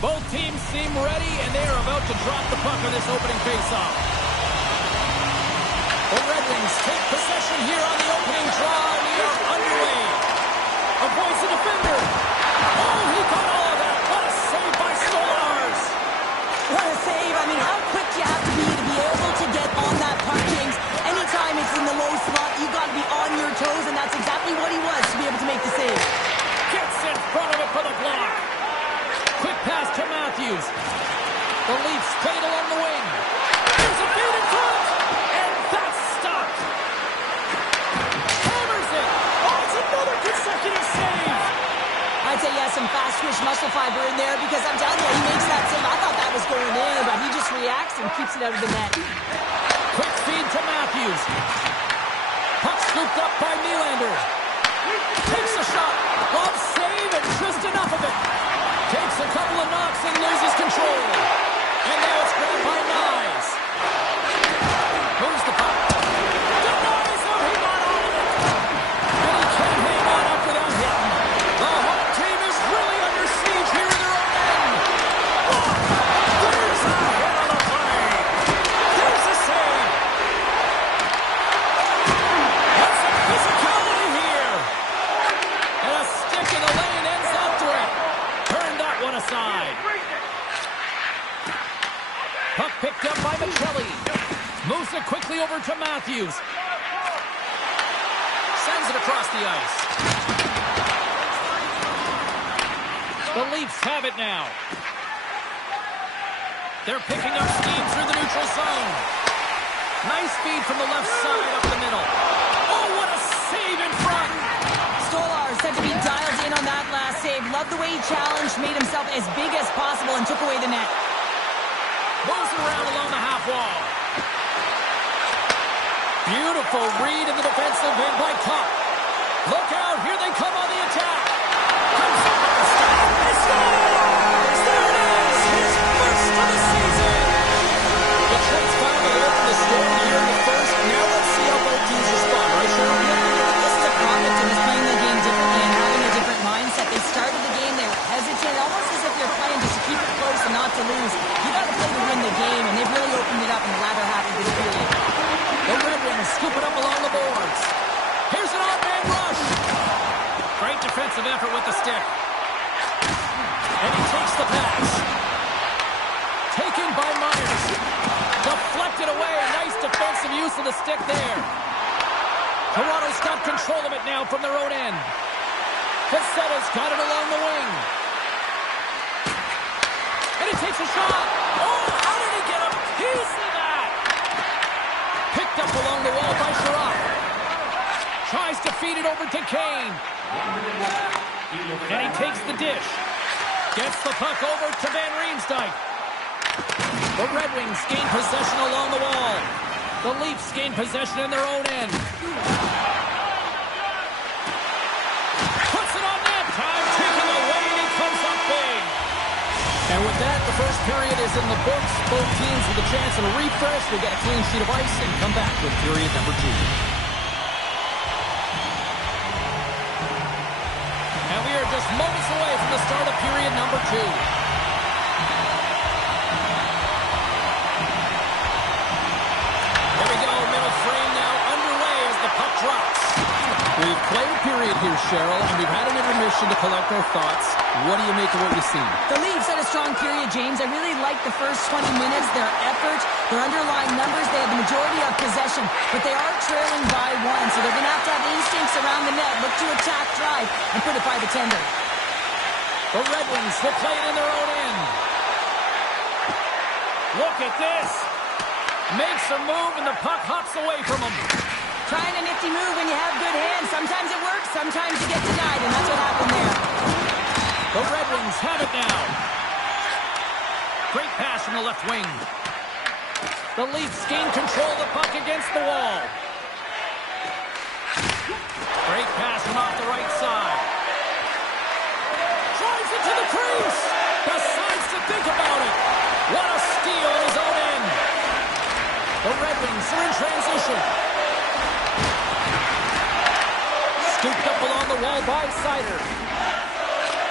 Both teams seem ready, and they are about to drop the puck on this opening faceoff. The Red Wings take possession here on the opening draw, and we are underway. Avoids the defender. Oh, he got all of that. What a save by Stolars. What a save. I mean, how quick you have to be able to get on that puck, James. Anytime it's in the low slot, you got to be on your toes, and that's exactly what he was to be able to make the save. Gets in front of it for the block. Quick pass to Matthews. The Leafs play it along the wing. There's a feed in front, and that's stopped. Hammers it. Oh, it's another consecutive save. I'd say he has some fast-twitch muscle fiber in there because I'm telling you, he makes that save. I thought that was going in, but he just reacts and keeps it out of the net. Quick feed to Matthews. Puck scooped up by Nylander. Takes a shot. Glove save, and just enough of it. Takes a couple of knocks and loses control. And now it's grabbed by Nyes. Moves the puck. Denies him. He got all of it. And he can't hang on after that hit. The home team is really under siege here in their own end. Oh, there's a hit on the play. There's a save. That's some physicality here. And a stick in the lane ends that threat. Turn that one aside. Puck picked up by McKelly. Moves it quickly over to Matthews. Sends it across the ice. The Leafs have it now. They're picking up steam through the neutral zone. Nice feed from the left side up the middle. Oh, what a save in front. Stolar said to be dialed in on that last save. Loved the way he challenged, made himself as big as possible, and took away the net. Moves it around along the half wall. Beautiful read in the defensive end by Tuck. Look out, here they come on the attack. Comes up with the stop. He scores! There it is, his first of the season. The Detroit's finally opened the scoring here in the first. Now let's see how both teams respond, right, Cheryl? This is a product of us playing the game differently and having a different mindset. They started the game, they were hesitant, almost as if they're playing just to keep it close and not to lose. You got to play to win the game, and they've really opened it up in the latter half of this period. The Red Wings scoop it up along the boards. Here's an odd-man rush. Great defensive effort with the stick. And he takes the pass. Taken by Myers. Deflected away. Nice defensive use of the stick there. Toronto's got control of it now from their own end. Cassetta's got it along the wing. And he takes a shot. Oh, how did he get a piece of that? Picked up along the wall by Sherrod. Tries to feed it over to Kane. And he takes the dish. Gets the puck over to Van Riemsdyk. The Red Wings gain possession along the wall. The Leafs gain possession in their own end. Puts it on net. Time taken away, and he comes up big. And with that, the first period is in the books. Both teams with a chance at a refresh. We'll get a clean sheet of ice and come back with period number 2. And we are just moments away from the start of period number 2. Here we go, middle frame now underway as the puck drops. We've played a period here, Cheryl, and we've had an intermission to collect our thoughts. What do you make of what you've seen? The Leafs had a strong period, James. I really liked the first 20 minutes, their effort, their underlying numbers. They had the majority of possession, but they are trailing by 1, so they're going to have instincts around the net, look to attack, drive, and put it by the tender. The Red Wings will play it in their own end. Look at this. Makes a move, and the puck hops away from him. Trying a nifty move when you have good hands. Sometimes it works, sometimes you get denied, and that's what happened there. The Red Wings have it now. Great pass from the left wing. The Leafs gain control of the puck against the wall. Great pass from off the right side. Drives it to the crease. Decides to think about it. What a steal in his own end. The Red Wings are in transition. Scooped up along the wall by Seider.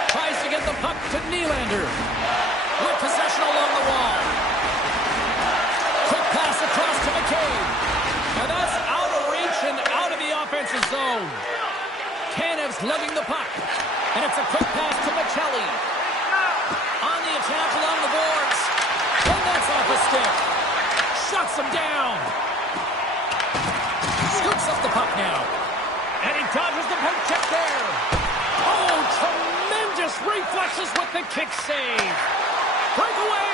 Tries to get the puck to Nylander. stick. Shuts him down. Scoops up the puck now. And he dodges the poke check there. Oh, tremendous reflexes with the kick save. Breakaway.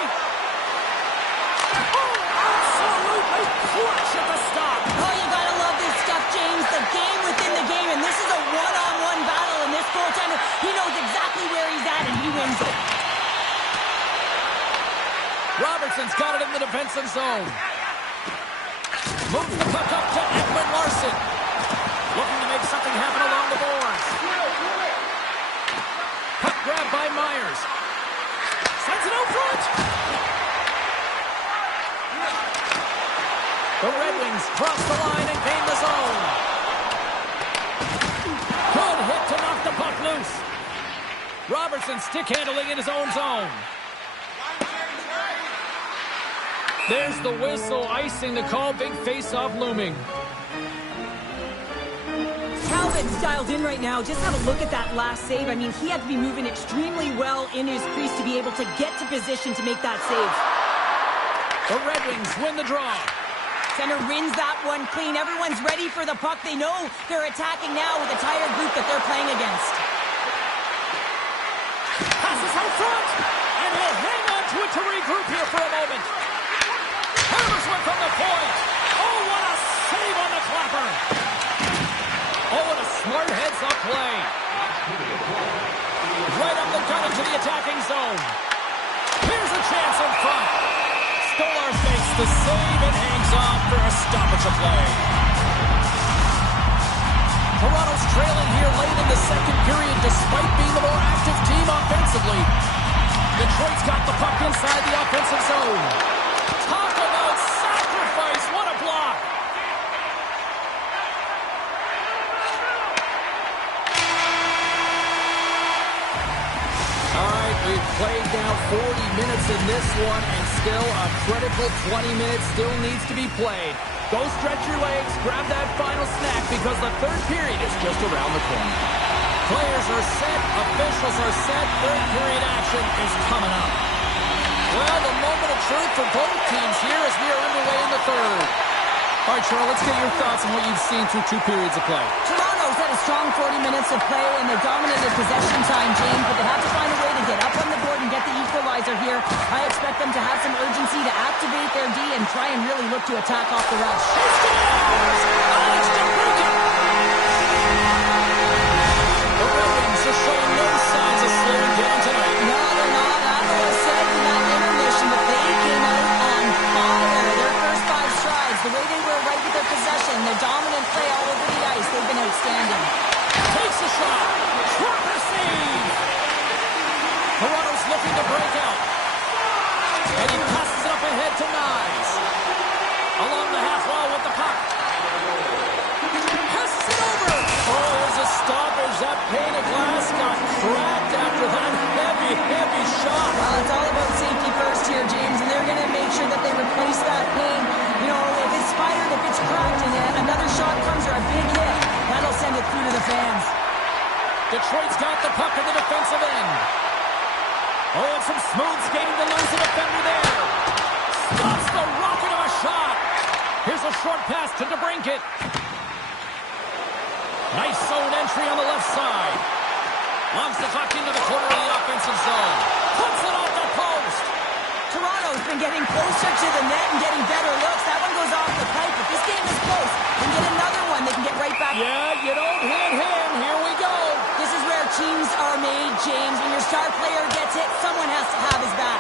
Oh, absolutely clutch at the stop. Oh, you gotta love this stuff, James. The game within the game, and this is a one-on-one battle, and this goaltender, he knows exactly where he's at, and he wins it. Robertson's got it in the defensive zone. Moves the puck up to Edwin Larson. Looking to make something happen along the boards. Puck grab by Myers. Sends it out front. The Red Wings cross the line and gain the zone. Good hit to knock the puck loose. Robertson stick handling in his own zone. There's the whistle, icing the call. Big face-off looming. Calvin's dialed in right now. Just have a look at that last save. I mean, he had to be moving extremely well in his crease to be able to get to position to make that save. The Red Wings win the draw. Center wins that one clean. Everyone's ready for the puck. They know they're attacking now with the tired group that they're playing against. Passes out front. And he'll hang on to it to regroup here for a moment. Hammers one from the point. Oh, what a save on the clapper. Oh, what a smart heads-up play. Right up the gun into the attacking zone. Here's a chance in front. Stolar makes the save and hangs on for a stoppage of play. Toronto's trailing here late in the second period despite being the more active team offensively. Detroit's got the puck inside the offensive zone. Talk about sacrifice. What a block. All right, we've played now 40 minutes in this one, and still a critical 20 minutes still needs to be played. Go stretch your legs, grab that final snack, because the third period is just around the corner. Players are set, officials are set, third period action is coming up. Well, the moment of truth for both teams here as we are underway in the third. All right, Charles, let's get your thoughts on what you've seen through 2 periods of play. Toronto's had a strong 40 minutes of play, and they're dominated possession time, James, but they have to find a way to get up on the board and get the equalizer here. I expect them to have some urgency to activate their D and try and really look to attack off the rush. He scores! Alex DeBrincat! The Red Wings are showing no signs of slowing down tonight. No, they're not. Adler said in that intermission that they came out on fire. Their first 5 strides, the way they were right with their possession, their dominant play all over the ice, they've been outstanding. Takes a shot. Proper save. Toronto's looking to break out. And he passes it up ahead to Nyes. Along the half wall with the puck. Passes it over. Oh, there's a stoppage. That pane of glass got cracked after that heavy shot. Well, it's all about safety first here, James, and they're going to make sure that they replace that pane. You know, if it's fired, if it's cracked, and another shot comes or a big hit, that'll send it through to the fans. Detroit's got the puck in the defensive end. Oh, and some smooth skating to lose the defender there. Stops the rocket of a shot. Here's a short pass to DeBrincat. Nice zone entry on the left side. Lobs the puck into the corner of the offensive zone. Puts it off the post. Toronto's been getting closer to the net and getting better looks. That one goes off the pipe. If this game is close and get another one, they can get right back. Yeah, you don't hit him. Here we go. This is where teams are made, James. When your star player gets hit, someone has to have his back.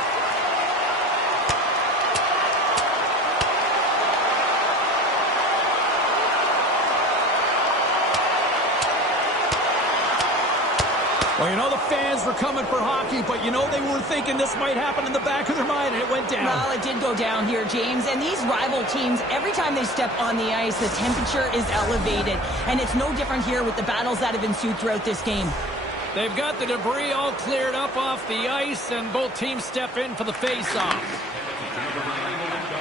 Well, you know the fans were coming for hockey, but you know they were thinking this might happen in the back of their mind, and it went down. Well, it did go down here, James. And these rival teams, every time they step on the ice, the temperature is elevated. And it's no different here with the battles that have ensued throughout this game. They've got the debris all cleared up off the ice, and both teams step in for the face-off.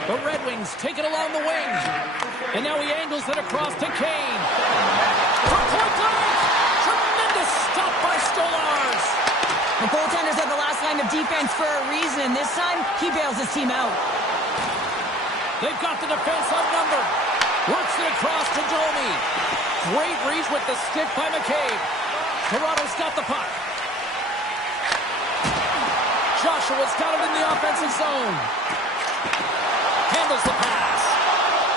The Red Wings take it along the wing. And now he angles it across to Kane. For point blank! Tremendous stop by Stolars. The goaltenders have the last line of defense for a reason, and this time, he bails his team out. They've got the defense outnumbered. Works it across to Domi. Great reach with the stick by McCabe. Toronto's got the puck. Joshua's got it in the offensive zone. Handles the pass.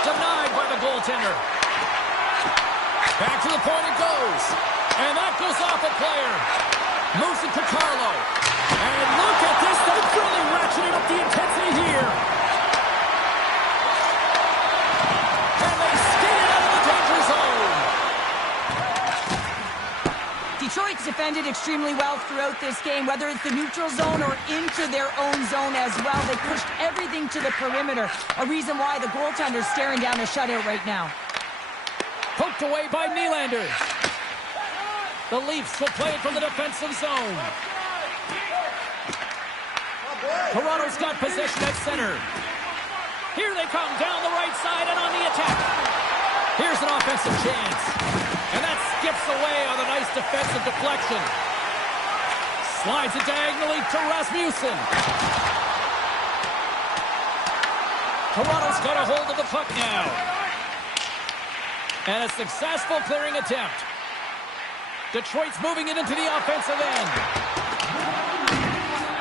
Denied by the goaltender. Back to the point it goes. And that goes off a player. Moves it to Carlo. And look at this. They're really ratcheting up the intensity here. And they skate it out of the danger zone. Detroit's defended extremely well throughout this game, whether it's the neutral zone or into their own zone as well. They pushed everything to the perimeter, a reason why the goaltender's staring down a shutout right now. Poked away by Nylander. The Leafs will play it from the defensive zone. Toronto's got possession at center. Here they come down the right side and on the attack. Here's an offensive chance. And that skips away on a nice defensive deflection. Slides it diagonally to Rasmussen. Toronto's got a hold of the puck now. And a successful clearing attempt. Detroit's moving it into the offensive end.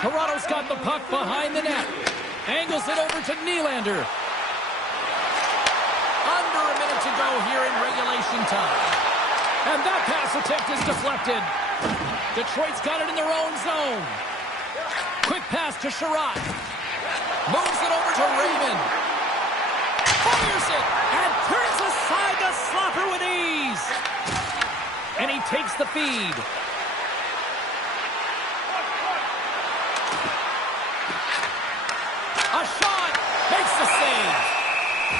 Toronto's got the puck behind the net. Angles it over to Nylander. Under a minute to go here in regulation time. And that pass attempt is deflected. Detroit's got it in their own zone. Quick pass to Sherratt. Moves it over to Raymond. Fires it and turns aside the slapper with ease. And he takes the feed. A shot. Makes the save.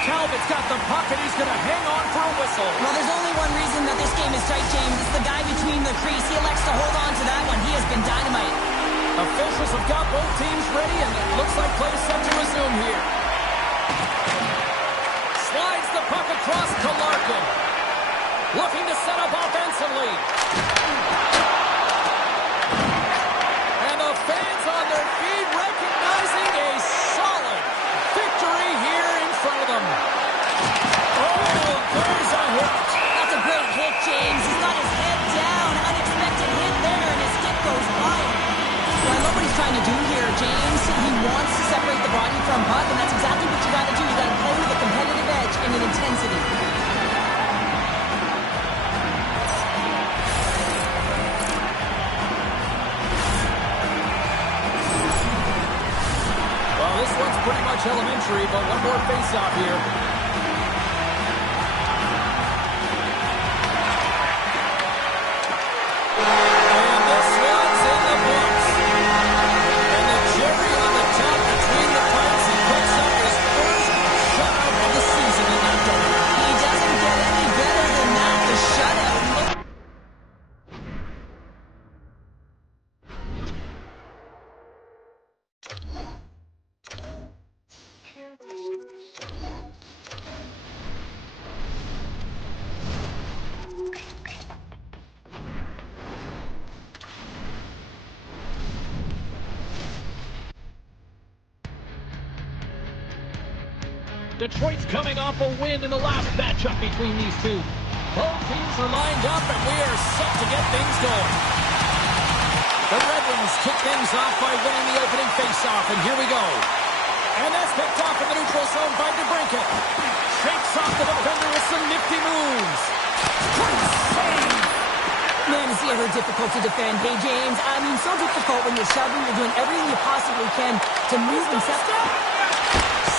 Talbot's got the puck and he's going to hang on for a whistle. Well, there's only one reason that this game is tight, James. It's the guy between the crease. He elects to hold on to that one. He has been dynamite. Officials have got both teams ready, and it looks like play is set to resume here. Slides the puck across to Larkin. Looking to set up offensively. And the fans on their feet recognizing a solid victory here in front of them. Oh, there's a hit. That's a great hit, James. He's got his head down. Unexpected hit there, and his stick goes by. Well, I love what he's trying to do here, James. He wants to separate the body from puck, and that's exactly what you got to do. You got to play with a competitive edge and an intensity. Well, this one's pretty much elementary, but one more face-off here. And this one's in the books. And the cherry on the top between the pipes, he puts up his first shutout of the season in that game. He doesn't get any better than that, the shutout. Detroit's coming off a win in the last matchup between these two. Both teams are lined up, and we are set to get things going. The Red Wings kick things off by winning the opening faceoff, and here we go. And that's picked off in the neutral zone by DeBrincat. Shakes off the defender with some nifty moves. Great save! Man, is he ever difficult to defend. Hey, James, I mean, so difficult when you're shoving, you're doing everything you possibly can to move and step.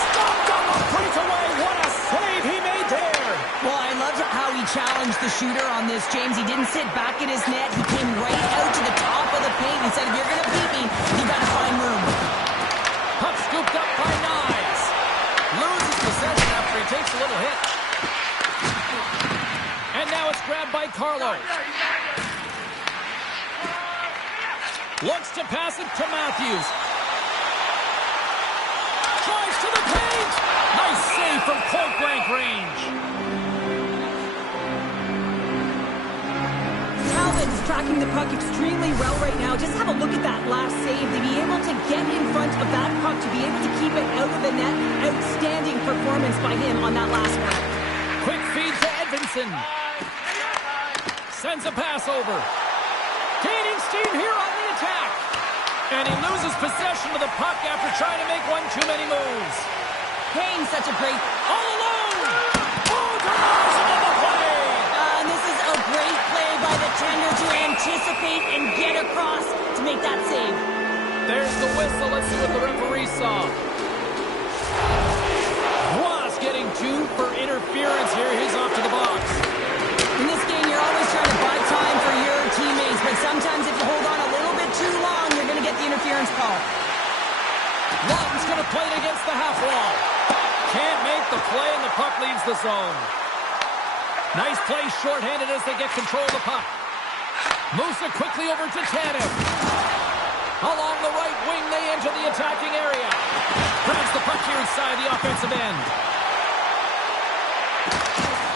Stopped on the breakaway. What a save he made there. Well, I loved how he challenged the shooter on this, James. He didn't sit back in his net. He came right out to the top of the paint and said, if you're going to beat me, you got to find room. Puck scooped up by Nyes. Loses possession after he takes a little hit. And now it's grabbed by Carlo. Looks to pass it to Matthews. Drives to the paint. Nice save from point-blank range. Talbot Talbot is tracking the puck extremely well right now. Just have a look at that last save. To be able to get in front of that puck, to be able to keep it out of the net, outstanding performance by him on that last one. Quick feed to Edvinsson. Sends a pass over. Gaining steam here on the attack. And he loses possession of the puck after trying to make one too many moves. Kane's such a great... All alone! Oh, denies him on the play! And this is a great play by the tender to anticipate and get across to make that save. There's the whistle. Let's see what the referee saw. Was getting 2 for interference here. He's off to the box. In this game, you're always trying to buy time for your teammates, but sometimes if you hold on a little bit too long, you're going to get the interference call. Lawton's going to play it against the half wall. Can't make the play, and the puck leaves the zone. Nice play shorthanded as they get control of the puck. Moves it quickly over to Tanev. Along the right wing, they enter the attacking area. Grabs the puck here inside the offensive end.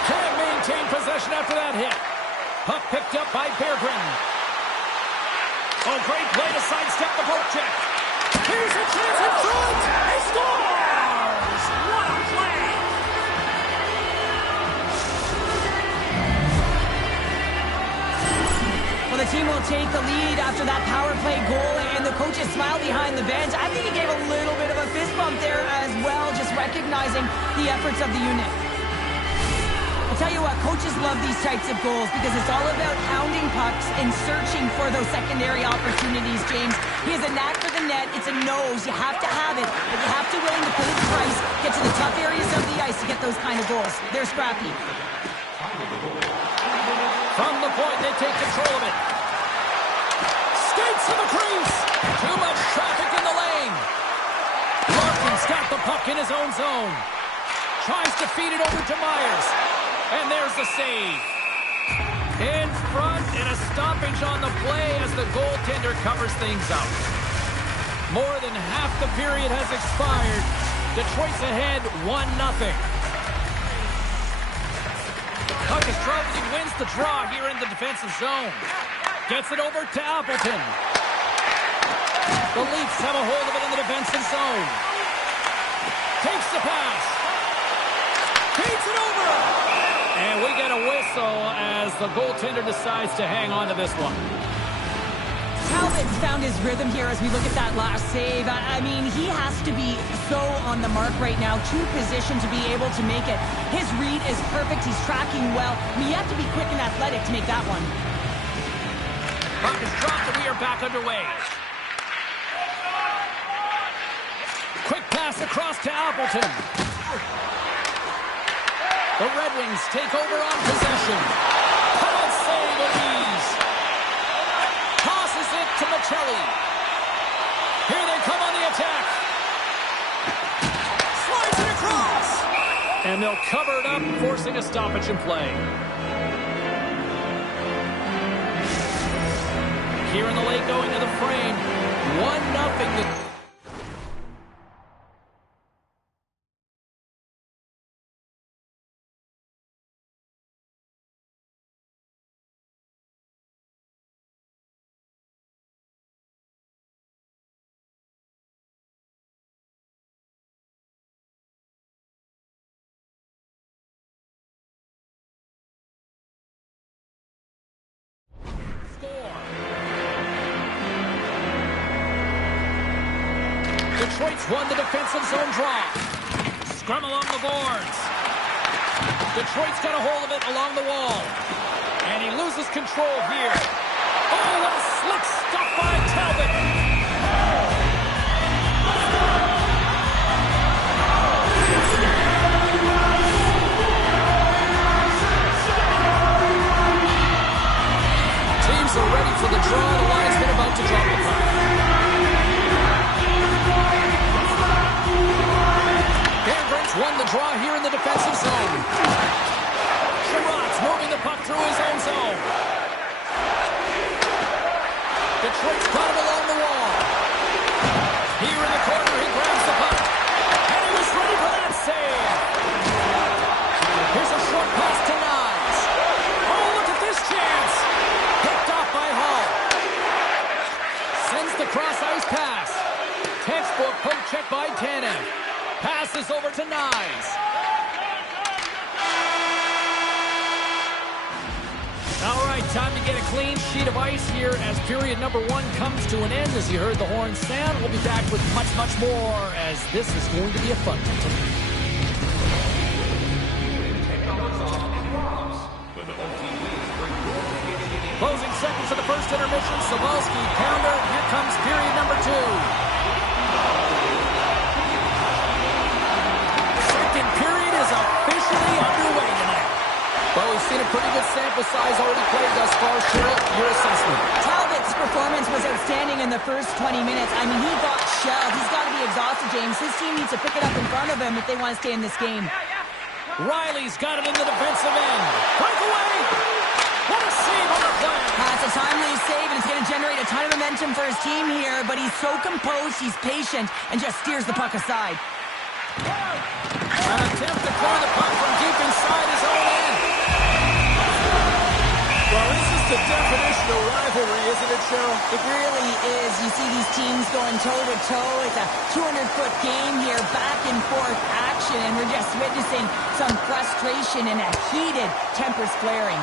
Can't maintain possession after that hit. Puck picked up by Berggren. Oh, great play to sidestep the poke check. Here's a chance in front. He scores! What a play! Well, the team will take the lead after that power play goal, and the coaches smile behind the bench. I think he gave a little bit of a fist bump there as well, just recognizing the efforts of the unit. I'll tell you what, coaches love these types of goals because it's all about hounding pucks and searching for those secondary opportunities, James. He has a knack for the net. It's a nose. You have to have it, but you have to be willing to pay the price, get to the tough areas of the ice to get those kind of goals. They're scrappy. From the point, they take control of it. Skates to the crease. Too much traffic in the lane. Larkin's got the puck in his own zone. Tries to feed it over to Myers. And there's the save. In front, and a stoppage on the play as the goaltender covers things up. More than half the period has expired. Detroit's ahead 1-0. Puck is dropped. He wins the draw here in the defensive zone. Gets it over to Appleton. The Leafs have a hold of it in the defensive zone. Takes the pass. Feeds it over. And we get a whistle as the goaltender decides to hang on to this one. Talbot's found his rhythm here as we look at that last save. I mean, he has to be so on the mark right now, to position to be able to make it. His read is perfect. He's tracking well. I mean, you have to be quick and athletic to make that one. Puck is dropped and we are back underway. Quick pass across to Appleton. The Red Wings take over on possession. Pound save of ease. Tosses it to Michelli. Here they come on the attack. Slides it across. And they'll cover it up, forcing a stoppage in play. Here in the late going to the frame. 1-0. Detroit's won the defensive zone draw. Scrum along the boards. Detroit's got a hold of it along the wall. And he loses control here. Oh, what a slick stop by Talbot. Teams are ready for the draw. The linesman about to drop the puck. Won the draw here in the defensive zone. Sherrod's moving the puck through his own zone. Detroit's got it along the wall. Poke check by Tanev. Passes over to Nyes. All right, time to get a clean sheet of ice here as period number 1 comes to an end. As you heard the horn sound, we'll be back with much, much more as this is going to be a fun one. Closing seconds of the first intermission. Sabalski, pounder. Here comes period number 2. Second period is officially underway tonight. Well, we've seen a pretty good sample size already played thus far. Cheryl, your assessment. Talbot's performance was outstanding in the first 20 minutes. I mean, he got shelled. He's got to be exhausted, James. His team needs to pick it up in front of him if they want to stay in this game. Riley's got it in the defensive end. Breakaway! What a save on the play! It's a timely save, and it's going to generate a ton of momentum for his team here, but he's so composed, he's patient, and just steers the puck aside. An attempt to corner the puck from deep inside his own end. Well, this is the definition of rivalry, isn't it, Cheryl? It really is. You see these teams going toe-to-toe. It's a 200-foot game here, back-and-forth action, and we're just witnessing some frustration and a heated tempers flaring.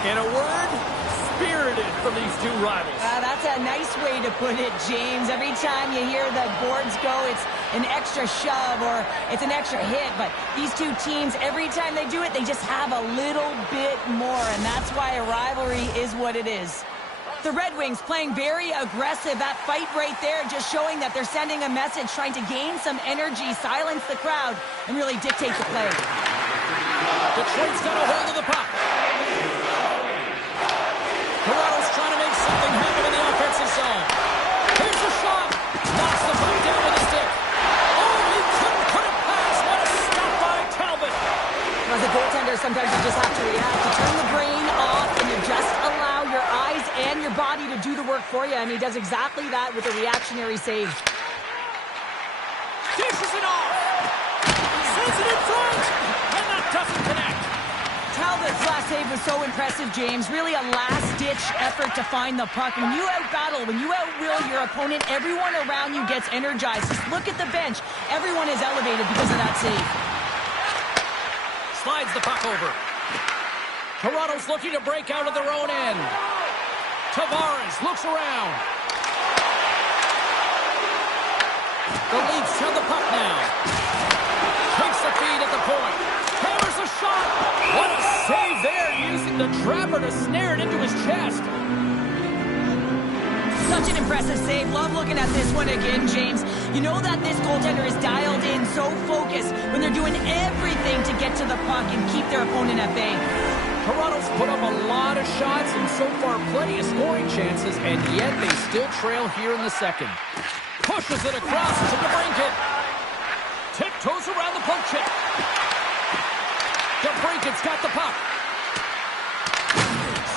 In a word, spirited from these two rivals. That's a nice way to put it, James. Every time you hear the boards go, it's an extra shove or it's an extra hit. But these two teams, every time they do it, they just have a little bit more. And that's why a rivalry is what it is. The Red Wings playing very aggressive. That fight right there just showing that they're sending a message, trying to gain some energy, silence the crowd, and really dictate the play. Detroit's got a hold of the puck. Toronto's trying to make something happen in the offensive zone. Here's a shot. Knocks the puck down with a stick. Oh, he couldn't put it past. What a stop by Talbot. As a goaltender, sometimes you just have to react. You turn the brain off and you just allow your eyes and your body to do the work for you. And he does exactly that with a reactionary save. Dishes it off. Sends it in front. And that doesn't connect. Talbot's last save was so impressive, James. Really a last-ditch effort to find the puck. When you out-battle, when you outwill your opponent, everyone around you gets energized. Just look at the bench. Everyone is elevated because of that save. Slides the puck over. Toronto's looking to break out of their own end. Tavares looks around. The Leafs have the puck now. Takes the feed at the point. Hammers a shot. What a save there, using the trapper to snare it into his chest. Such an impressive save. Love looking at this one again, James. You know that this goaltender is dialed in, so focused when they're doing everything to get to the puck and keep their opponent at bay. Toronto's put up a lot of shots and so far plenty of scoring chances, and yet they still trail here in the second. Pushes it across to DeBrincat. Tiptoes around the poke check. DeBrincat's got the puck.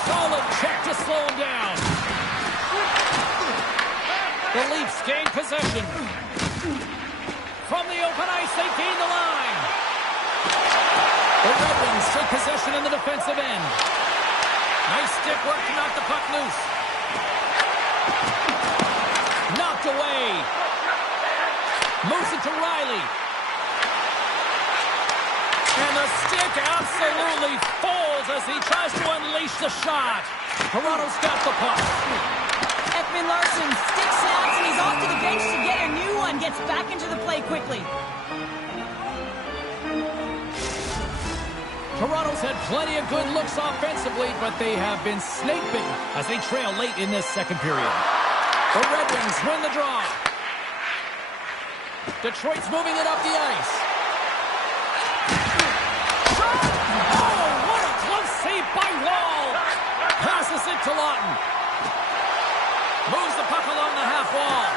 Solid check to slow him down. The Leafs gain possession. From the open ice, they gain the line. The Red Wings take possession in the defensive end. Nice stick work to knock the puck loose. Knocked away. Moves it to Riley. And the stick absolutely falls as he tries to unleash the shot. Toronto's got the puck. Ekman Larsson stick snaps and he's off to the bench to get a new one. Gets back into the play quickly. Toronto's had plenty of good looks offensively, but they have been snake-bitten as they trail late in this second period. The Red Wings win the draw. Detroit's moving it up the ice. Oh, what a close save by Wall. Passes it to Lawton. Moves the puck along the half wall.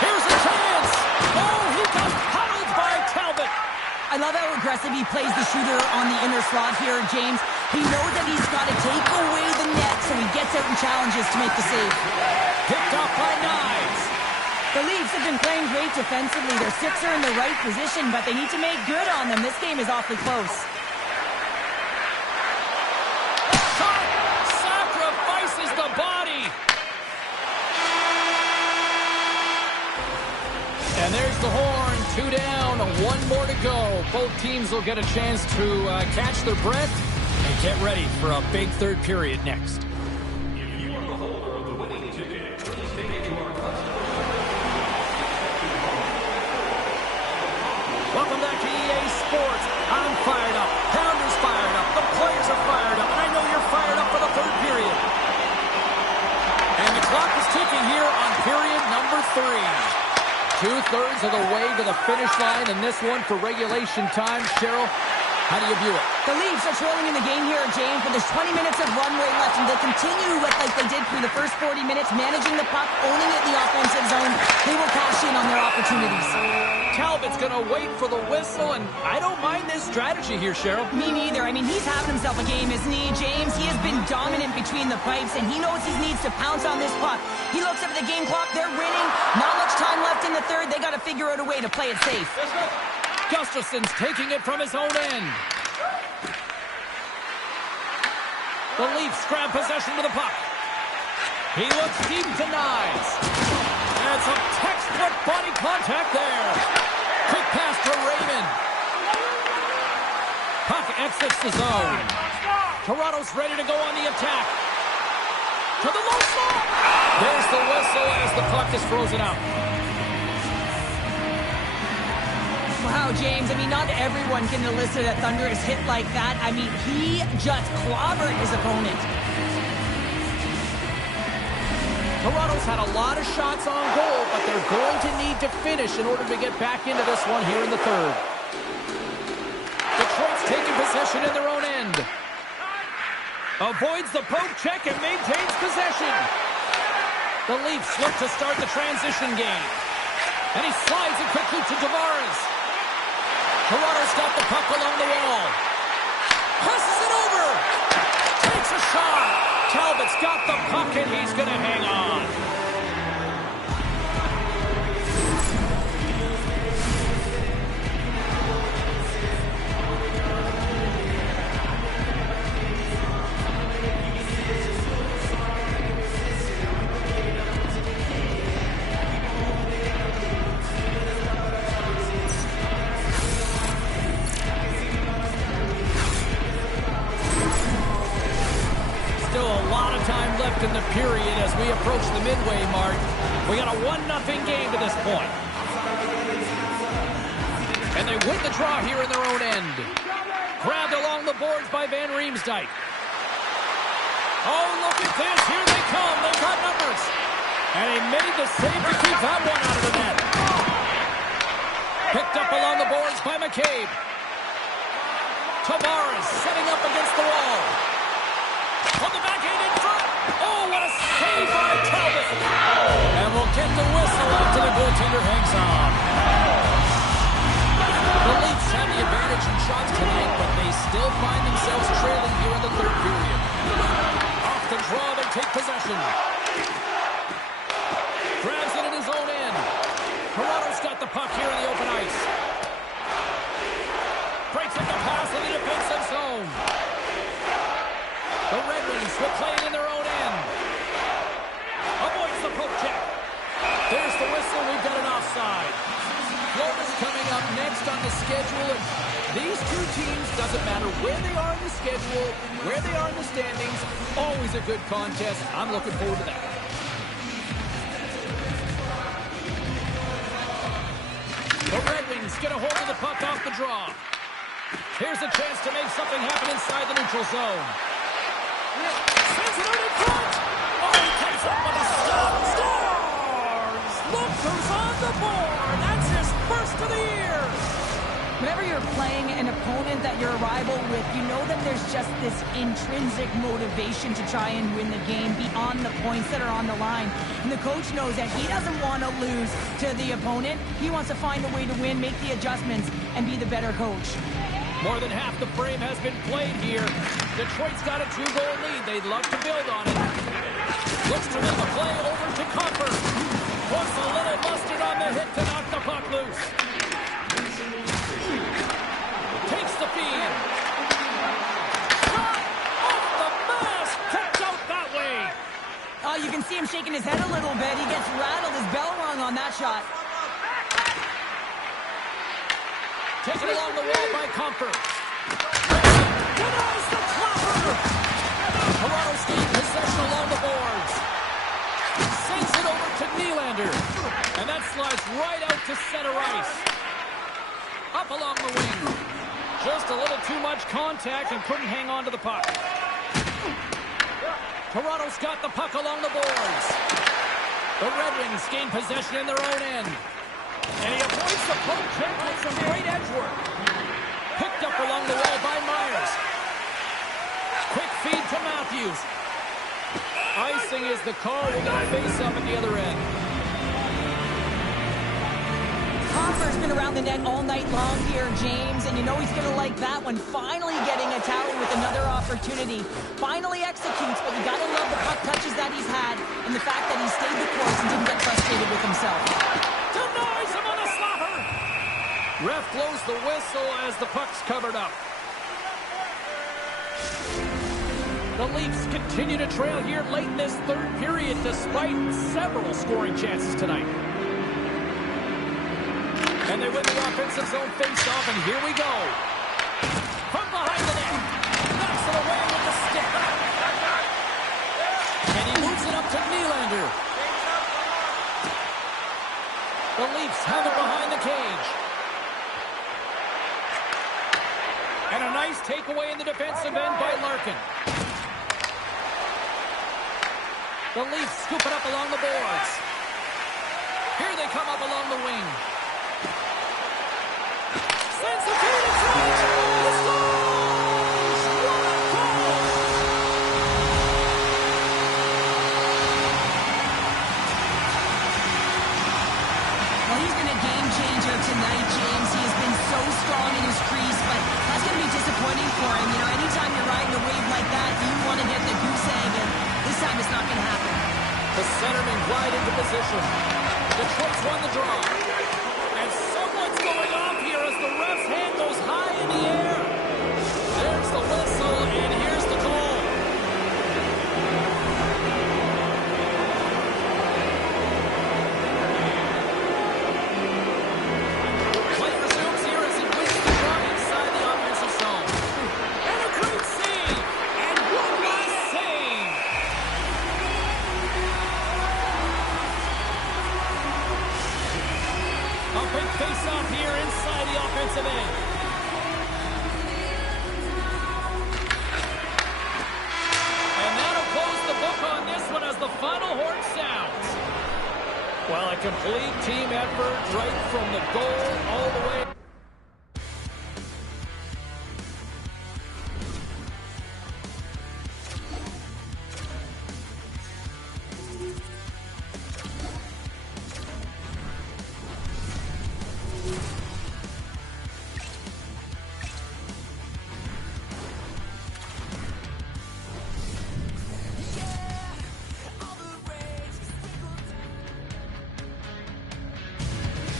Here's a chance. Oh, he got paddled by Talbot. I love how aggressive he plays the shooter on the inner slot here, James. He knows that he's got to take away the net, so he gets out and challenges to make the save. Picked off by Nyes. The Leafs have been playing great defensively. Their sticks are in the right position, but they need to make good on them. This game is awfully close. one more to go. Both teams will get a chance to catch their breath and get ready for a big third period next. If you are the holder of the winning ticket, please take it to our customer. Welcome back to EA Sports. I'm fired up. Pounder's fired up. The players are fired up. And I know you're fired up for the third period. And the clock is ticking here on period number 3. Two-thirds of the way to the finish line, and this one for regulation time. Cheryl, how do you view it? The Leafs are trailing in the game here, James, but there's 20 minutes of runway left, and they'll continue like they did through the first 40 minutes, managing the puck, owning it in the offensive zone. They will cash in on their opportunities. Talbot's going to wait for the whistle, and I don't mind this strategy here, Cheryl. Me neither. I mean, he's having himself a game, isn't he, James? He has been dominant between the pipes, and he knows he needs to pounce on this puck. He looks up at the game clock. They're winning. Not much time left in the third. They got to figure out a way to play it safe. Gustafson's taking it from his own end. The Leafs grab possession with the puck. He looks deep, denies. And some textbook body contact there. Quick pass to Raymond. Puck exits the zone. Toronto's ready to go on the attack. To the low slot. There's the whistle as the puck is frozen out. Wow, James, I mean, not everyone can elicit a thunderous hit like that. I mean, he just clobbered his opponent. Toronto's had a lot of shots on goal, but they're going to need to finish in order to get back into this one here in the third. Detroit's taking possession in their own end. Avoids the poke check and maintains possession. The Leafs look to start the transition game. And he slides it quickly to Tavares. Toronto's got the puck along the wall. Passes it over. Takes a shot. Talbot's got the puck and he's going to hang on. In the period as we approach the midway mark. We got a 1-0 game to this point. And they win the draw here in their own end. Grabbed along the boards by Van Riemsdyk. Oh, look at this. Here they come. They've got numbers. And he made the save to keep that one out of the net. Picked up along the boards by McCabe. Tavares setting up against the wall. On the backhand in front. Oh, what a save by Talbot. And we'll get the whistle after the goaltender hangs on. The Leafs have the advantage in shots tonight, but they still find themselves trailing here in the third period. Off the draw, they take possession. Grabs it in his own end. Toronto's got the puck here in the open ice. Breaks up the pass in the defensive zone. The Red Wings will play it in their own end. Avoids the poke check. There's the whistle. We've got an offside. Florida's coming up next on the schedule. And these two teams, doesn't matter where they are in the schedule, where they are in the standings, always a good contest. I'm looking forward to that. The Red Wings get a hold of the puck off the draw. Here's a chance to make something happen inside the neutral zone. Sends it out in front. Oh, he comes up with a stop. Scores! Look who's on the board. That's his first of the year. Whenever you're playing an opponent that you're a rival with, you know that there's just this intrinsic motivation to try and win the game beyond the points that are on the line. And the coach knows that he doesn't want to lose to the opponent. He wants to find a way to win, make the adjustments, and be the better coach. More than half the frame has been played here. Detroit's got a 2-goal lead. They'd love to build on it. Looks to make a play over to Copper. Puts a little mustard on the hit to knock the puck loose. Takes the feed. Shot off the mask. Kicked out that way. Oh, you can see him shaking his head a little bit. He gets rattled. His bell rung on that shot. Taken along the wall by Comfort. Denies the clapper! Toronto's gained possession along the boards. Sends it over to Nylander. And that slides right out to center ice. Up along the wing. Just a little too much contact and couldn't hang on to the puck. Toronto's got the puck along the boards. The Red Wings gain possession in their own end. And he avoids the poke check with some great edge work. Picked up along the wall by Myers. Quick feed to Matthews. Icing is the call. We're going to face up at the other end. Comfort's been around the net all night long here, James, and you know he's going to like that one. Finally getting a tally with another opportunity. Finally executes, but you got to love the puck touches that he's had and the fact that he stayed the course and didn't get frustrated with himself. Denies him on a slapper. Ref blows the whistle as the puck's covered up. The Leafs continue to trail here late in this third period despite several scoring chances tonight. And they win the offensive zone face-off, and here we go. From behind the net. Knocks it away with the stick. And he moves it up to Nylander. The Leafs have it behind the cage. And a nice takeaway in the defensive end by Larkin. The Leafs scoop it up along the boards. Here they come up along the wing. Sends the feed in front. He scores! What a goal! Well, he's been a game changer tonight, James. He has been so strong in his crease, but that's going to be disappointing for him. You know, anytime you're riding a wave like that, you want to get the goose egg, and this time it's not going to happen. The centerman glide into position. Detroit's won the draw. And someone's going off here as the ref's hand goes high in the air. There's the whistle, and here's the call. Play resumes here as he wins the draw inside the offensive zone. And a great save! And one last save! A big face-off here inside the offensive end. And that'll close the book on this one as the final horn sounds. Well, a complete team effort right from the goal all the way.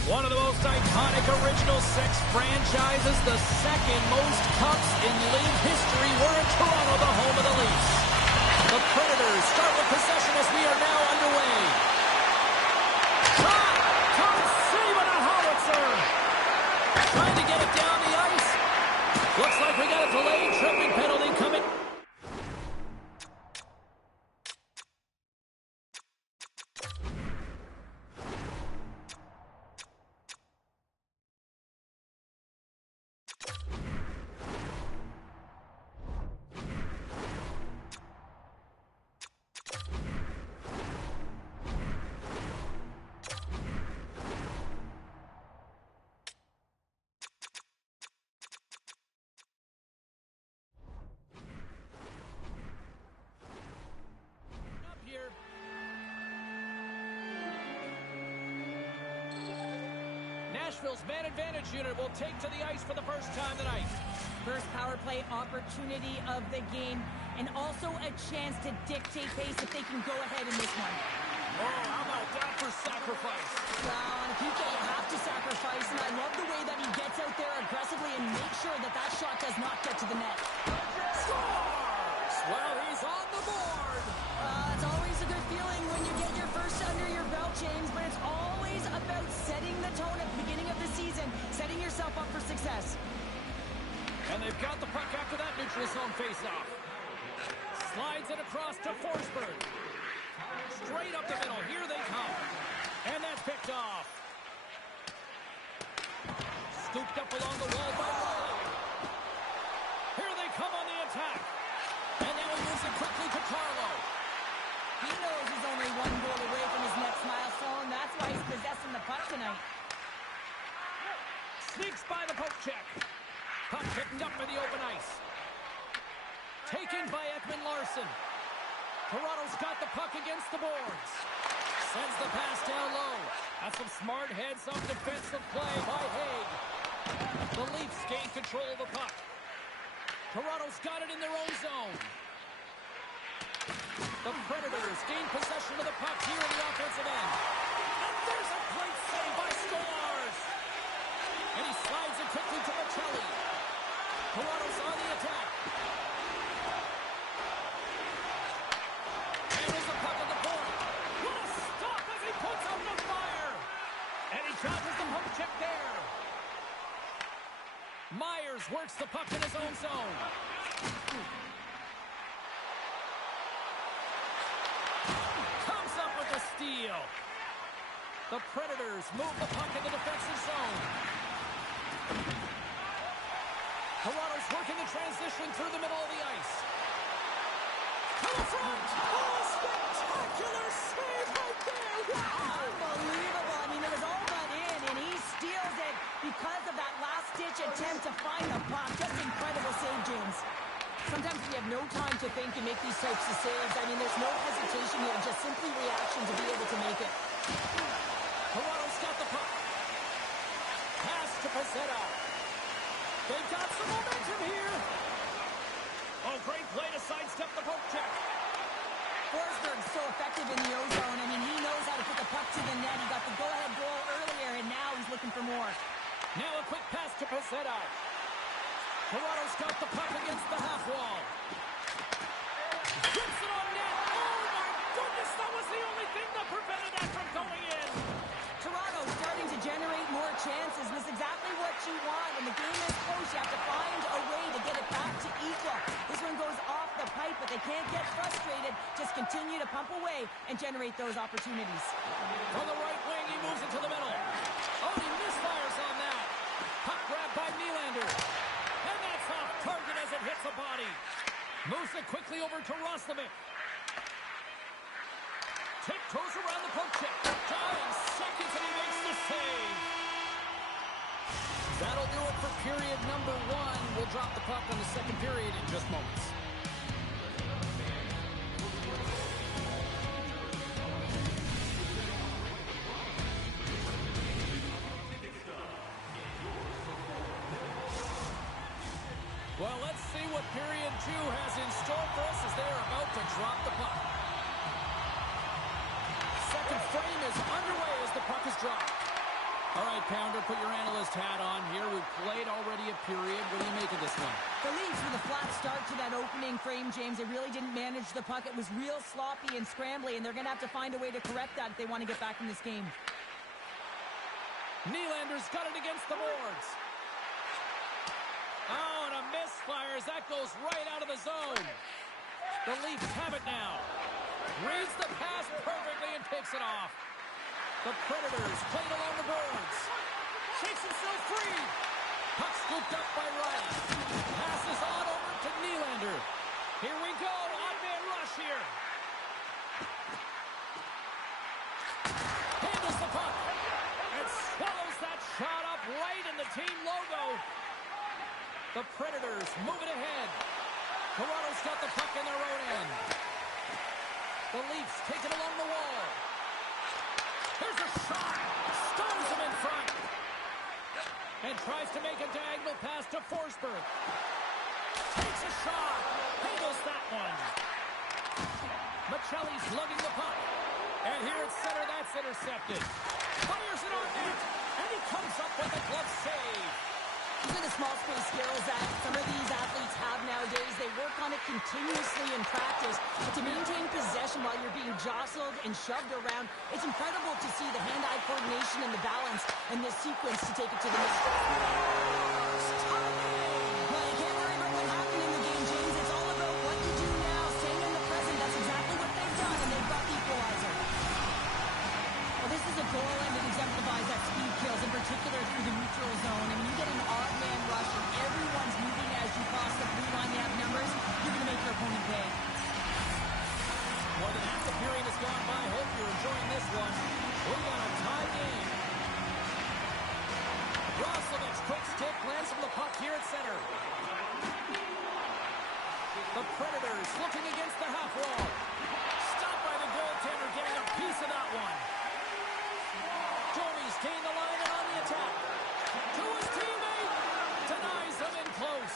One of the most iconic Original Six franchises, the second most cups in league history. We're in Toronto, the home of the Leafs. The Predators start with possession as we are now underway. Shot! Comes saving a howitzer! Trying to get it down the ice. Looks like we got a delayed tripping penalty coming. Nashville's man advantage unit will take to the ice for the first time tonight. First power play opportunity of the game, and also a chance to dictate pace if they can go ahead in this one. Oh, how about that for sacrifice? Well, on a PK, you have to sacrifice, and I love the way that he gets out there aggressively and makes sure that that shot does not get to the net. Scores! Well, he's on the board. It's always a a good feeling when you get your first under your belt, James, but it's always about setting the tone at the beginning of the season, setting yourself up for success. And they've got the puck after that neutral zone faceoff. Slides it across to Forsberg. Straight up the middle. Here they come. And that's picked off. Scooped up along the wall by Riley. Here they come on the attack. And now he moves it quickly to Carlo. He knows he's only one goal away from his next milestone. That's why he's possessing the puck tonight. Sneaks by the poke check. Puck picked up by the open ice. Taken by Ekman Larson. Toronto's got the puck against the boards. Sends the pass down low. That's some smart heads-up defensive play by Haig. The Leafs gain control of the puck. Toronto's got it in their own zone. The Predators gain possession of the puck here in the offensive end. And there's a great save by Stolarz. And he slides it quickly to Maccelli. Toronto's on the attack. And there's a puck at the point. What a stop as he puts out the fire. And he dodges the poke check there. Myers works the puck in his own zone. Comes up with the steal. The Predators move the puck in the defensive zone. Toronto's working the transition through the middle of the ice. To the front! Oh, spectacular save right there! Wow! Unbelievable. I mean, it was all but in, and he steals it because of that last-ditch attempt to find the puck. Just incredible save, James. Sometimes we have no time to think and make these types of saves. I mean, there's no hesitation here, just simply reaction to be able to make it. Toronto's got the puck. Pass to Pezzetta. They've got some momentum here. Oh, great play to sidestep the poke check. Forsberg's so effective in the O-zone. I mean, he knows how to put the puck to the net. He got the go-ahead goal earlier, and now he's looking for more. Now a quick pass to Pezzetta. Toronto's got the puck against the half wall. Gets it on net. Oh, my goodness, that was the only thing that prevented that from going in. Toronto starting to generate more chances. This is exactly what you want. When the game is close, you have to find a way to get it back to equal. This one goes off the pipe, but they can't get frustrated. Just continue to pump away and generate those opportunities. From the right wing, he moves into the middle. Oh, he misfires on that. Puck grab by Nylander. And that's off target as it hits the body. Moves it quickly over to Roslovic. Tiptoes around the poke check. Dying seconds and he makes the save. That'll do it for period number 1. We'll drop the puck on the second period in just moments. Well, let's see what period 2 has in store for us as they are about to drop the puck. Second frame is underway as the puck is dropped. All right, Pounder, put your analyst hat on here. We've played already a period. What do you make of this one? The Leafs with a flat start to that opening frame, James. They really didn't manage the puck. It was real sloppy and scrambly, and they're going to have to find a way to correct that if they want to get back in this game. Nylander's got it against the boards. Oh, and a misfire as that goes right out of the zone. The Leafs have it now. Reads the pass perfectly and takes it off. The Predators played along the boards. Shakes himself free. Puck scooped up by Wright. Passes on over to Nylander. Here we go. Odd-man rush here. Handles the puck. And swallows that shot up right in the team logo. The Predators move it ahead. Toronto's got the puck in their own end. The Leafs take it along the wall. There's a shot. Stones him in front. And tries to make a diagonal pass to Forsberg. Takes a shot. Handles that one. Maccelli's lugging the puck. And here at center, that's intercepted. Fires it on net. And he comes up with a glove save. These are the small space skills that some of these athletes have nowadays. They work on it continuously in practice. But to maintain possession position while you're being jostled and shoved around. It's incredible to see the hand-eye coordination and the balance in this sequence to take it to the net. Well, you can't worry about what happened in the game, James. It's all about what you do now, staying in the present. That's exactly what they've done, and they've got the equalizer. Well, this is a goal, and it exemplifies that speed kills, in particular through the neutral zone. And when you get an odd man rush and everyone's moving as you cross the blue line, they have numbers, you're going to make your opponent pay. More than half the period has gone by. Hope you're enjoying this one. We got a tie game. Roslovic's quick stick lands from the puck here at center. The Predators looking against the half wall. Stopped by the goaltender, getting a piece of that one. Jones gained the line and on the attack. To his teammate. Denies him in close.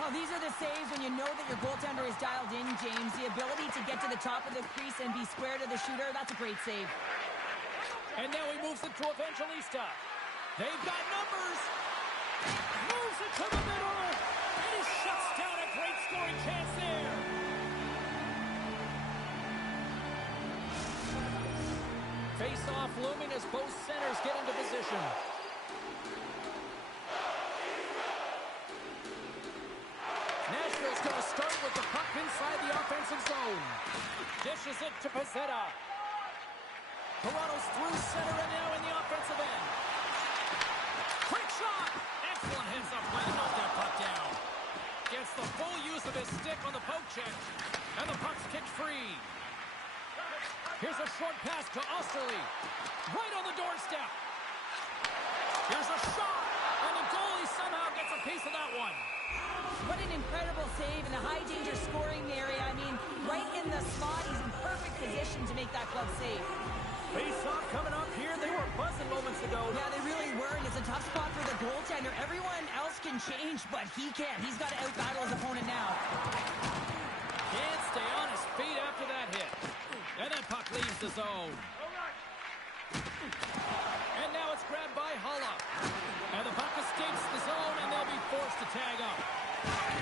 Well, these are the saves when you know that your goaltender is dialed in, James. The ability to get to the top of the crease and be square to the shooter, that's a great save. And now he moves it to Evangelista. They've got numbers. Moves it to the middle. And he shuts down a great scoring chance there. Face-off looming as both centers get into position. Nashville's going to start with the puck inside the offensive zone. Dishes it to Pezzetta. Toronto's through center and now in the offensive end. Quick shot! Excellent heads-up play to knock that puck down. Gets the full use of his stick on the poke check. And the puck's kicked free. Here's a short pass to Osterley. Right on the doorstep. Here's a shot. And the goalie somehow gets a piece of that one. What an incredible save in the high-danger scoring area. I mean, right in the slot. He's in perfect position to make that glove save. Face-off coming up here. They were buzzing moments ago. Yeah, they really were, and it's a tough spot for the goaltender. Everyone else can change, but he can't. He's got to out-battle his opponent now. Can't stay on his feet after that hit. And that puck leaves the zone. And now it's grabbed by Hulla. And the puck escapes the zone, and they'll be forced to tag up.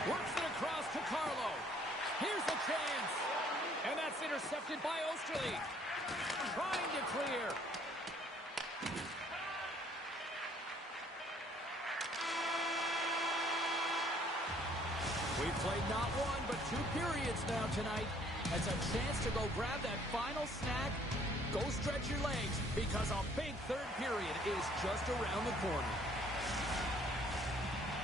Works it across to Carlo. Here's the chance. And that's intercepted by Osterley. Trying to clear. We've played not one, but 2 periods now tonight. It's a chance to go grab that final snack. Go stretch your legs, because a big third period is just around the corner.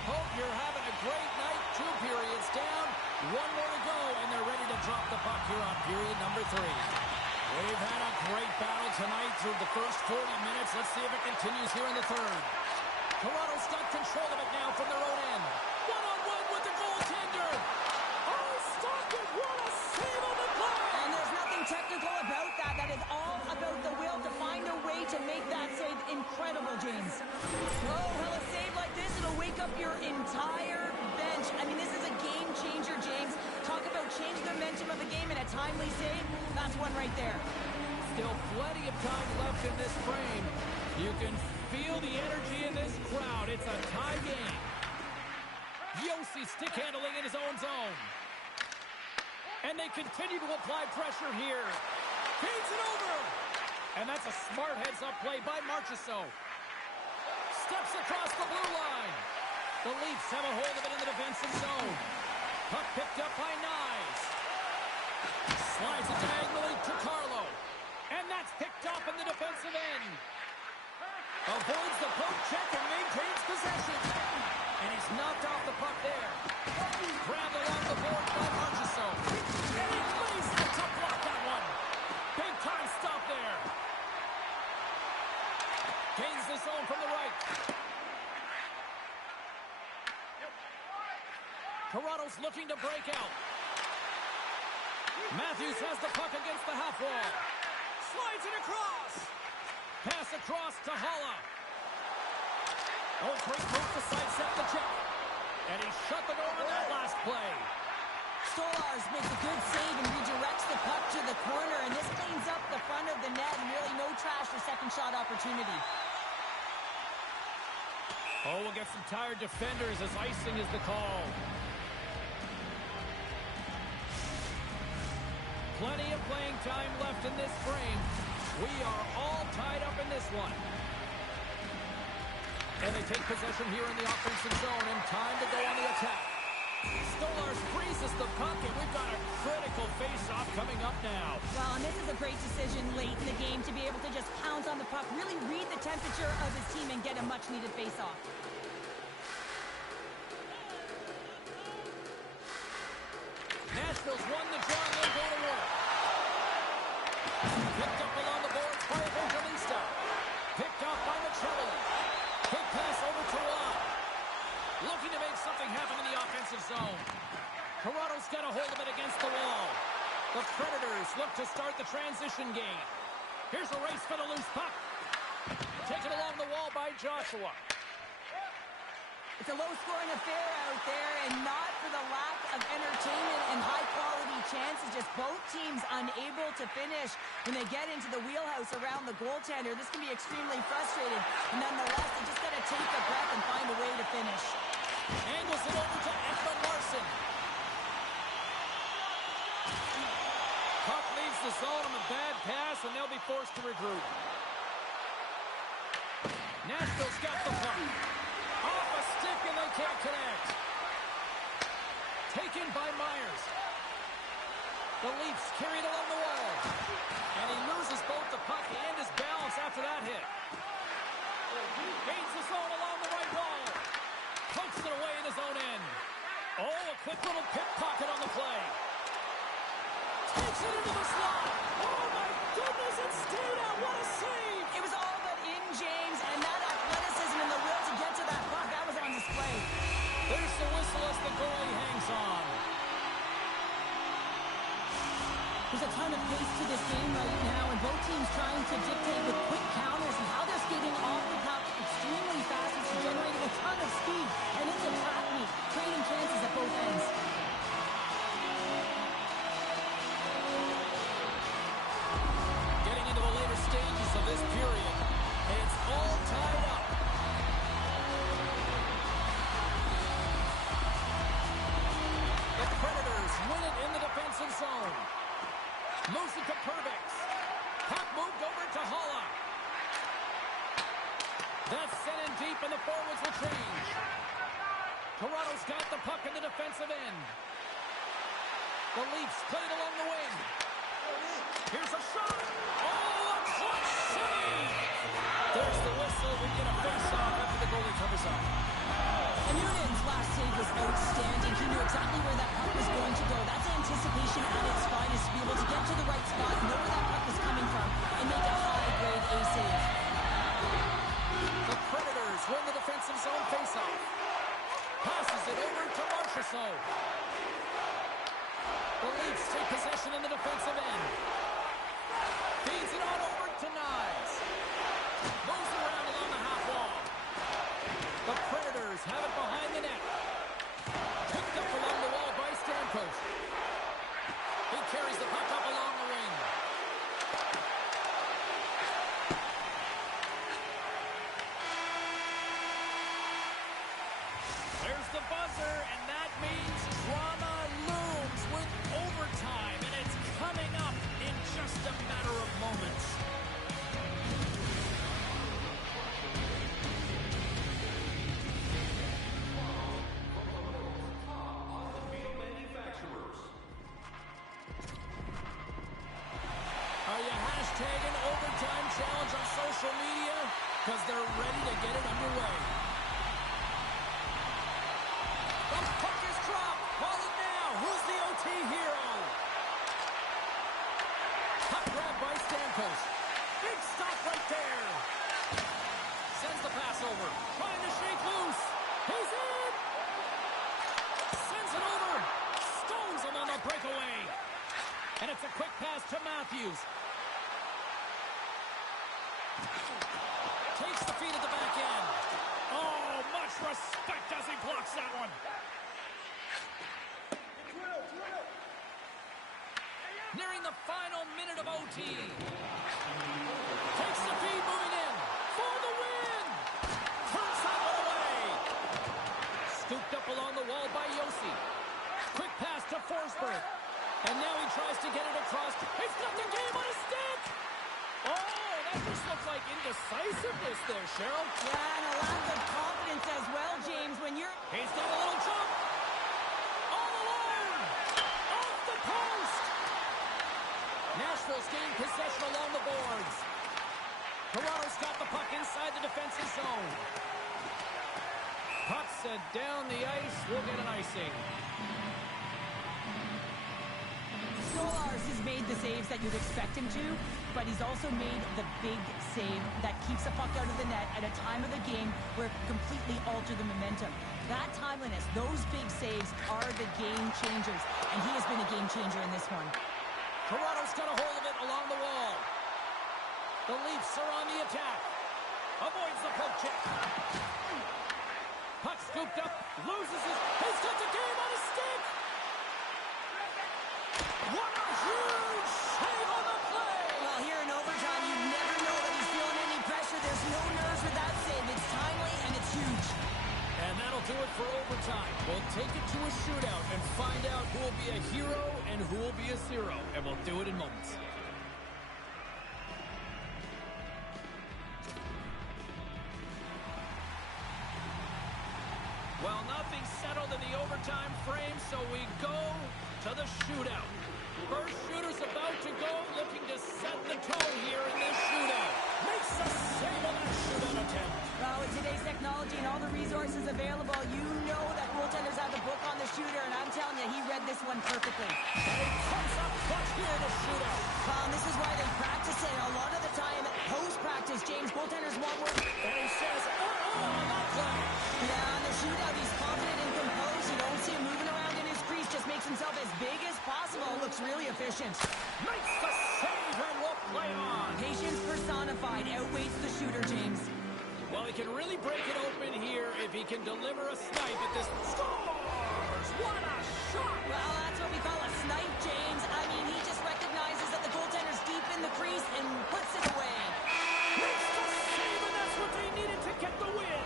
Hope you're having a great night. 2 periods down, 1 more to go, and they're ready to drop the puck here on period number 3. We've had a great battle tonight through the first 40 minutes. Let's see if it continues here in the third. Toronto's got control of it now from their own end. One-on-one with the goaltender. Oh, stop it. What a save on the play. And there's nothing technical about that. That is all about the will to find a way to make that save incredible, James. Oh, well, a save like this, it'll wake up your entire bench. I mean, this is a game changer, James. Talk about change the momentum of the game in a timely save. That's one right there. Still plenty of time left in this frame. You can feel the energy in this crowd. It's a tie game. Yossi stick handling in his own zone. And they continue to apply pressure here. Feeds it over. And that's a smart heads-up play by Marchessault. Steps across the blue line. The Leafs have a hold of it in the defensive zone. Puck picked up by Nyes. Slides it diagonally to Carlo. And that's picked up in the defensive end. Avoids the poke check and maintains possession. And he's knocked off the puck there. Grabbed along the board by Marchessault. And he plays it to block that one. Big time stop there. Gains the zone from the right. Toronto's looking to break out. Matthews has the puck against the half wall. Slides it across. Pass across to Hulla. Oh, great move to sidestep the check. And he shut the door on that last play. Stolarz makes a good save and redirects the puck to the corner, and this cleans up the front of the net, and really no trash for second shot opportunity. Oh, we'll get some tired defenders as icing is the call. Plenty of playing time left in this frame. We are all tied up in this one. And they take possession here in the offensive zone, and time to go on the attack. Stolarz freezes the puck, and we've got a critical face-off coming up now. Well, and this is a great decision late in the game to be able to just pounce on the puck, really read the temperature of his team and get a much-needed face-off. Nashville's won the draw, and they'll go to work. Picked up along the boards by Evangelista. Picked off by Michelli. Quick pass over to Watt. Looking to make something happen in the offensive zone. Toronto's got a hold of it against the wall. The Predators look to start the transition game. Here's a race for the loose puck. Taken along the wall by Joshua. It's a low-scoring affair out there, and not for the lack of entertainment and high-quality chances. Just both teams unable to finish when they get into the wheelhouse around the goaltender. This can be extremely frustrating, and nonetheless, they just got to take a breath and find a way to finish. Angles it over to Ekman Larsson. Puck leaves the zone on a bad pass, and they'll be forced to regroup. Nashville's got the puck. Off a stick, and they can't connect. Taken by Myers. The Leafs carried along the wall. And he loses both the puck and his balance after that hit. Gains the zone along the right wall. Pokes it away in his own end. Oh, a quick little pickpocket on the play. Takes it into the slot. Oh, my goodness, it stayed out. What a save. It was all but in, James, and that athleticism and the will to get to that puck, that was on display. There's the whistle as the goalie hangs on. There's a ton of pace to this game right now, and both teams trying to dictate with quick counters and how they're skating off the puck extremely fast. It's generating a ton of speed, and it's a trap meet, trading chances at both ends. Getting into the later stages of this period, and it's all tied up. The Predators win it in the defensive zone. Moves it to Perbix. Puck moved over to Holla. That's sent in deep, and the forwards will change. Toronto's got the puck in the defensive end. The Leafs played along the wing. Here's a shot. Oh, a clutch save. There's the whistle. We get a face-off after the goalie covers up. And Union's last save was outstanding. He knew exactly where that puck was going to go. That's anticipation at its finest, to be able to get to the right spot, know where that puck was coming from, and make a high-grade A save. The Predators win the defensive zone face-off. Passes it over to Marchessault. The Leafs take possession in the defensive end. Feeds it on over to Nyes. Moves around along the half wall. The Predators have it behind the net. Picked up along the wall by Stamkos. He carries the puck up along the wing. There's the buzzer, and that means drama looms with overtime, and it's coming up in just a matter of moments. Are you hashtagging overtime challenge on social media? Because they're ready to get it underway. The puck is dropped. Call it now. Who's the OT hero? Puck grab by Stamkos. Big stop right there. Sends the pass over. Trying to shake loose. He's in. Sends it over. Stones him on the breakaway. And it's a quick pass to Matthews. Takes the feed at the back end. Oh, much respect as he blocks that one. Nearing the final minute of OT. Takes the feed, moving in. For the win. Turns that one away. Scooped up along the wall by Yossi. Quick pass to Forsberg. And now he tries to get it across. He's got the game on his stick! Oh, that just looked like indecisiveness there, Cheryl. Yeah, and a lack of confidence as well, James, when you're... He's got a little jump. All alone. Off the post. Nashville's gained possession along the boards. Toronto's got the puck inside the defensive zone. Puck set down the ice. We'll get an icing. Stolarz has made the saves that you'd expect him to, but he's also made the big save that keeps the puck out of the net at a time of the game where it can completely alter the momentum. That timeliness, those big saves are the game changers, and he has been a game changer in this one. Toronto's got a hold of it along the wall. The Leafs are on the attack. Avoids the poke check. Puck scooped up, loses it. He's got the game on his stick. What a huge save on the play! Well, here in overtime, you never know that he's feeling any pressure. There's no nerves with that save. It's timely and it's huge. And that'll do it for overtime. We'll take it to a shootout and find out who will be a hero and who will be a zero. And we'll do it in moments. Well, nothing's settled in the overtime frame, so we go to the shootout. First shooter's about to go, looking to set the tone here in this shootout. Makes the save on that shootout attempt. Well, with today's technology and all the resources available, you know that goaltenders have the book on the shooter, and I'm telling you, he read this one perfectly. And he comes up clutch here in the shootout. Well, and this is why they practice it. A lot of the time, post-practice, James, goaltenders want work. And he says, on that play. Yeah, on the shootout, he's confident and composed. You don't see him moving around in his crease, just makes himself as big as possible. Looks really efficient. Makes the save and will play on. Patience personified outweighs the shooter, James. Well, he can really break it open here if he can deliver a snipe at this. Scores! What a shot! Well, that's what we call a snipe, James. I mean, he just recognizes that the goaltender's deep in the crease and puts it away. Makes the save, and that's what they needed to get the win.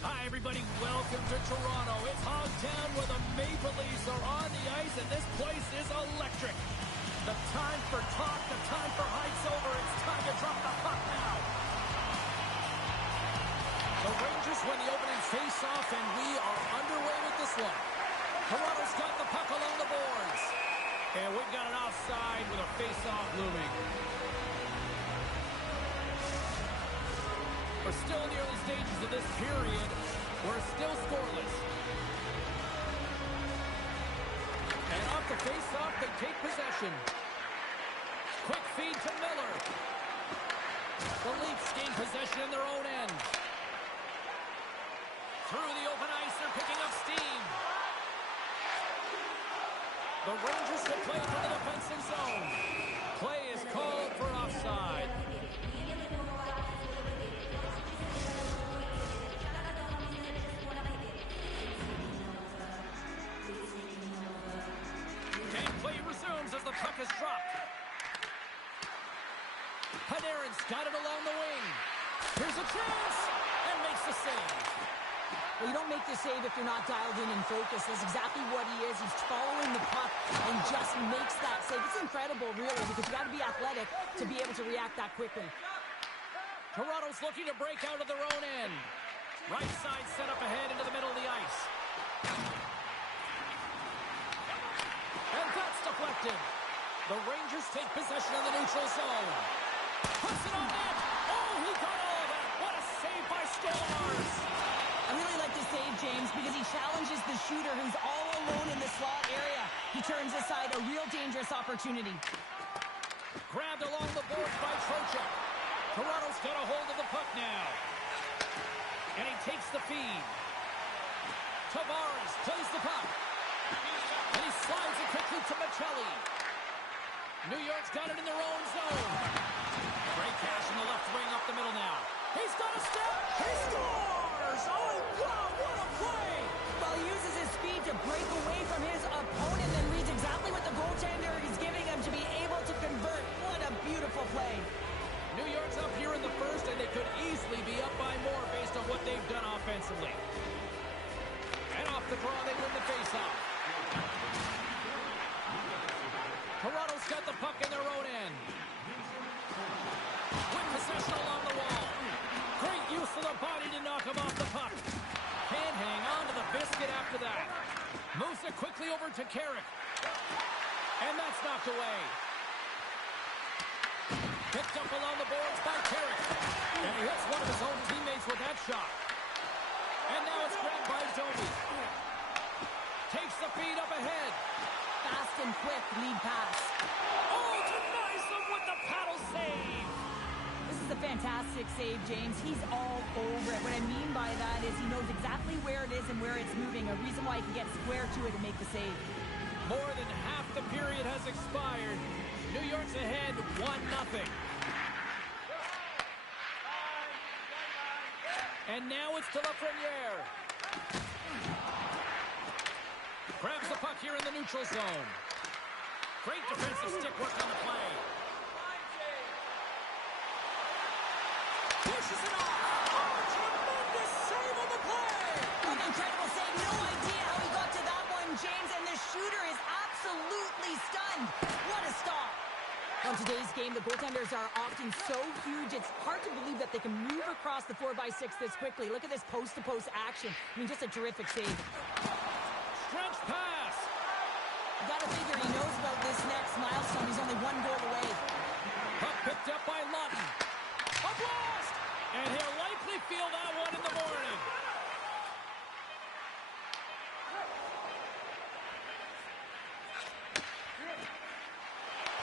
Hi, everybody. Welcome to Toronto. It's Hogtown where the Maple Leafs are on the ice, and this place is electric. The time for talk, the time for hype's over. It's time to drop the puck now. The Rangers win the opening face-off, and we are underway with this one. Toronto's got the puck along the boards. And we've got an offside with a face-off looming. We're still in the early stages of this period. We're still scoreless. And off the face-off, they take possession. Quick feed to Miller. The Leafs gain possession in their own end. Through the open ice, they're picking up steam. The Rangers will play from the defensive zone. Play is called for offside. Play resumes as the puck is dropped. Panarin's got it along the wing. Here's a chance, and makes the save. Well, you don't make the save if you're not dialed in and focused. That's exactly what he is. He's following the puck and just makes that save. It's incredible, really, because you got to be athletic to be able to react that quickly. Toronto's looking to break out of their own end. Right side set up ahead into the middle of the ice. And that's deflected. The Rangers take possession of the neutral zone. Puts it on net. Oh, he got all of it. What a save by Stolarz. I really like the save, James, because he challenges the shooter who's all alone in the slot area. He turns aside a real dangerous opportunity. Grabbed along the boards by Trocheck. Toronto's got a hold of the puck now. And he takes the feed. Tavares plays the puck. And he slides it quickly to Michelli. New York's got it in their own zone. Great pass in the left wing up the middle now. He's got a step. He scores! Oh, wow, what a play! Well, he uses his speed to break away from his opponent and reads exactly what the goaltender is giving him to be able to convert. What a beautiful play. New York's up here in the first, and they could easily be up by more based on what they've done offensively. And off the draw, they win the faceoff. Toronto's got the puck in their own end. With possession along the wall. Great use of the body to knock him off the puck. Can't hang on to the biscuit after that. Moves it quickly over to Carrick. And that's knocked away. Picked up along the boards by Carrick. And he hits one of his own teammates with that shot. And now it's grabbed by Domi. Takes the feed up ahead. Fast and quick lead pass. Oh, denies him with the paddle save. This is a fantastic save, James. He's all over it. What I mean by that is he knows exactly where it is and where it's moving. A reason why he can get square to it and make the save. More than half the period has expired. New York's ahead 1-0. And now it's to Lafreniere. Grabs the puck here in the neutral zone. Great defensive stick work on the play. Pushes it off. Oh, tremendous save on the play. An incredible save. No idea how he got to that one, James. And the shooter is absolutely stunned. What a stop. On today's game, the goaltenders are often so huge, it's hard to believe that they can move across the 4x6 this quickly. Look at this post-to-post action. I mean, just a terrific save. Stretch pass. You gotta figure he knows about this next milestone. He's only one goal away. Puck picked up by Lawton. A blast! And he'll likely feel that one in the morning.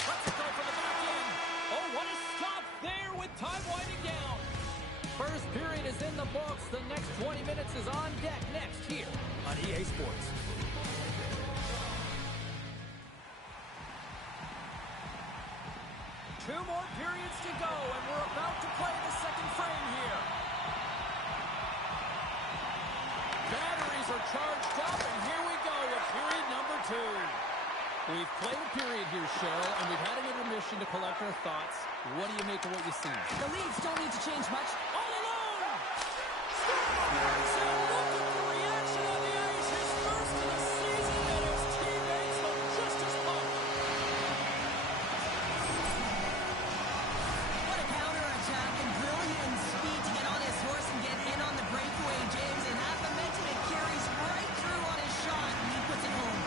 Let's go for the back end. Oh, what a stop there with time winding down. First period is in the books. The next 20 minutes is on deck next here on EA Sports. Two more periods to go, and we're about to play the second frame here. Batteries are charged up, and here we go with period number 2. We've played a period here, Cheryl, and we've had an intermission to collect our thoughts. What do you make of what you've seen? The leads don't need to change much. All alone! Scores! And look at the reaction on the ice. His first of the season, and his teammates look just as pumped. What a counterattack and brilliant speed to get on his horse and get in on the breakaway, James. And that momentum it carries right through on his shot, and he puts it home.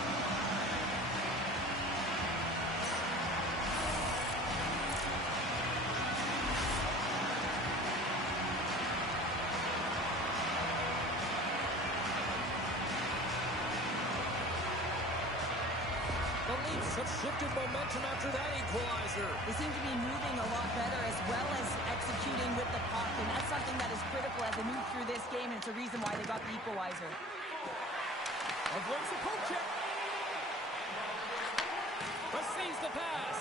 The Leafs have shifted momentum after that equalizer. They seem to be moving a lot better as well as executing with the puck, and that's something that is critical as they move through this game, and it's a reason why they got the equalizer. Avoids the poke check. Receives the pass.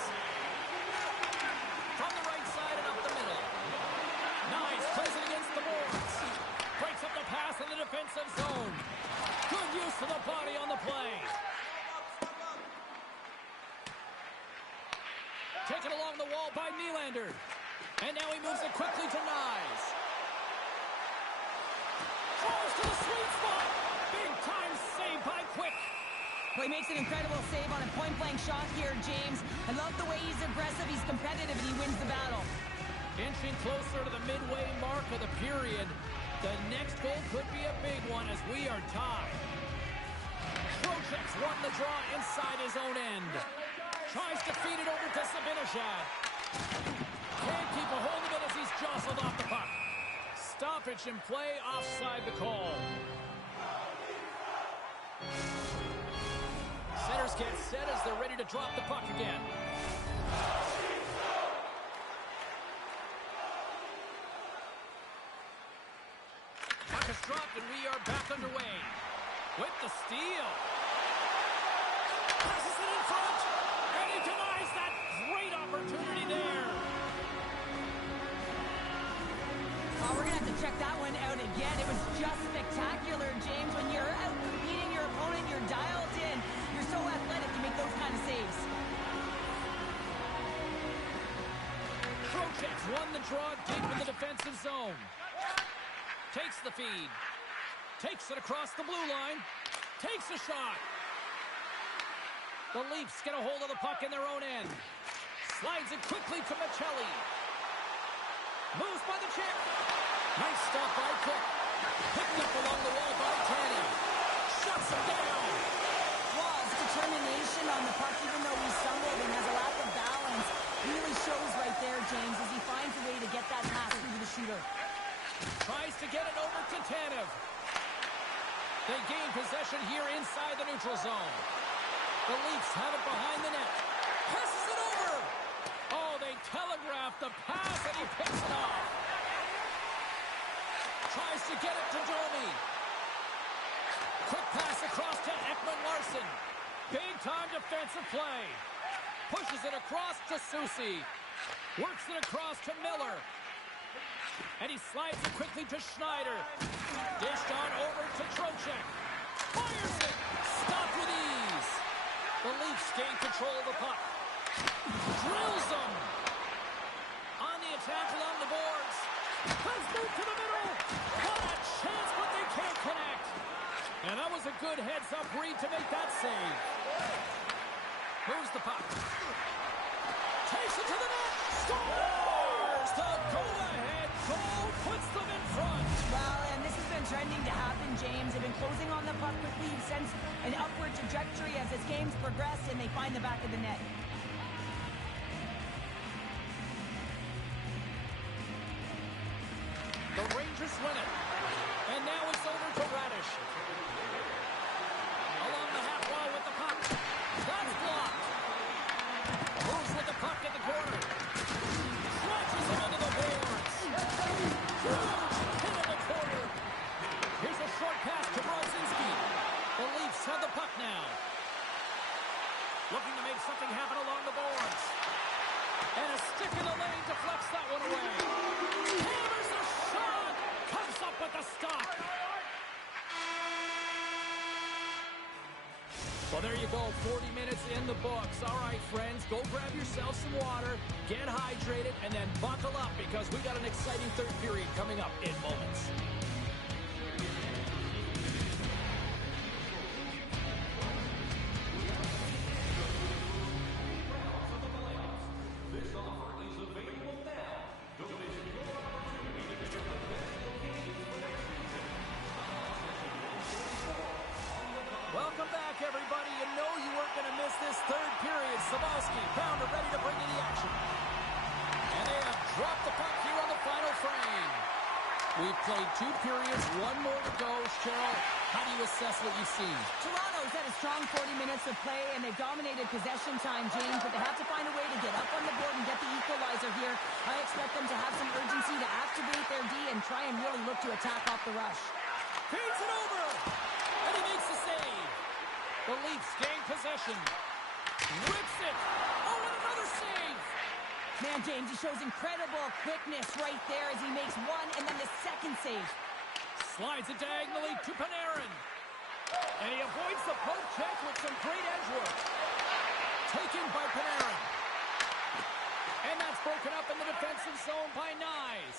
From the right side and up the middle. Nice, plays it against the boards. Breaks up the pass in the defensive zone. Good use of the body on the play. Taken along the wall by Nylander. And now he moves it quickly to Nyes. Throws to the sweet spot. Big time save by Quick. Well, he makes an incredible save on a point-blank shot here, James. I love the way he's aggressive, he's competitive, and he wins the battle. Inching closer to the midway mark of the period. The next goal could be a big one as we are tied. Trocheck's won the draw inside his own end. Tries to feed it over to Zibanejad. Can't keep a hold of it as he's jostled off the puck. Stoppage in play, offside the call. Centers get set as they're ready to drop the puck again. Puck is dropped and we are back underway. With the steal. Passes it in front. And he denies that check that one out again. It was just spectacular, James. When you're out competing your opponent, you're dialed in. You're so athletic, you make those kind of saves. Trocheck's won the draw deep in the defensive zone. Takes the feed. Takes it across the blue line. Takes a shot. The Leafs get a hold of the puck in their own end. Slides it quickly to Michelli. Moves by the check. Nice stop by Cook. Picked up along the wall by Tanny. Shuts him down. Was determination on the puck, even though he stumbled and has a lack of balance. Really shows right there, James, as he finds a way to get that pass through to the shooter. Tries to get it over to Tanev. They gain possession here inside the neutral zone. The Leafs have it behind the net. Passes it over. Oh, they telegraphed the pass, and he picks it off. Tries to get it to Domi. Quick pass across to Ekman-Larsson. Big-time defensive play. Pushes it across to Soucy. Works it across to Miller. And he slides it quickly to Schneider. Dished on over to Trocheck. Fires it. Stopped with ease. The Leafs gain control of the puck. Drills them. On the attack along the boards. Has moved to the middle. What a chance, but they can't connect. And that was a good heads-up read to make that save. Moves the puck. Takes it to the net. Scores! The go-ahead goal puts them in front. Well, and this has been trending to happen, James. They've been closing on the puck quickly. You've sensed an upward trajectory as this game's progressed, and they find the back of the net. The Rangers win it. And now it's over to Radish. Along the half wall with the puck. That's blocked. Moves with the puck in the corner. Crunches him into the boards. Huge hit in the corner. Here's a short pass to Brodzinski. The Leafs have the puck now. Looking to make something happen along the boards. And a stick in the lane deflects that one away. Hammers a shot. Comes up with the stop. Well, there you go. 40 minutes in the books. All right, friends, go grab yourself some water, get hydrated, and then buckle up because we got an exciting third period coming up in moments. This offer is available now. Don't miss your opportunity to pick up the best locations for next season. Welcome back, everybody. You know you weren't going to miss this third period. Sabalski, Pounder ready to bring you the action. And they have dropped the puck here on the final frame. We've played 2 periods, 1 more to go. Cheryl, how do you assess what you've seen? Toronto's had a strong 40 minutes of play, and they've dominated possession time, James, but they have to find a way to get up on the board and get the equalizer here. I expect them to have some urgency to activate their D and try and really look to attack off the rush. Feeds it over, and he makes the save. The Leafs gain possession. Rips it. Oh, and another save. Man, James, he shows incredible quickness right there as he makes one and then the second save. Slides it diagonally to Panarin. And he avoids the poke check with some great edge work. Taken by Panarin. And that's broken up in the defensive zone by Nyes.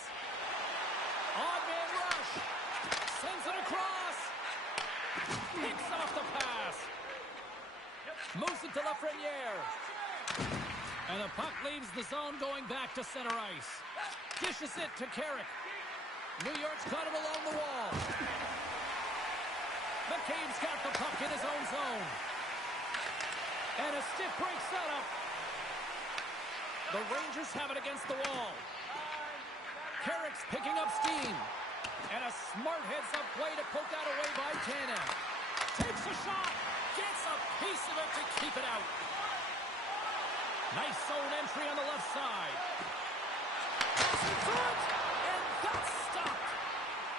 Odd man rush. Sends it across. Picks off the pass. Moves it to Lafreniere. And the puck leaves the zone going back to center ice. Dishes it to Carrick. New York's got it along the wall. McCabe's got the puck in his own zone. And a stick breaks that up. The Rangers have it against the wall. Carrick's picking up steam. And a smart heads-up play to poke that away by Tanev. Takes a shot. Gets a piece of it to keep it out. Nice zone entry on the left side. Passing through it. And that's stopped.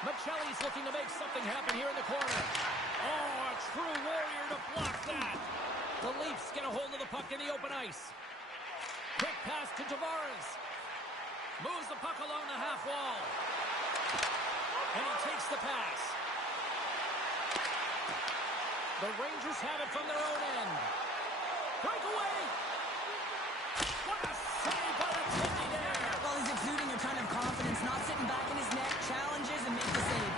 Michelli's looking to make something happen here in the corner. Oh, a true warrior to block that. The Leafs get a hold of the puck in the open ice. Quick pass to Tavares. Moves the puck along the half wall. And he takes the pass. The Rangers have it from their own end. Breakaway! What a save by the Tindy there! Well, he's exuding a ton of confidence, not sitting back in his net, challenges and makes the save.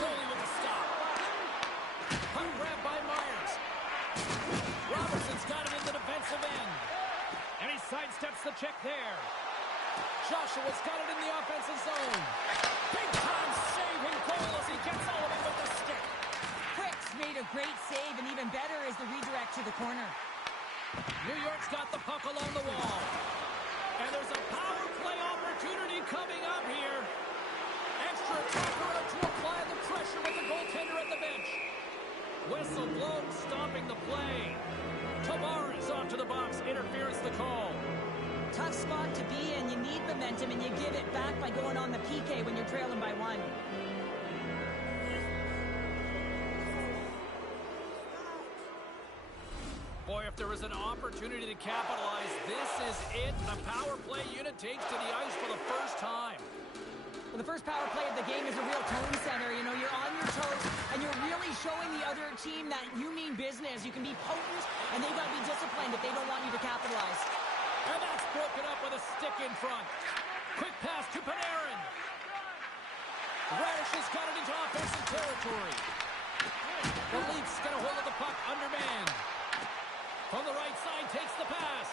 Goalie with a stop. Puck grab by Myers. Robertson's got it in the defensive end. And he sidesteps the check there. Joshua's got it in the offensive zone. Big time saving goal as he gets all of it with the stick. Quick's made a great save, and even better is the redirect to the corner. New York's got the puck along the wall. And there's a power play opportunity coming up here. Extra attacker out to apply the pressure with the goaltender at the bench. Whistle blown, stopping the play. Tavares off to the box. Interference the call. Tough spot to be in. You need momentum, and you give it back by going on the PK when you're trailing by 1. Boy, if there was an opportunity to capitalize, this is it. The power play unit takes to the ice for the first time. Well, the first power play of the game is a real tone setter. You know, you're on your toes, and you're really showing the other team that you mean business. You can be potent, and they've got to be disciplined if they don't want you to capitalize. And that's broken up with a stick in front. Quick pass to Panarin. Radish has got it into offensive territory. The Leafs get a hold of the puck, undermanned. From the right side, takes the pass.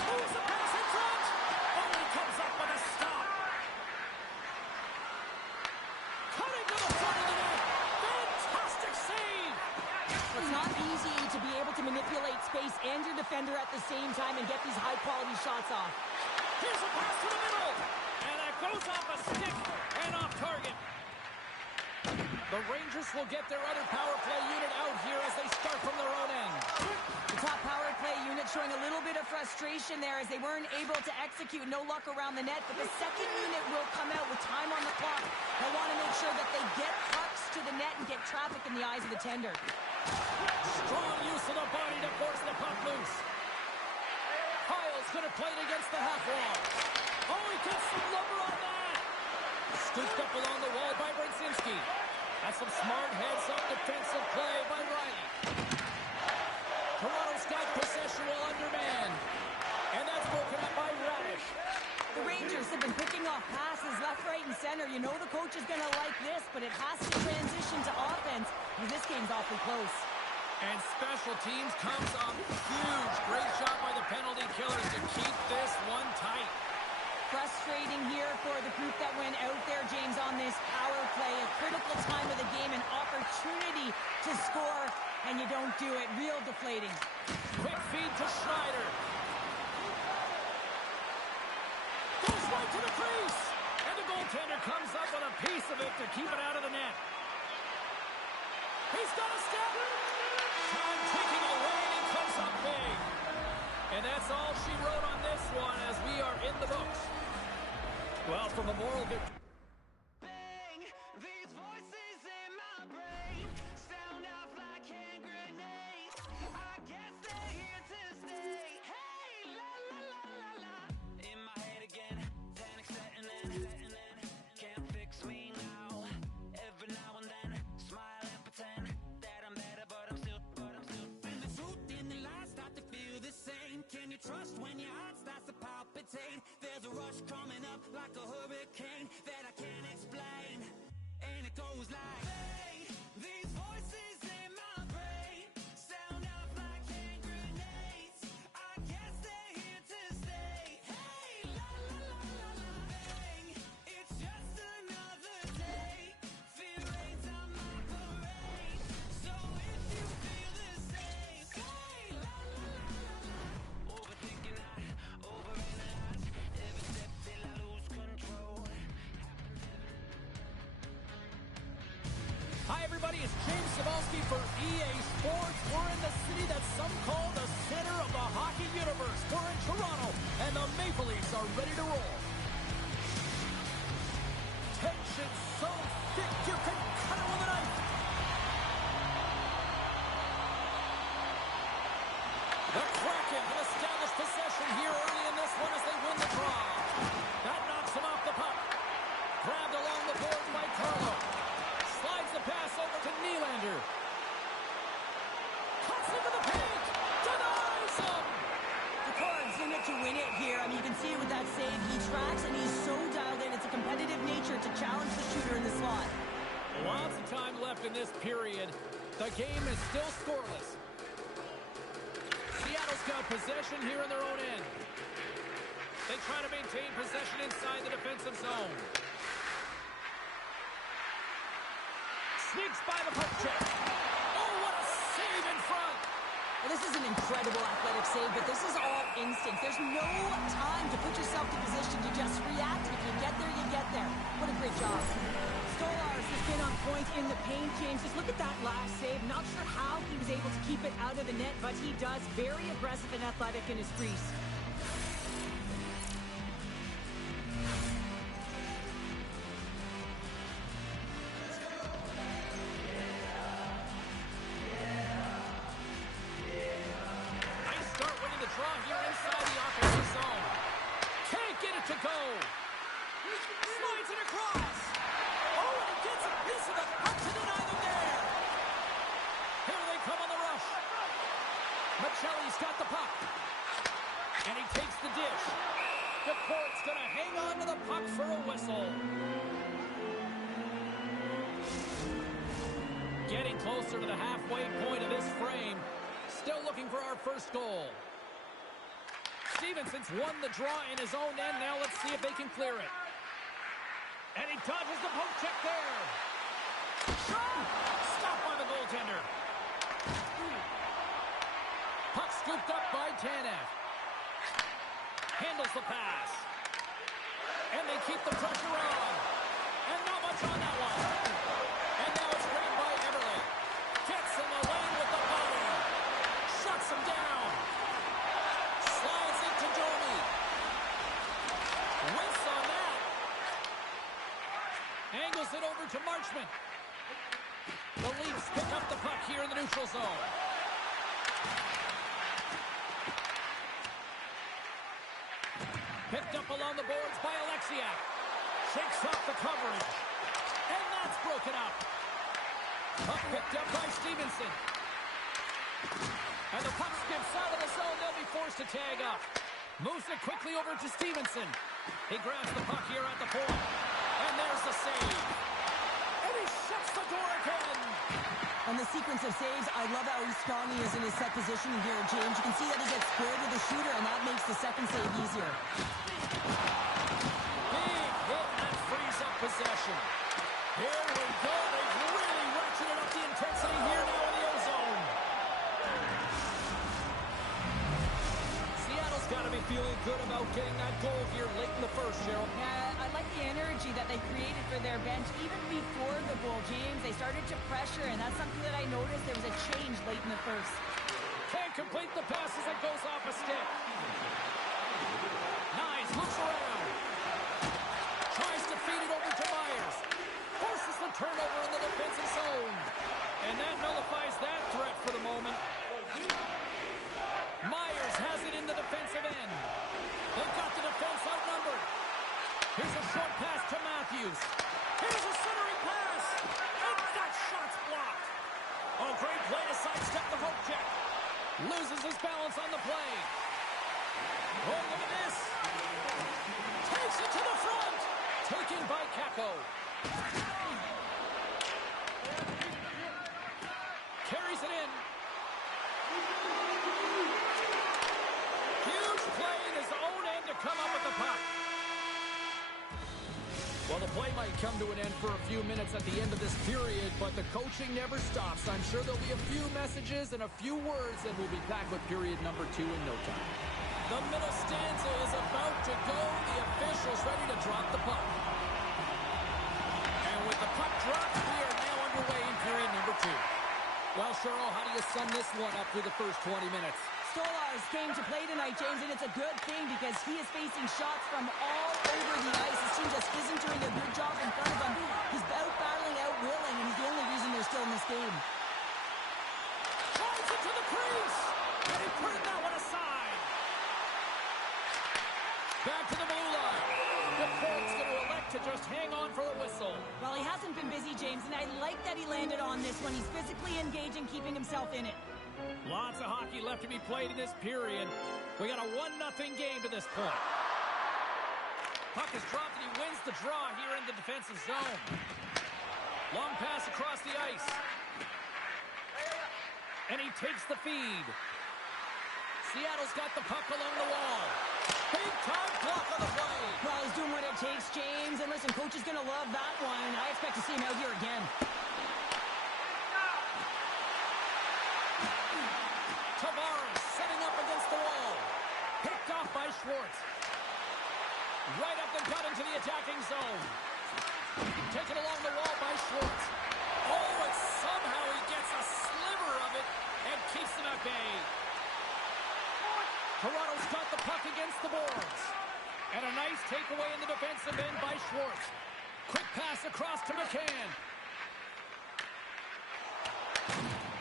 Moves the pass in front. Only comes up with a stop. Cutting to the front of the net. Fantastic save. It's not easy to be able to manipulate space and your defender at the same time and get these high-quality shots off. Here's a pass to the middle. And that goes off a stick and off target. The Rangers will get their other power play unit out here as they start from their own end. The top power play unit showing a little bit of frustration there as they weren't able to execute. No luck around the net, but the second unit will come out with time on the clock. They want to make sure that they get pucks to the net and get traffic in the eyes of the tender. Strong use of the body to force the puck loose. Hyle's going to play it against the half wall. Oh, he gets some lumber on that. Scooped up along the wall by Brzezinski. That's some smart heads-up defensive play by Riley. Toronto's got possession while undermanned. And that's broken up by Radish. The Rangers have been picking off passes left, right, and center. You know the coach is going to like this, but it has to transition to offense because this game's awfully close. And special teams comes up huge. Great shot by the penalty killers to keep this one tight. Frustrating here for the group that went out there, James, on this power play. A critical time of the game, an opportunity to score, and you don't do it. Real deflating. Quick feed to Schneider. Goes right to the crease. And the goaltender comes up with a piece of it to keep it out of the net. He's got a step. Time ticking away, and he comes up big. And that's all she wrote on this one as we are in the books. Well, from a moral victory. These voices in my brain sound off like hand grenades. I guess they're here to stay. Hey, la la la la la. In my head again, panic setting in. Can't fix me now. Every now and then, smile and pretend that I'm better, but I'm still. And the truth and the lies start to feel the same. Can you trust when your heart starts to palpitate? There's a rush coming up like a hurricane that I can't explain. And it goes like, hey, these voices in my brain sound off like hand grenades. I guess they're here to stay. Hey, la la la la la. Bang, it's just another day. Fear ain't on my parade. So if you feel the same, say la la la la la. Overthinking, I overanalyze. Every step till I lose control. Hi, everybody. It's James Cebulski for EA Sports. We're in the city that some call the center of the hockey universe. We're in Toronto, and the Maple Leafs are ready to roll. Tension so thick you can cut it with a knife. The Kraken have established possession here early in this one as they win the draw. That knocks him off the puck. Grabbed along the boards by Carlo. Slides the pass over to Nylander. Cuts into the paint. Denies him. The Cards in it to win it here. I mean, you can see it with that save. He tracks and he's so dialed in. It's a competitive nature to challenge the shooter in the slot. Lots of time left in this period. The game is still scoreless. Seattle's got possession here in their own end. They try to maintain possession inside the defensive zone. Sneaks by the poke check. Oh, what a save in front. Well, this is an incredible athletic save, but this is all instinct. There's no time to put yourself in position to just react. If you get there, you get there. What a great job. Stolarz has been on point in the paint, James. Just look at that last save. Not sure how he was able to keep it out of the net, but he does. Very aggressive and athletic in his crease. Nice start winning the draw here inside the offensive zone. Can't get it to go. Slides it across. Oh, and he gets a piece of the puck to deny them there. Here they come on the rush. Michelli's got the puck. And he takes the dish. The court's going to hang on to the puck for a whistle. Getting closer to the halfway point of this frame. Still looking for our first goal. Stevenson's won the draw in his own end. Now let's see if they can clear it. And he dodges the poke check there. Shot! Stopped by the goaltender. Puck scooped up by Tanev. Handles the pass. And they keep the pressure on. And not much on that one. And now it's grabbed by Everly. Gets in the lane with the body. Shuts him down. Slides it to Domi. Whiffs on that. Angles it over to Marchment. The Leafs pick up the puck here in the neutral zone. Picked up along the boards by Alexiak. Shakes off the coverage. And that's broken up. Puck picked up by Stevenson. And the puck skips out of the zone. They'll be forced to tag up. Moves it quickly over to Stevenson. He grabs the puck here at the point. And there's the save. And he shuts the door again. On the sequence of saves, I love how strong he is in his set position here, James. You can see that he gets squared with the shooter, and that makes the second save easier. Big hit that frees up possession. Here we go. They've really ratcheted up the intensity here now in the ozone. Seattle's got to be feeling good about getting that goal here late in the first, Cheryl. Yeah, I like the energy that they created for their bench even before the goal, James. They started to pressure, and that's something that I noticed. There was a change late in the first. Can't complete the pass as it goes off a stick. Nice, looks around. Tries to feed it over to Myers. Forces the turnover in the defensive zone. And that nullifies that threat for the moment. Myers has it in the defensive end. They've got the defense outnumbered. Here's a short pass to Matthews. Here's a centering pass. And that shot's blocked. Oh, great play to sidestep the poke check. Loses his balance on the play. Oh, look at this. Takes it to the front. Taken by Kakko. Carries it in. Huge play in his own end to come up with the puck. Well, the play might come to an end for a few minutes at the end of this period, but the coaching never stops. I'm sure there'll be a few messages and a few words, and we'll be back with period number 2 in no time. The middle stanza is about to go. The officials ready to drop the puck. And with the puck dropped, we are now underway in period number 2. Well, Cheryl, how do you sum this one up through the first 20 minutes? Stolarz came to play tonight, James, and it's a good thing because he is facing shots from all over the ice. His team just isn't doing a good job in front of him. He's out battling, out willing, and he's the only reason they're still in this game. Drives it to the crease! And he put that one Back to the blue line. DePault's going to elect to just hang on for the whistle. Well, he hasn't been busy, James, and I like that he landed on this one. He's physically engaging, keeping himself in it. Lots of hockey left to be played in this period. We got a 1-0 game to this point. Puck is dropped and he wins the draw here in the defensive zone. Long pass across the ice. And he takes the feed. Seattle's got the puck along the wall. Big time block on the play. Well, he's doing what it takes, James. And listen, coach is going to love that one. I expect to see him out here again. Tavares setting up against the wall. Picked off by Schwartz. Right up the gut into the attacking zone. Taken along the wall by Schwartz. Oh, and somehow he gets a sliver of it and keeps them at bay. Toronto's got the puck against the boards. And a nice takeaway in the defensive end by Schwartz. Quick pass across to McCann.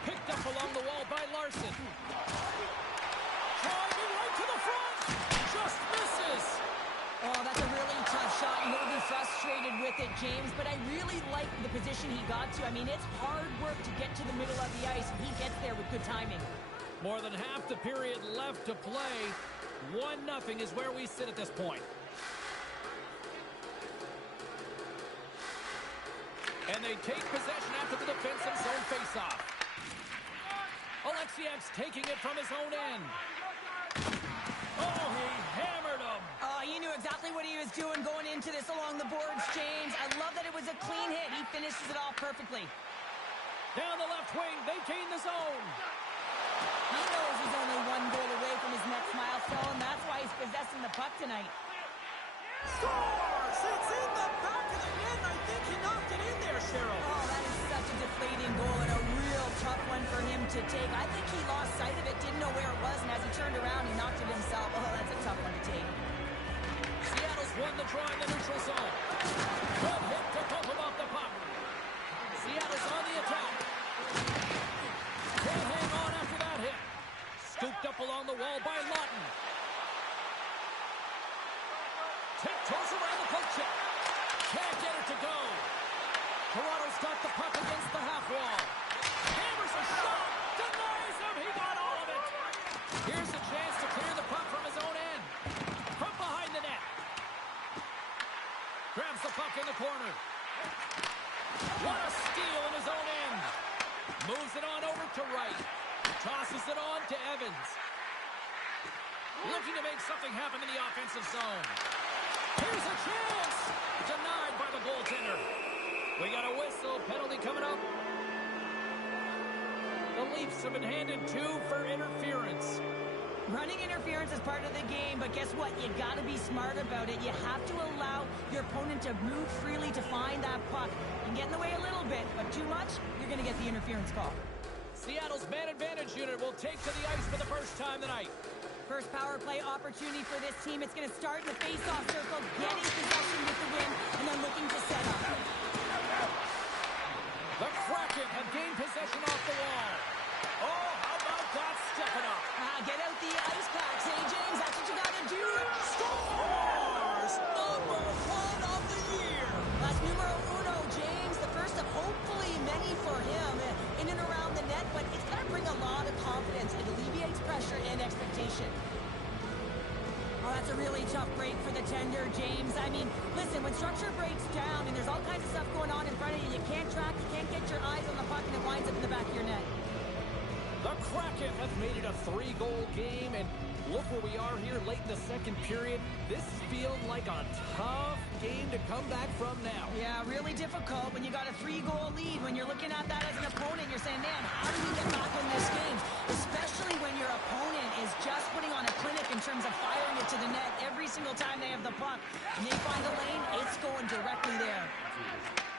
Picked up along the wall by Larson. Driving right to the front. Just misses. Oh, that's a really tough shot, and he'll be frustrated with it, James, but I really like the position he got to. I mean, it's hard work to get to the middle of the ice, and he gets there with good timing. More than half the period left to play. 1-0 is where we sit at this point. And they take possession after the defensive zone faceoff. Alexiak's taking it from his own end. Oh, he hammered him. He knew exactly what he was doing going into this along the boards, James. I love that it was a clean hit. He finishes it off perfectly. Down the left wing, they gain the zone. He knows he's only one goal away from his next milestone. That's why he's possessing the puck tonight. Scores! It's in the back of the net. I think he knocked it in there, Cheryl. Oh, that is such a deflating goal and a real tough one for him to take. I think he lost sight of it, didn't know where it was, and as he turned around, he knocked it himself. Oh, that's a tough one to take. Seattle's won the draw in the neutral zone. Good hit to pump him off the puck. Seattle's on the attack. Can't hang on after that hit. Scooped up along the wall by Lawton. Tiptoes around the poke check. Can't get it to go. Toronto's got the puck against the half wall. Hammers a shot. Denies him. He got all of it. Here's a chance to clear the puck from his own end. From behind the net. Grabs the puck in the corner. What a steal in his own end. Moves it on over to Wright. Tosses it on to Evans. Looking to make something happen in the offensive zone. Here's a chance. Denied by the goaltender. We got a whistle. Penalty coming up. The Leafs have been handed 2 for interference. Running interference is part of the game, but guess what? You got to be smart about it. You have to allow your opponent to move freely to find that puck. You can get in the way a little bit, but too much, you're going to get the interference call. Seattle's man advantage unit will take to the ice for the first time tonight. First power play opportunity for this team. It's going to start in the face-off circle, getting possession with the win, and then looking to set up. The Kraken have gained possession off the wall. Oh, how about that stepping up? Get out the ice packs, hey, James? That's what you got to do. Scores! Number 1 of the year. That's numero uno, James. The first of hopefully many for him in and around the net, but it's going to bring a lot of confidence. It alleviates pressure and expectation. Oh, that's a really tough break for the tender, James. I mean, listen, when structure breaks down and there's all kinds of stuff going on in front of you, you can't track, you can't get your eyes on the puck, and it winds up in the back of your net. The Kraken have made it a 3-goal game, and look where we are here late in the second period. This feels like a tough game to come back from now. Yeah, really difficult when you got a 3-goal lead. When you're looking at that as an opponent, you're saying, man, how do we get back in this game? Especially when your opponent is just putting on a clinic in terms of firing it to the net every single time they have the puck. And they find a lane, it's going directly there.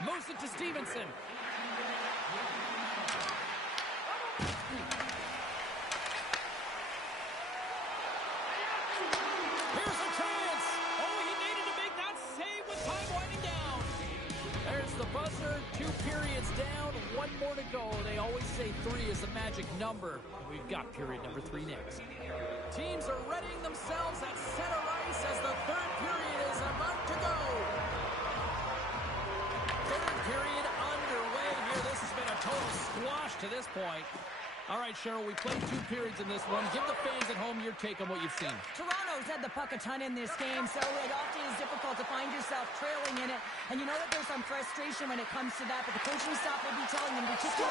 Moves it to Stevenson. Here's a chance. Oh, he needed to make that save with time winding down. There's the buzzer. 2 periods down. 1 more to go. They always say 3 is a magic number. We've got period number 3 next. Teams are readying themselves at center ice as the third period is about to go. Third period underway here. This has been a total squash to this point. All right, Cheryl, we played 2 periods in this one. Give the fans at home your take on what you've seen. Toronto's had the puck a ton in this game, so it often is difficult to find yourself trailing in it. And you know that there's some frustration when it comes to that, but the coaching staff will be telling them to just go.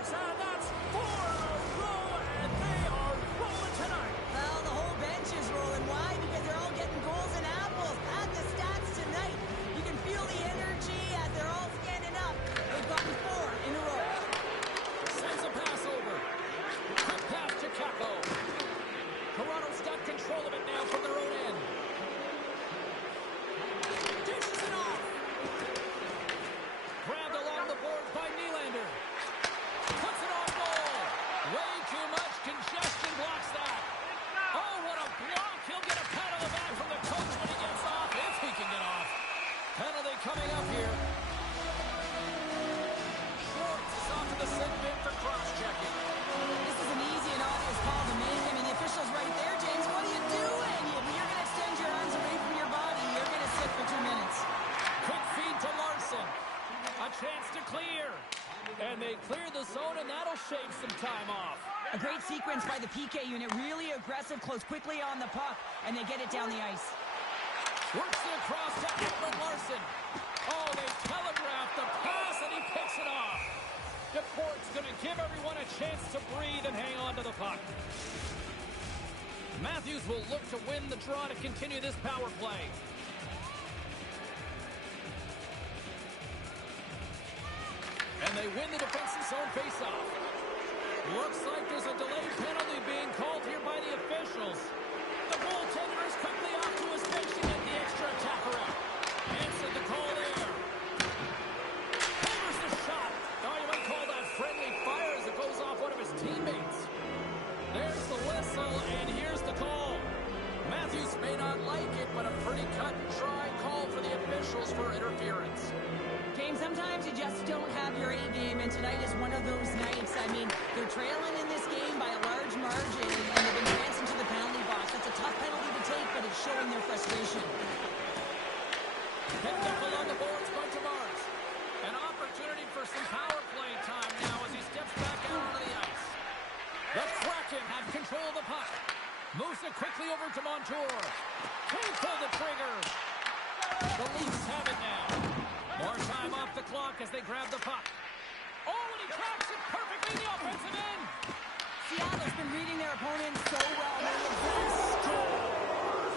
And that's 4 in a row, and they are rolling tonight. Well, the whole bench is rolling. Why? Because they're all getting goals and apples. Add the stats tonight. You can feel the energy as they're all standing up. They've gotten 4 in a row. Sends a pass over. Quick pass to Capo. Toronto's got control of it now from their own end. Dishes it off. Grabbed along the boards by Nylander. Puts it on goal. Way too much congestion blocks that. Oh, what a block. He'll get a pat on the back from the coach when he gets off, if he can get off. Penalty coming up here. Schwartz is off to the sit bin for cross-checking. This is an easy and obvious call to make. I mean, the official's right there, James. What are you doing? You're going to extend your arms away from your body. You're going to sit for 2 minutes. Quick feed to Larson. A chance to clear. And they clear the zone, and that'll shave some time off. A great sequence by the PK unit. Really aggressive, close quickly on the puck, and they get it down the ice. Works it across to Edwin Larson. Oh, they telegraphed the pass, and he picks it off. DePort's going to give everyone a chance to breathe and hang on to the puck. Matthews will look to win the draw to continue this power play. And they win the defensive zone faceoff. Looks like there's a delayed penalty being called here by the officials. The goaltender is quickly off to his bench to get the extra attacker out. Answered the call there. Hammers the shot. Now you might call that friendly fire as it goes off one of his teammates. There's the whistle, and here's the call. Matthews may not like it, but a pretty cut and dry call for the officials for interference. James, sometimes you just don't have your A game, and tonight is one of those nights. I mean, they're trailing in this game by a large margin, and they've advanced into the penalty box. That's a tough penalty to take, but it's showing their frustration. Picked up along the boards by Tavares. An opportunity for some power play time now as he steps back out onto the ice. The Kraken have control of the puck. Moves it quickly over to Montour. Can't pull the trigger. The Leafs have it now. More time off the clock as they grab the puck. Oh, and he tracks it perfectly in the offensive end. Seattle's been reading their opponent so well.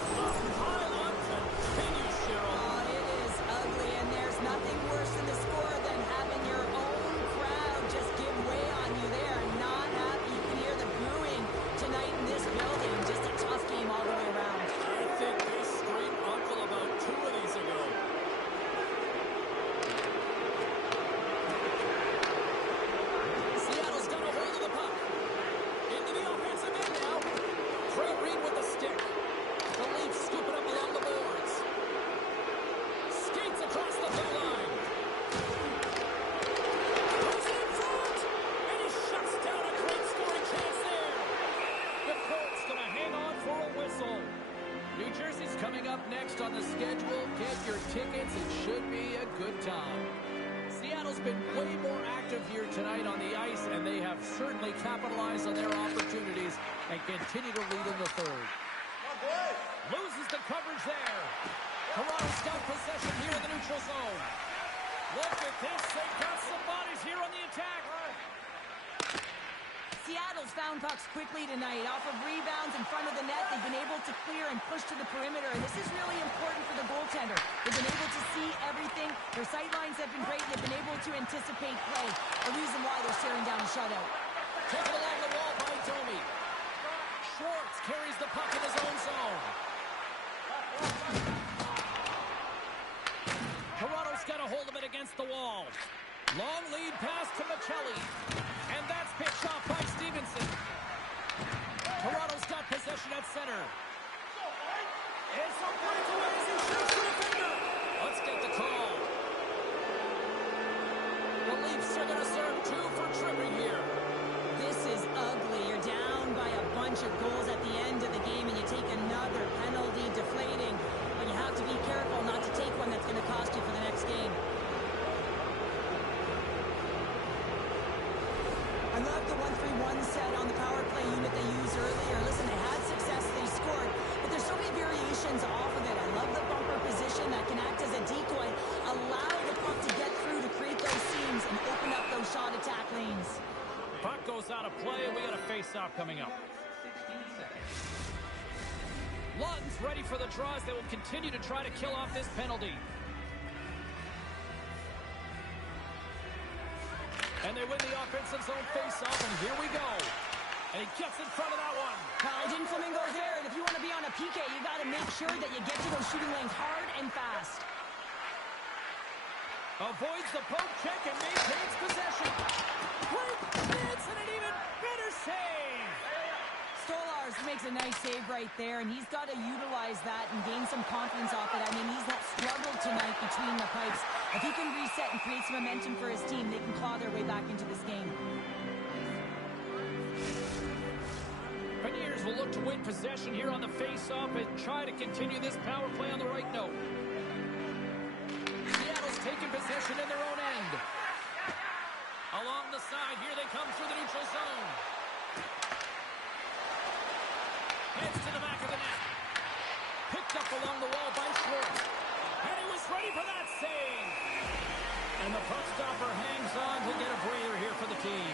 The pile-on continues, Cheryl. Oh, it is ugly, and there's nothing worse in the score than having your own crowd just give way on you. They are not happy. You can hear the booing tonight in this building. Just a tough game all the way around. I think they screamed uncle about 2 of these ago. Seattle's got a hold of the puck. Into the offensive end now. Trey Reed with the stick. The Leafs scoop it up along the boards. Skates across the blue line. Goes in front. And he shuts down a great scoring chance there. The Colts going to hang on for a whistle. New Jersey's coming up next on the schedule. Get your tickets. It should be a good time. Seattle's been way more active here tonight on the ice, and they have certainly capitalized on their opportunities and continue to lead in the third. Loses the coverage there. Toronto's got possession here in the neutral zone. Look at this. They've got some bodies here on the attack. Seattle's found pucks quickly tonight. Off of rebounds in front of the net, they've been able to clear and push to the perimeter, and this is really important for the goaltender. They've been able to see everything. Their sight lines have been great, and they've been able to anticipate play. A reason why they're staring down a shutout. Taken along the wall by Domi. Schwartz carries the puck in his own zone. Toronto's got a hold of it against the wall. Long lead pass to Michelli. And that's picked off by Stevenson. Toronto's got possession at center. It's a breakaway as he shoots the defender. Let's get the call. The Leafs are going to serve 2 for tripping here. This is ugly. You're down by a bunch of goals at the end of the game, and you take another penalty. Larsen's off of it. I love the bumper position that can act as a decoy, allow the puck to get through to create those seams and open up those shot attack lanes. Puck goes out of play. We got a face-off coming up. Lawton's ready for the draws. They will continue to try to kill off this penalty. And they win the offensive zone face-off, and here we go. And he gets in front of that one. Paladin Flamingo's there, and if you want to be on a PK, you got to make sure that you get to those shooting lanes hard and fast. Avoids the poke check and maintains possession. Great hits and an even better save. Stolars makes a nice save right there, and he's got to utilize that and gain some confidence off it. I mean, he's not struggled tonight between the pipes. If he can reset and create some momentum for his team, they can claw their way back into this game. Pioneers will look to win possession here on the face-off and try to continue this power play on the right note. Seattle's taking possession in their own end. Along the side, here they come through the neutral zone. Heads to the back of the net. Picked up along the wall by Schwartz. And he was ready for that save. And the puck stopper hangs on to get a breather here for the team.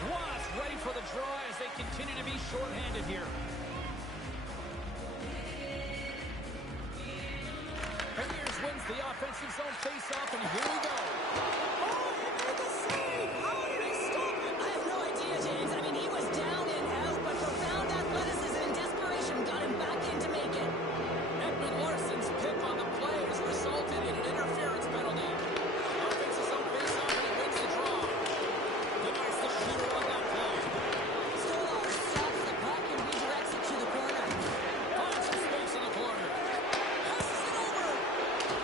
Wasp ready for the draw as they continue to be shorthanded here. Pioneers wins the offensive zone face-off, and here we go. Oh, he made the save! How did he stop it? I have no idea, James. I mean, he was down and out, but profound athleticism and desperation got him back in to make it. Edmund Larsen's pick on the play has resulted in an interference penalty. Offensive zone face-off, and he wins the draw. Device the shooter on that play. Stolar stops the puck and redirects it to the corner. Finds some space in the corner. Passes it over.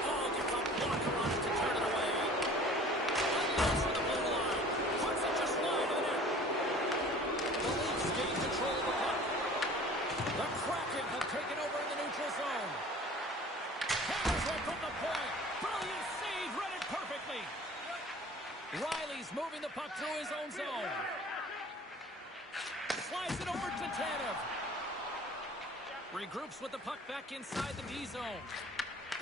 Oh, gets a blocker on it to turn it away. Unloads for the blue line. Puts it just wide of the net. The Leafs gain control of the puck. The Kraken have taken over in the neutral zone. Hammers one from the point. Brilliant save, read it perfectly. Riley's moving the puck through his own zone. Slides it over to Tanev. Regroups with the puck back inside the D zone.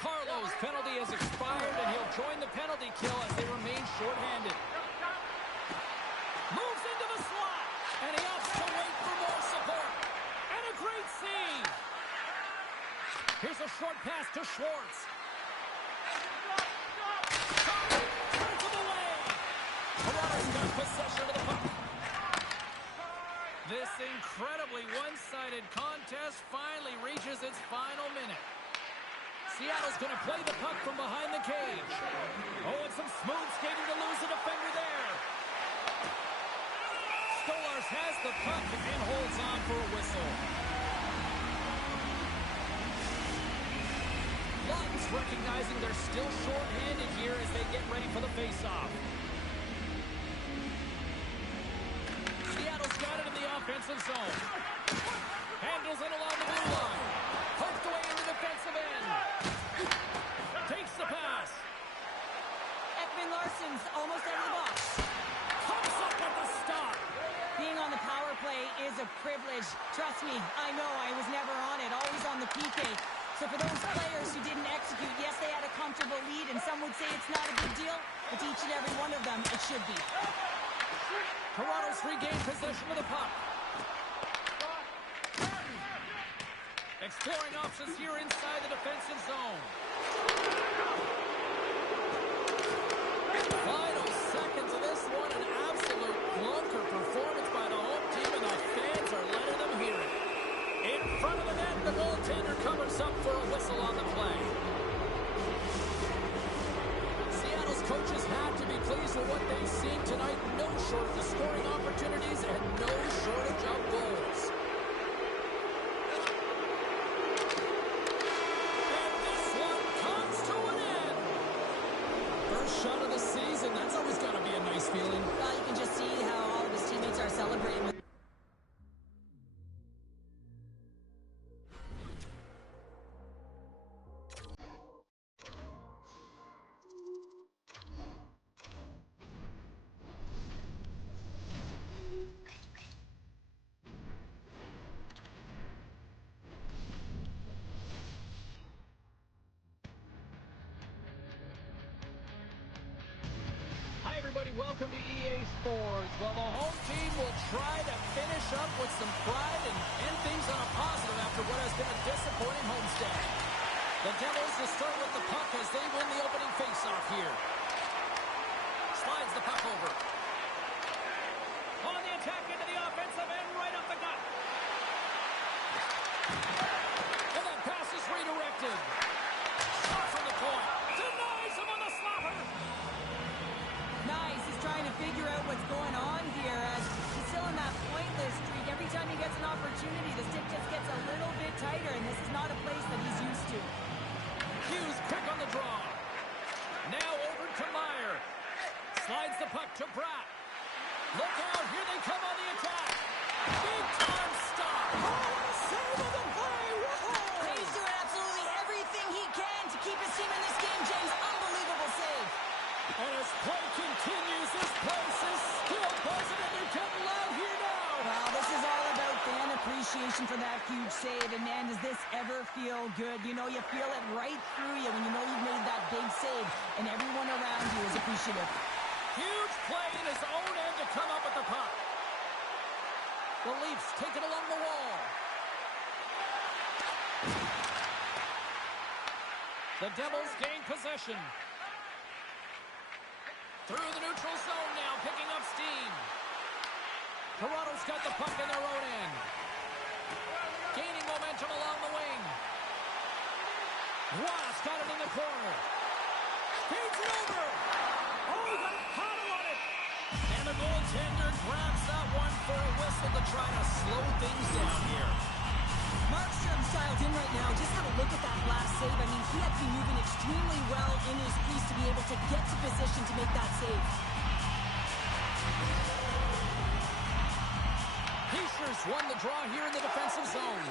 Carlo's penalty has expired, and he'll join the penalty kill as they remain shorthanded. Moves into the slot, and he opts to wait for more support. And a great save. Here's a short pass to Schwartz. Turns him away. Toronto's got possession of the puck. This incredibly one-sided contest finally reaches its final minute. Seattle's going to play the puck from behind the cage. Oh, and some smooth skating to lose a defender there. Stolars has the puck and holds on for a whistle. Lawton's recognizing they're still short-handed here as they get ready for the face-off. Seattle's got it in the offensive zone. Handles it along the blue line. Poked away in the defensive end. Takes the pass. Ekman Larsen's almost out of the box. Comes up with the stop. Being on the power play is a privilege. Trust me, I know I was never on it, always on the PK. So for those players who didn't execute, yes, they had a comfortable lead, and some would say it's not a big deal, but to each and every one of them, it should be. Toronto's regained possession of the puck. Exploring options here inside the defensive zone. Final seconds of this one, an absolute clunker performance by the home team, and the fans are letting them hear it. In front of the net, the goaltender covers up for a whistle on the play. Seattle's coaches have to be pleased with what they've seen tonight. No shortage of scoring opportunities and no shortage of goals. And this one comes to an end. First shot of the season. That's always got to be a nice feeling. Well, you can just see how all of his teammates are celebrating with welcome to EA Sports. Well, the home team will try to finish up with some pride and end things on a positive after what has been a disappointing homestand. The Devils will start with the puck as they win the opening faceoff here. Slides the puck over. On the attack into the offensive end, right up the gut. And that pass is redirected. Shot from the point. Denies him on the slapper. Nice. He's trying to figure out what's going on here as he's still in that pointless streak. Every time he gets an opportunity, the stick just gets a little bit tighter, and this is not a place that he's used to. Hughes quick on the draw. Now over to Meyer. Slides the puck to Pratt. Look out, here they come on the attack. Big time stop. Oh, save of the play. Whoa. He's doing absolutely everything he can to keep his team in this game, James. Unbelievable save. And as play continues, this place is still buzzing, and they're getting loud here now. Wow, this is all about fan appreciation for that huge save. And, man, does this ever feel good? You know, you feel it right through you when you know you've made that big save, and everyone around you is appreciative. Huge play in his own end to come up with the puck. The Leafs take it along the wall. The Devils gain possession. Through the neutral zone now, picking up steam. Toronto's got the puck in their own end. Gaining momentum along the wing. Ross got it in the corner. Feeds it over. Oh, he got Hano on it. And the goaltender grabs that one for a whistle to try to slow things down here. Markstrom's dialed in right now. Just have a look at that last save. I mean, he had to be moving extremely well in his crease to be able to get to position to make that save. Heischer's won the draw here in the defensive zone.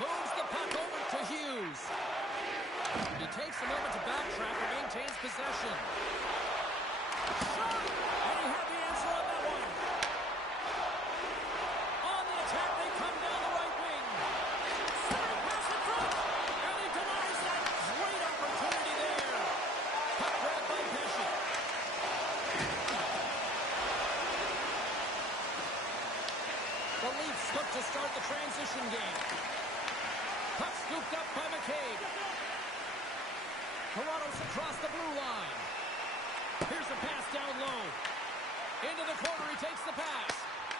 Moves the puck over to Hughes. He takes a moment to backtrack and maintains possession. Shot! And he had the answer on that one. On the attack, they come down the right wing. Center pass in front. And he denies that great opportunity there. Puck grabbed by Pesci. The Leafs look to start the transition game. Puck scooped up by McCabe. Toronto's across the blue line. Here's a pass down low. Into the corner, he takes the pass.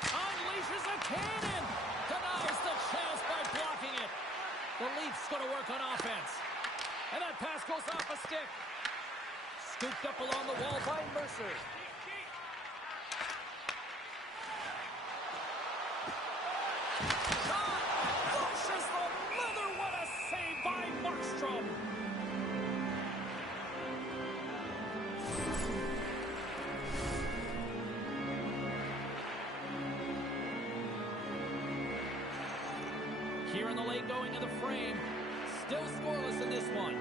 Unleashes a cannon. Denies the chance by blocking it. The Leafs going to work on offense. And that pass goes off a stick. Scooped up along the wall by Mercer. Shot! Pushes the leather. What a save by Markstrom. Here in the late going of the frame. Still scoreless in this one.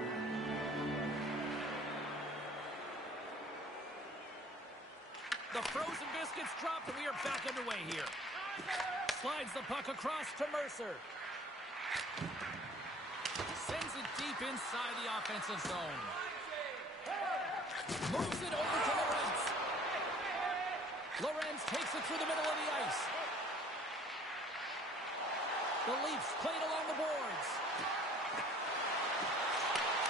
The frozen biscuits dropped, and we are back underway here. Slides the puck across to Mercer. Sends it deep inside the offensive zone. Moves it over to Lorentz. Lorentz takes it through the middle of the ice. The Leafs played along the boards.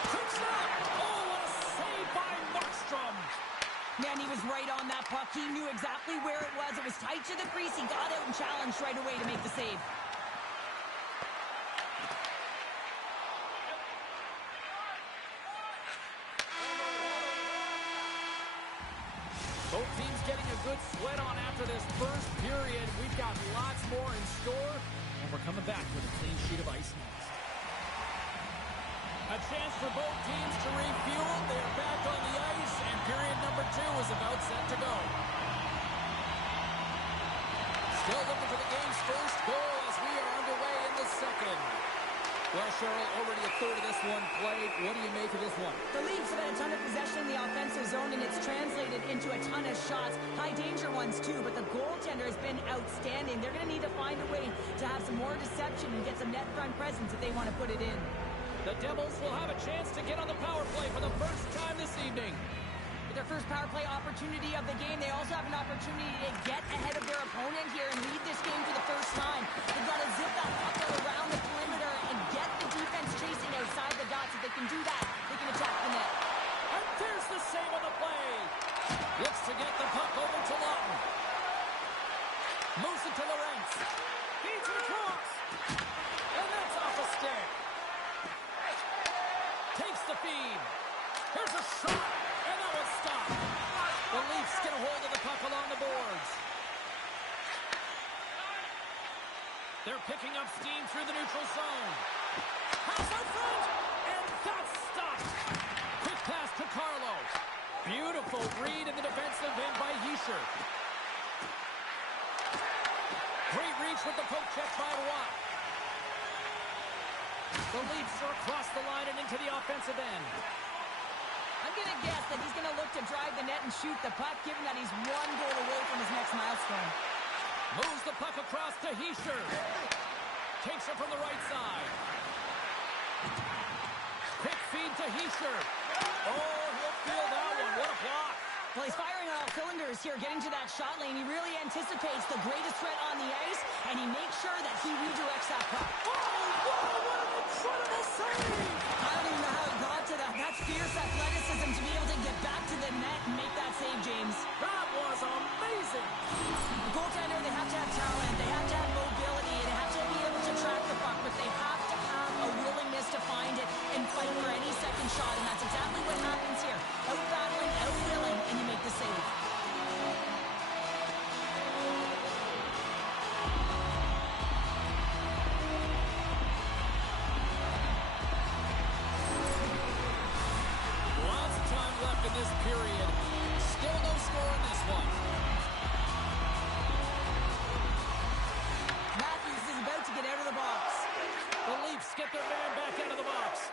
Quick shot! Oh, what a save by Markstrom! Man, he was right on that puck. He knew exactly where it was. It was tight to the crease. He got out and challenged right away to make the save. Both teams getting a good sweat on after this first period. We've got lots more in store, and we're coming back with a clean sheet of ice next. A chance for both teams to refuel. They're back on the ice, and period number 2 is about set to go. Still looking for the game's first goal as we are underway in the second. Well, Cheryl, already a third of this one played. What do you make of this one? The Leafs have had a ton of possession in the offensive zone, and it's translated into a ton of shots. High-danger ones, too, but the goaltender has been outstanding. They're going to need to find a way to have some more deception and get some net front presence if they want to put it in. The Devils will have a chance to get on the power play for the first time this evening. With their first power play opportunity of the game, they also have an opportunity to get ahead of their opponent here and lead this game for the first time. They've got to zip that puck around the perimeter and get the defense chasing outside the dots. If they can do that, they can attack the net. And there's the save on the play. Looks to get the puck over to Lawton. Moves it to Lorentz. Feeds it across. And that's off a stick. Takes the feed. Here's a shot. And that was stopped. The Leafs get a hold of the puck along the boards. They're picking up steam through the neutral zone. Pass out front. And that's stopped. Quick pass to Carlo. Beautiful read in the defensive end by Hischier. Great reach with the poke check by Watt. The Leafs are across the line and into the offensive end. I'm going to guess that he's going to look to drive the net and shoot the puck, given that he's one goal away from his next milestone. Moves the puck across to Hischier. Takes it from the right side. Quick feed to Hischier. Oh, he'll feel that one. What a block. Well, he's firing on all cylinders here, getting to that shot lane. He really anticipates the greatest threat on the ice, and he makes sure that he redirects that puck. Oh, wow, what an incredible save. I don't even know how he got to that. That's fierce athleticism to be able to get back to the net and make that save, James. That was amazing. The goaltender, they have to have talent, they have to have mobility, they have to be able to track the puck, but they have to have a willingness to find it and fight for any second shot, and that's exactly what happens here. Out-battling, out-willing, and you make the save. Lots of time left in this period. Still no score in this one. Matthews is about to get out of the box. The Leafs get their man back out of the box.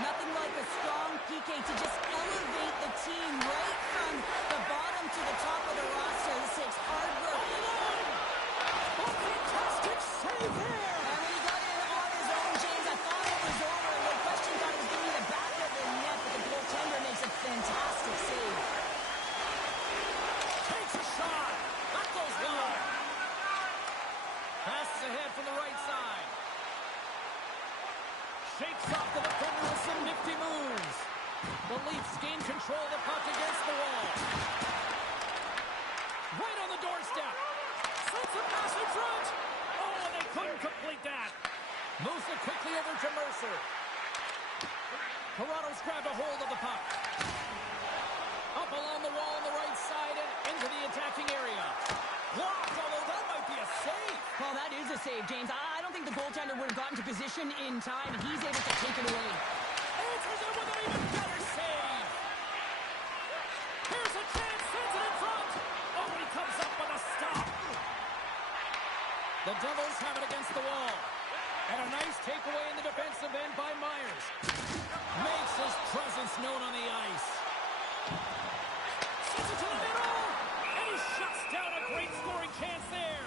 Nothing like a strong PK to just elevate the team right from the bottom to the top of the roster. This takes hard work. Oh, fantastic save there. And when he got in on his own, James, I thought it was over. No question, thought it was going to be the back of the net, but the goaltender makes a fantastic save. Takes a shot. That goes wide. Passes ahead from the right side. Shakes off the defender with some nifty moves. The Leafs gain control of the puck against the wall. Right on the doorstep. Sends a pass in front. Oh, they couldn't complete that. Moves it quickly over to Mercer. Toronto's grabbed a hold of the puck. Up along the wall on the right side and into the attacking area. Blocked, although that might be a save. Well, that is a save, James. I don't think the goaltender would have gotten to position in time, and he's able to take it away. Answers it with an even better save. Here's a chance, sends it in front. Oh, he comes up with a stop. The Devils have it against the wall. And a nice takeaway in the defensive end by Myers. Makes his presence known on the ice. Sends it to the middle. And he shuts down a great scoring chance there.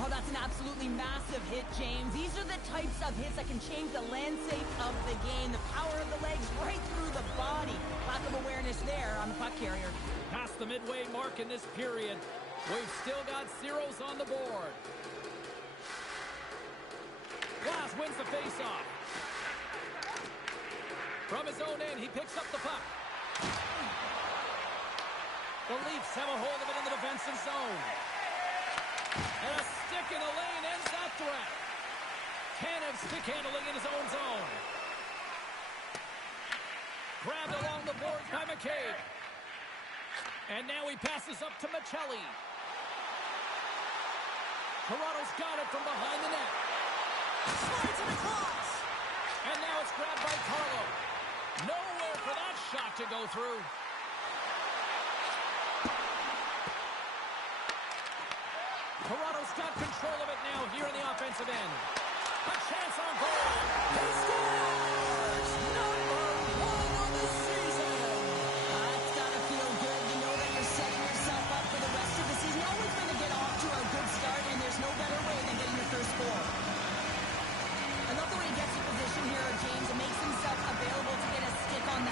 Oh, that's an absolutely massive hit, James. These are the types of hits that can change the landscape of the game. The power of the legs right through the body. Lack of awareness there on the puck carrier. Past the midway mark in this period. We've still got zeros on the board. Glass wins the faceoff. From his own end, he picks up the puck. The Leafs have a hold of it in the defensive zone. And a stick in the lane ends that threat. Tanev stick handling in his own zone. Grabbed along the boards by McCabe. And now he passes up to Michelli. Toronto's got it from behind the net. Slides it across. And now it's grabbed by Carlo. Nowhere for that shot to go through. Toronto's got control of it now here in the offensive end. A chance on goal. He scores! Number 1 on the season. It's got to feel good to know that you're setting yourself up for the rest of the season. You're always going to get off to a good start, and there's no better way than getting your first goal. I love the way he gets in position here, James, and makes himself available to get a stick on that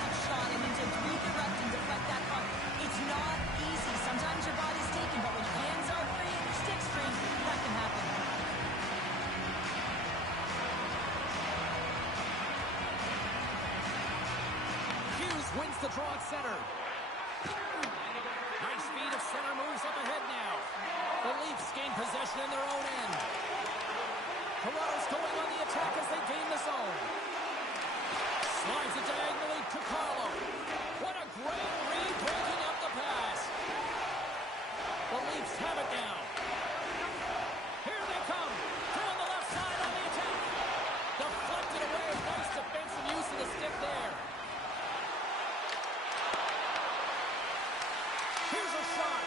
Finds the draw at center. Nice feed of center moves up ahead now. The Leafs gain possession in their own end. Toronto's going on the attack as they gain the zone. Slides it diagonally to Carlo. What a great read, breaking up the pass. The Leafs have it now. Here they come. Through on the left side on the attack. Deflected away. Nice defensive use of the stick there. Here's a shot.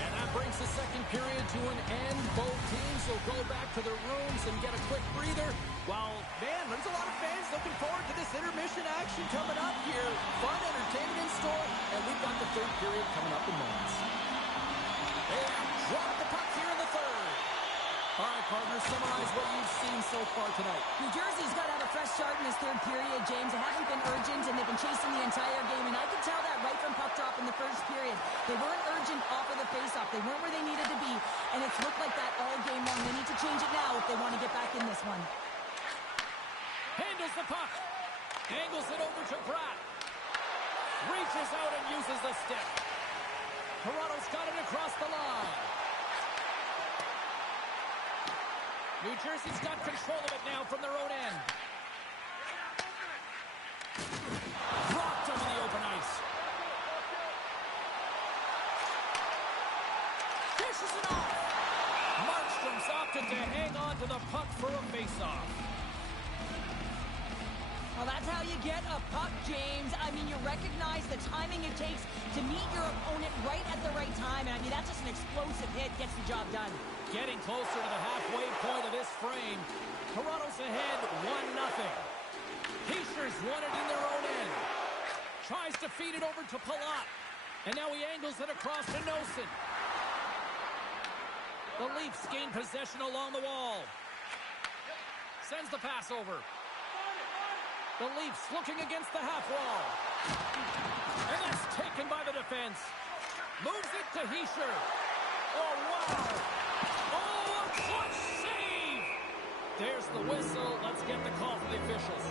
And that brings the second period to an end. Both teams will go back to their rooms and get a quick breather. Well, man, there's a lot of fans looking forward to this intermission action coming up here. Fun entertainment in store, and we've got the third period coming up in moments. They have dropped the puck here in the third. All right, partners, summarize what you've seen so far tonight. New Jersey's got to have a fresh start in this third period, James. It hasn't been urgent, and they've been chasing the entire game, and I could tell that right from puck drop in the first period. They weren't urgent off of the faceoff. They weren't where they needed to be, and it's looked like that all game long. They need to change it now if they want to get back in this one. Handles the puck. Angles it over to Pratt. Reaches out and uses the stick. Toronto's got it across the line. New Jersey's got control of it now from their own end. Dropped him in the open ice. Dishes it off. Markstrom's opted to hang on to the puck for a faceoff. Well, that's how you get a puck, James. I mean, you recognize the timing it takes to meet your opponent right at the right time. And I mean, that's just an explosive hit. Gets the job done. Getting closer to the halfway point of this frame. Toronto's ahead 1-0. Heischer's won it in their own end. Tries to feed it over to Palat. And now he angles it across to Nosen. The Leafs gain possession along the wall. Sends the pass over. The Leafs looking against the half wall. And that's taken by the defense. Moves it to Hischier. Oh, wow. Oh, a clutch save. There's the whistle. Let's get the call from the officials.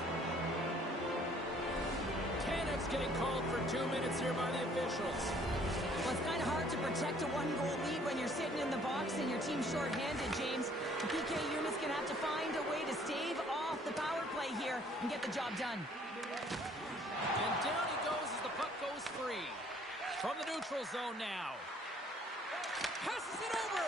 Tanev's getting called for 2 minutes here by the officials. Well, it's kind of hard to protect a one-goal lead when you're sitting in the box and your team's shorthanded, James. The PK unit's going to have to find a way to stave off the power play here and get the job done. And down he goes as the puck goes free. From the neutral zone now. Passes it over.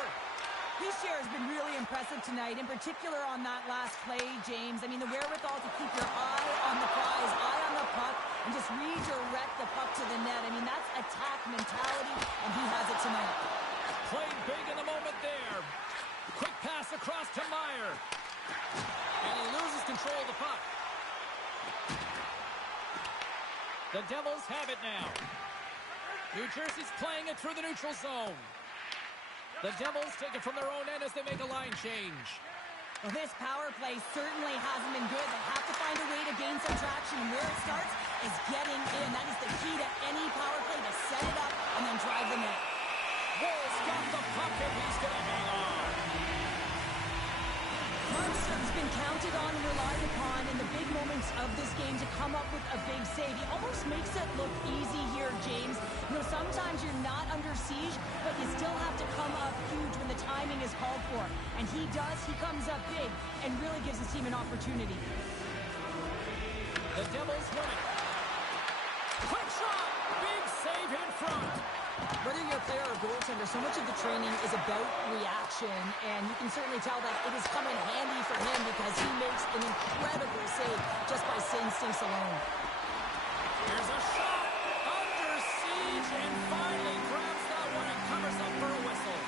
Hischier has been really impressive tonight, in particular on that last play, James. I mean, the wherewithal to keep your eye on the prize, eye on the puck, and just redirect the puck to the net. I mean, that's attack mentality, and he has it tonight. Played big in the moment there. Quick pass across to Meyer. And he loses control of the puck. The Devils have it now. New Jersey's playing it through the neutral zone. The Devils take it from their own end as they make a line change. Well, this power play certainly hasn't been good. They have to find a way to gain some traction. Where it starts is getting in. That is the key to any power play, to set it up and then drive the net. Wolf's got the puck and he's going to hang on. Markstrom's been counted on and relied upon in the big moments of this game to come up with a big save. He almost makes it look easy here, James. You know, sometimes you're not under siege, but you still have to come up huge when the timing is called for. And he does. He comes up big and really gives his team an opportunity. The Devils win it. Quick shot! Big save in front. Whether you're a player or goaltender, so much of the training is about reaction, and you can certainly tell that it is coming handy for him because he makes an incredible save just by instincts alone. Here's a shot! Under siege, and finally grabs that one and covers up for a whistle.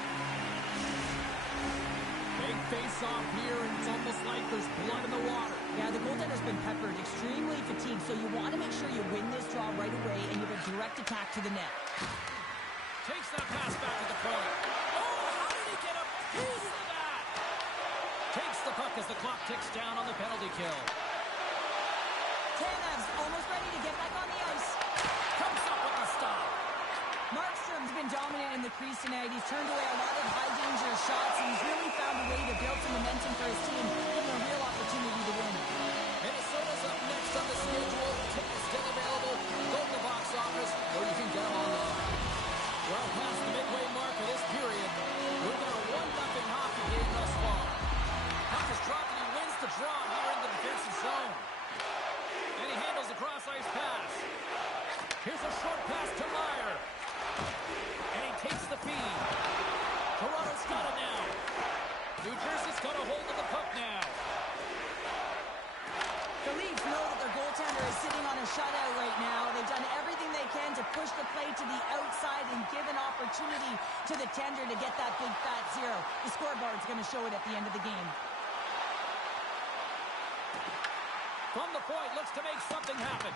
Big face-off here, and it's almost like there's blood in the water. Yeah, the goaltender's been peppered, extremely fatigued, so you want to make sure you win this draw right away, and you have a direct attack to the net. Takes that pass back at the point. Oh, how did he get a piece of that? Takes the puck as the clock ticks down on the penalty kill. Tanev's almost ready to get back on the ice. Comes up with the stop. Markstrom's been dominant in the crease tonight. He's turned away a lot of high-danger shots, and he's really found a way to build some momentum for his team, giving a real opportunity to win. Minnesota's up next on the schedule. New Jersey's got a hold of the puck now. The Leafs know that their goaltender is sitting on a shutout right now. They've done everything they can to push the play to the outside and give an opportunity to the tender to get that big fat zero. The scoreboard's going to show it at the end of the game. From the point, looks to make something happen.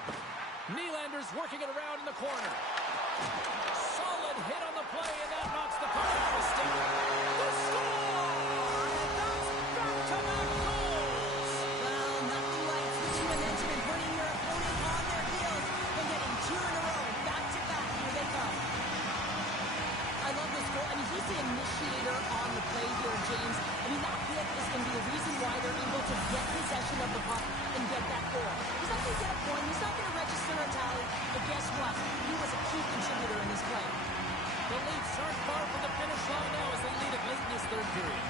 Nylander's working it around in the corner. Solid hit on the play, and that knocks the puck off the stick. The score! And that's back-to-back goals! Well, nothing like switching momentum and putting your opponent on their heels and getting two in a row, back-to-back. Here they come. I love this goal. I mean, he's the initiator on the play here, James. I mean, that hit is going to be the reason why they're able to get possession of the puck and get that goal. He's not going to get a point. He's not going to register a tally. But guess what? He was a key contributor in this play. The Leafs aren't far from the finish line now as they lead it late in this third period.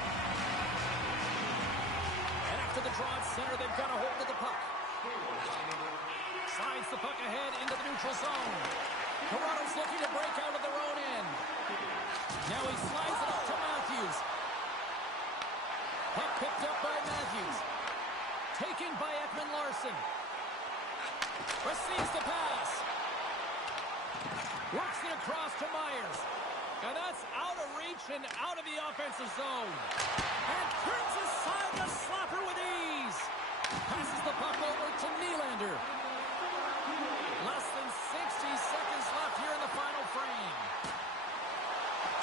And after the draw at center, they've got a hold of the puck. Slides the puck ahead into the neutral zone. Toronto's looking to break out of their own end. Now he slides it up to Matthews. Puck picked up by Matthews. Taken by Ekman-Larsson. Receives the pass. Works it across to Myers. And that's out of reach and out of the offensive zone. And turns aside the slapper with ease. Passes the puck over to Nylander. Less than 60 seconds left here in the final frame.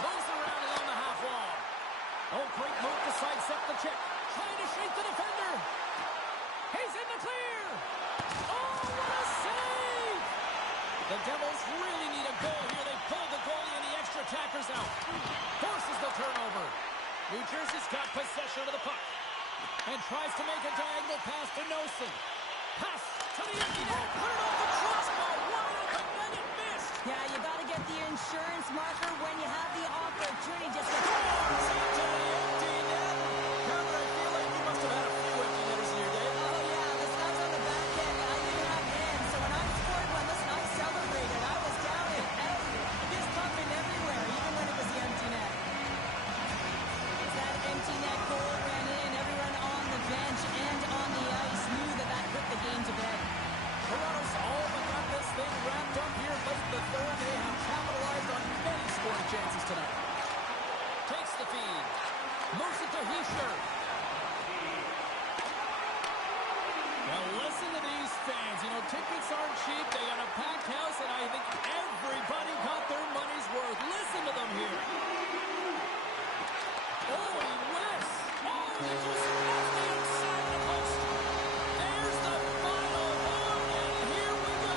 Moves around along the half wall. Oh, great move to sidestep the check. Trying to shake the defender. He's in the clear. Oh, what a save! The Devils really need a goal here. They pulled the goalie and the extra attackers out. Forces the turnover. New Jersey's got possession of the puck. And tries to make a diagonal pass to Nosen. Pass to the empty net. Put it off the crossbar. Wide open, and it missed. Yeah, you got to get the insurance marker when you have the opportunity. Just to... To the empty net. Carver, I feel like you must have had a few empty netters in your day. Oh, yeah, this guy's on the back end. I didn't have hands, so when I scored one, listen, I celebrated. I was down and out. This pumping everywhere, even when it was the empty net. As that empty net goal ran in, everyone on the bench and on the ice knew that that put the game to bed. Toronto's all but got this thing wrapped up here late in the third. They have capitalized on many scoring chances tonight. Takes the feed. Moves it to Heischer. Now listen to these fans. You know, tickets aren't cheap. They got a packed house, and I think everybody got their money's worth. Listen to them here. Oh, he whiffs. Oh, he just off the outside of the post. There's the final one, and here we go.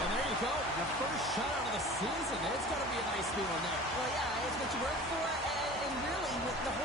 And there you go. Your first shutout of the season. It's got to be a nice feeling there. Well, yeah, it's what you work for, and really, with the whole...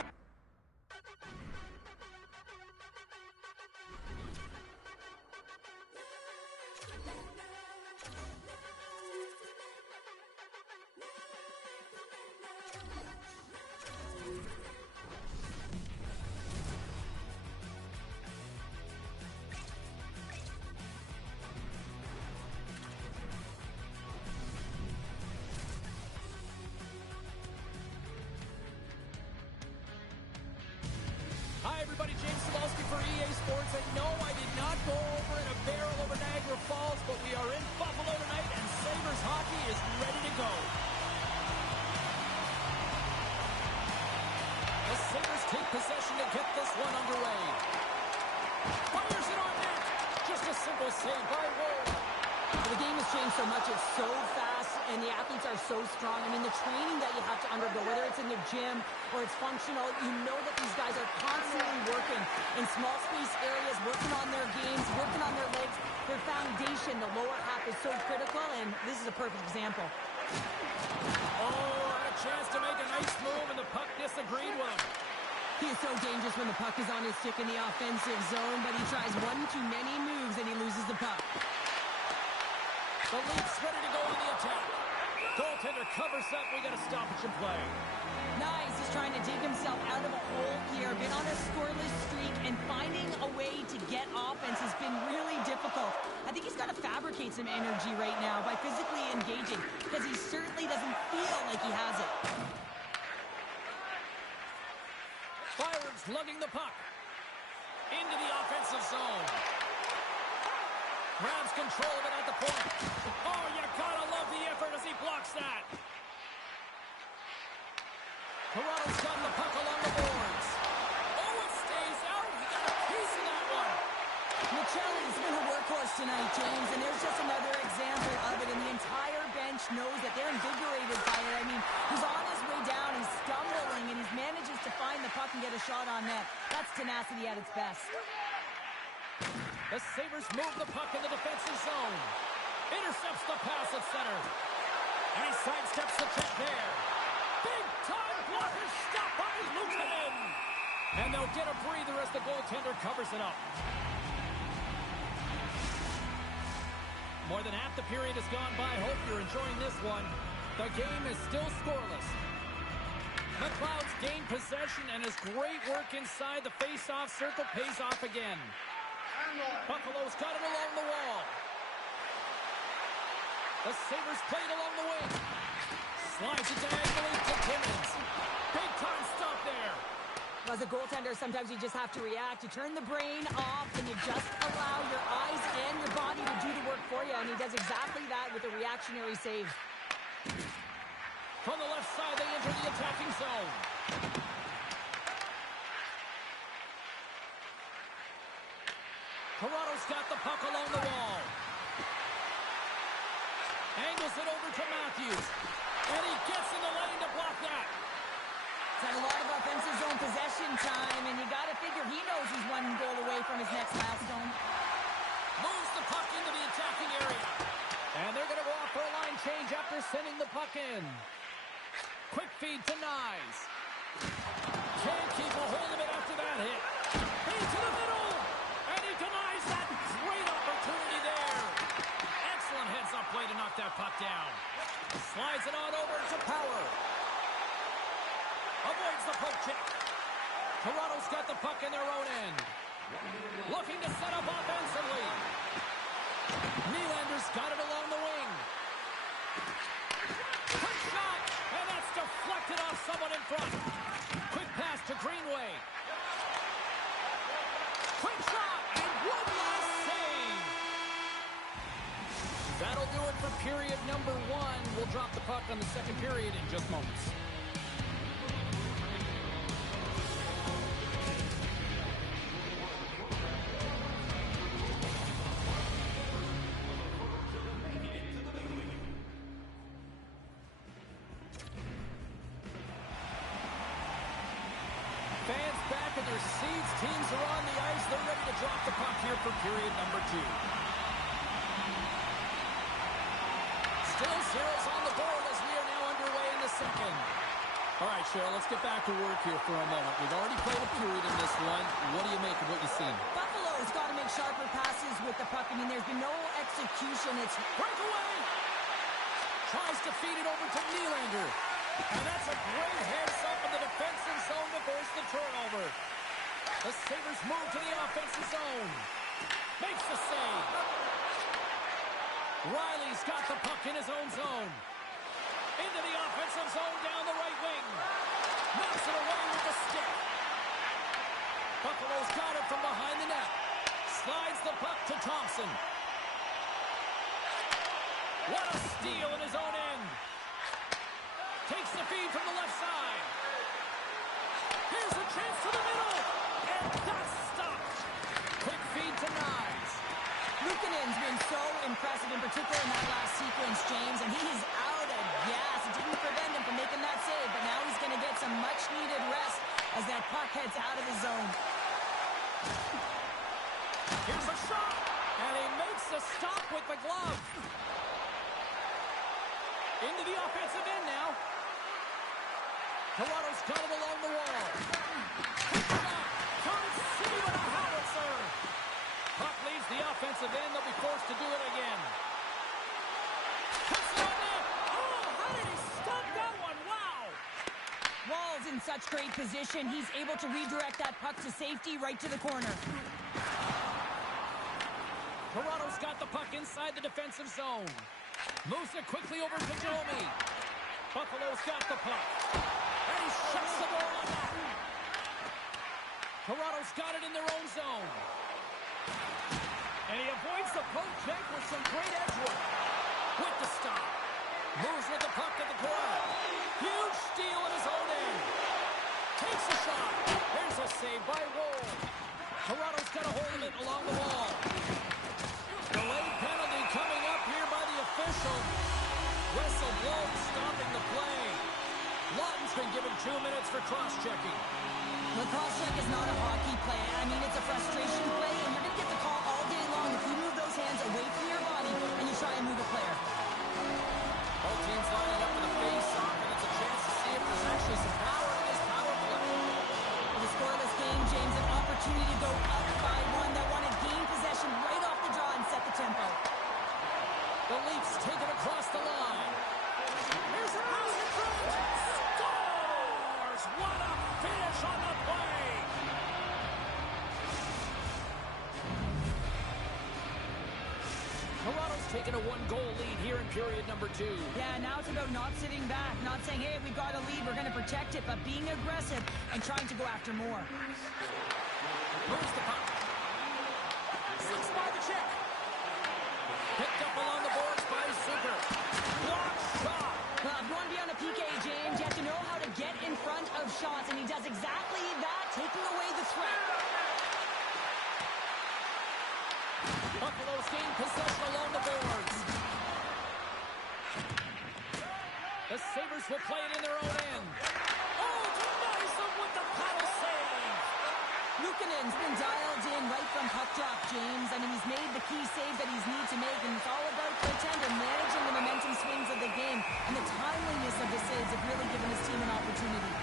Hi, everybody. James Cebulski for EA Sports. And no, I did not go over in a barrel over Niagara Falls, but we are in Buffalo tonight, and Sabres hockey is ready to go. The Sabres take possession to get this one underway. Fires it on net. Just a simple save by Ward. The game has changed so much. It's so fast, and the athletes are so strong. I mean, the training that you have to undergo, whether it's in the gym or it's functional, you know that these guys are constantly working in small space areas, working on their games, working on their legs. Their foundation, the lower half, is so critical, and this is a perfect example. Oh, had a chance to make a nice move, and the puck disagreed with him. He is so dangerous when the puck is on his stick in the offensive zone, but he tries one too many moves, and he loses the puck. The Leafs ready to go on the attack. Goaltender covers up. We got a stoppage in play. Nice. He's trying to dig himself out of a hole here. Been on a scoreless streak, and finding a way to get offense has been really difficult. I think he's got to fabricate some energy right now by physically engaging, because he certainly doesn't feel like he has it. Byron's lugging the puck. Into the offensive zone. Grabs control of it at the point. Oh, you gotta love the effort as he blocks that. Toronto's got the puck along the boards. Oh, it stays out. He got a piece of that one. Michelli's been a workhorse tonight, James, and there's just another example of it, and the entire bench knows that they're invigorated by it. I mean, he's on his way down, he's stumbling, and he manages to find the puck and get a shot on net. That's tenacity at its best. The Sabres move the puck in the defensive zone. Intercepts the pass at center. And he sidesteps the check there. Big-time blocker stop by Lukanen. And they'll get a breather as the goaltender covers it up. More than half the period has gone by. Hope you're enjoying this one. The game is still scoreless. McLeod's gained possession, and his great work inside the face-off circle pays off again. Buffalo's got it along the wall. The Sabres played along the wing. Slides it diagonally to Timmins. Big-time stop there. As a goaltender, sometimes you just have to react. You turn the brain off, and you just allow your eyes and your body to do the work for you, and he does exactly that with a reactionary save. From the left side, they enter the attacking zone. Toronto's got the puck along the wall. Angles it over to Matthews. And he gets in the lane to block that. He's had a lot of offensive zone possession time, and you got to figure he knows he's one goal away from his next milestone. Moves the puck into the attacking area. And they're going to go off for a line change after sending the puck in. Quick feed to Nyes. Can't keep a hold of it after that hit. Feed to the middle. And he denies that. Great opportunity there. Excellent heads-up play to knock that puck down. Slides it on over to Power. Avoids the poke check. Toronto's got the puck in their own end. Looking to set up offensively. Nylander's got it along the wing. Quick shot, and that's deflected off someone in front. Quick pass to Greenway. Quick shot, and one last save. That'll do it for period number one. We'll drop the puck on the second period in just moments. Fans back in their seats. Teams are on the ice. They're ready to drop the puck here for period number two. Still zeros on the board as we are now underway in the second. All right, Cheryl, let's get back to work here for a moment. We've already played a period in this one. What do you make of what you've seen? Buffalo's got to make sharper passes with the puck. I mean, there's been no execution. It's Breakaway! Tries to feed it over to Nylander. And that's a great heads-up in the defensive zone to force the turnover. The Sabres move to the offensive zone. Makes the save. Riley's got the puck in his own zone. Into the offensive zone down the right wing. Knocks it away with the stick. Buffalo's got it from behind the net. Slides the puck to Thompson. What a steal in his own end. Takes the feed from the left side. Here's a chance to the middle. And that's stopped. Quick feed to Nyes. Lukanen's been so impressive, in particular in that last sequence, James, and he is out of gas. It didn't prevent him from making that save, but now he's going to get some much-needed rest as that puck heads out of his zone. Here's a shot. And he makes the stop with the glove. Into the offensive end now. Toronto's got it along the wall. Quick shot. Can't see with a howitzer. Puck leaves the offensive end. They'll be forced to do it again. Cuts it on net. Oh, how did he stop that one? Wow. Wall's in such great position. He's able to redirect that puck to safety right to the corner. Toronto's got the puck inside the defensive zone. Moves it quickly over to Domi. Buffalo's got the puck. And he shuts the door on that. Leafs got it in their own zone. And he avoids the poke check with some great edge work. With the stop. Moves with the puck at the corner. Huge steal in his own end. Takes a shot. There's a save by Woll. Toronto's got a hold of it along the wall. Delayed penalty coming up here by the official. Whistle blown, stopping the play. Lawton's been given 2 minutes for cross-checking. The cross-check is not a hockey play. I mean, it's a frustration play, and you're going to get the call all day long if you move those hands away from your body and you try and move a player. Both teams lining up for the face-off, and it's a chance to see if there's actually some power in this power play. In a scoreless game, James, an opportunity to go up by one. That want to gain possession right off the draw and set the tempo. The Leafs take it across the line. Here's a pass in front. Scores! What a finish on the play! Toronto's taken a one-goal lead here in period number 2. Yeah, now it's about not sitting back, not saying, hey, we've got a lead, we're going to protect it, but being aggressive and trying to go after more. Moves the puck. Slips by the check. Picked up along the boards by Zucker. Block shot. Well, if you want to be on a PK, James, you have to know how to get in front of shots, and he does exactly that, taking away the threat. Buffalo's gained possession along the boards. The Sabres will play it in their own end. Oh, denies them with the paddle save. Luukkonen's been dialed in right from puck drop, James. I mean, he's made the key save that he's need to make, and it's all about goaltender managing the momentum swings of the game, and the timeliness of the saves have really given his team an opportunity.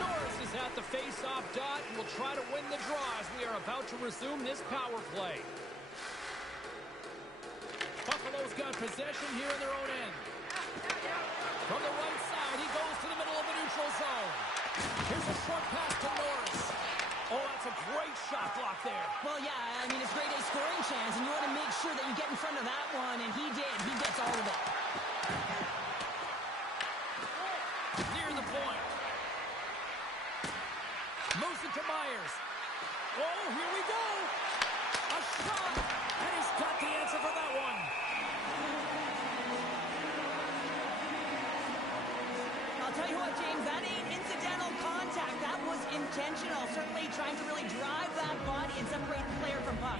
Norris is at the face-off dot and will try to win the draw as we are about to resume this power play. Buffalo's got possession here in their own end. From the right side, he goes to the middle of the neutral zone. Here's a short pass to Norris. Oh, that's a great shot block there. Well, yeah, I mean, it's grade A scoring chance, and you want to make sure that you get in front of that one, and he did. He gets all of it. Near the point. Moves it to Myers. Oh, here we go. A shot, and he's got the answer for that one. I'll tell you what, James, that ain't incidental contact. That was intentional. Certainly trying to really drive that body and separate the player from puck.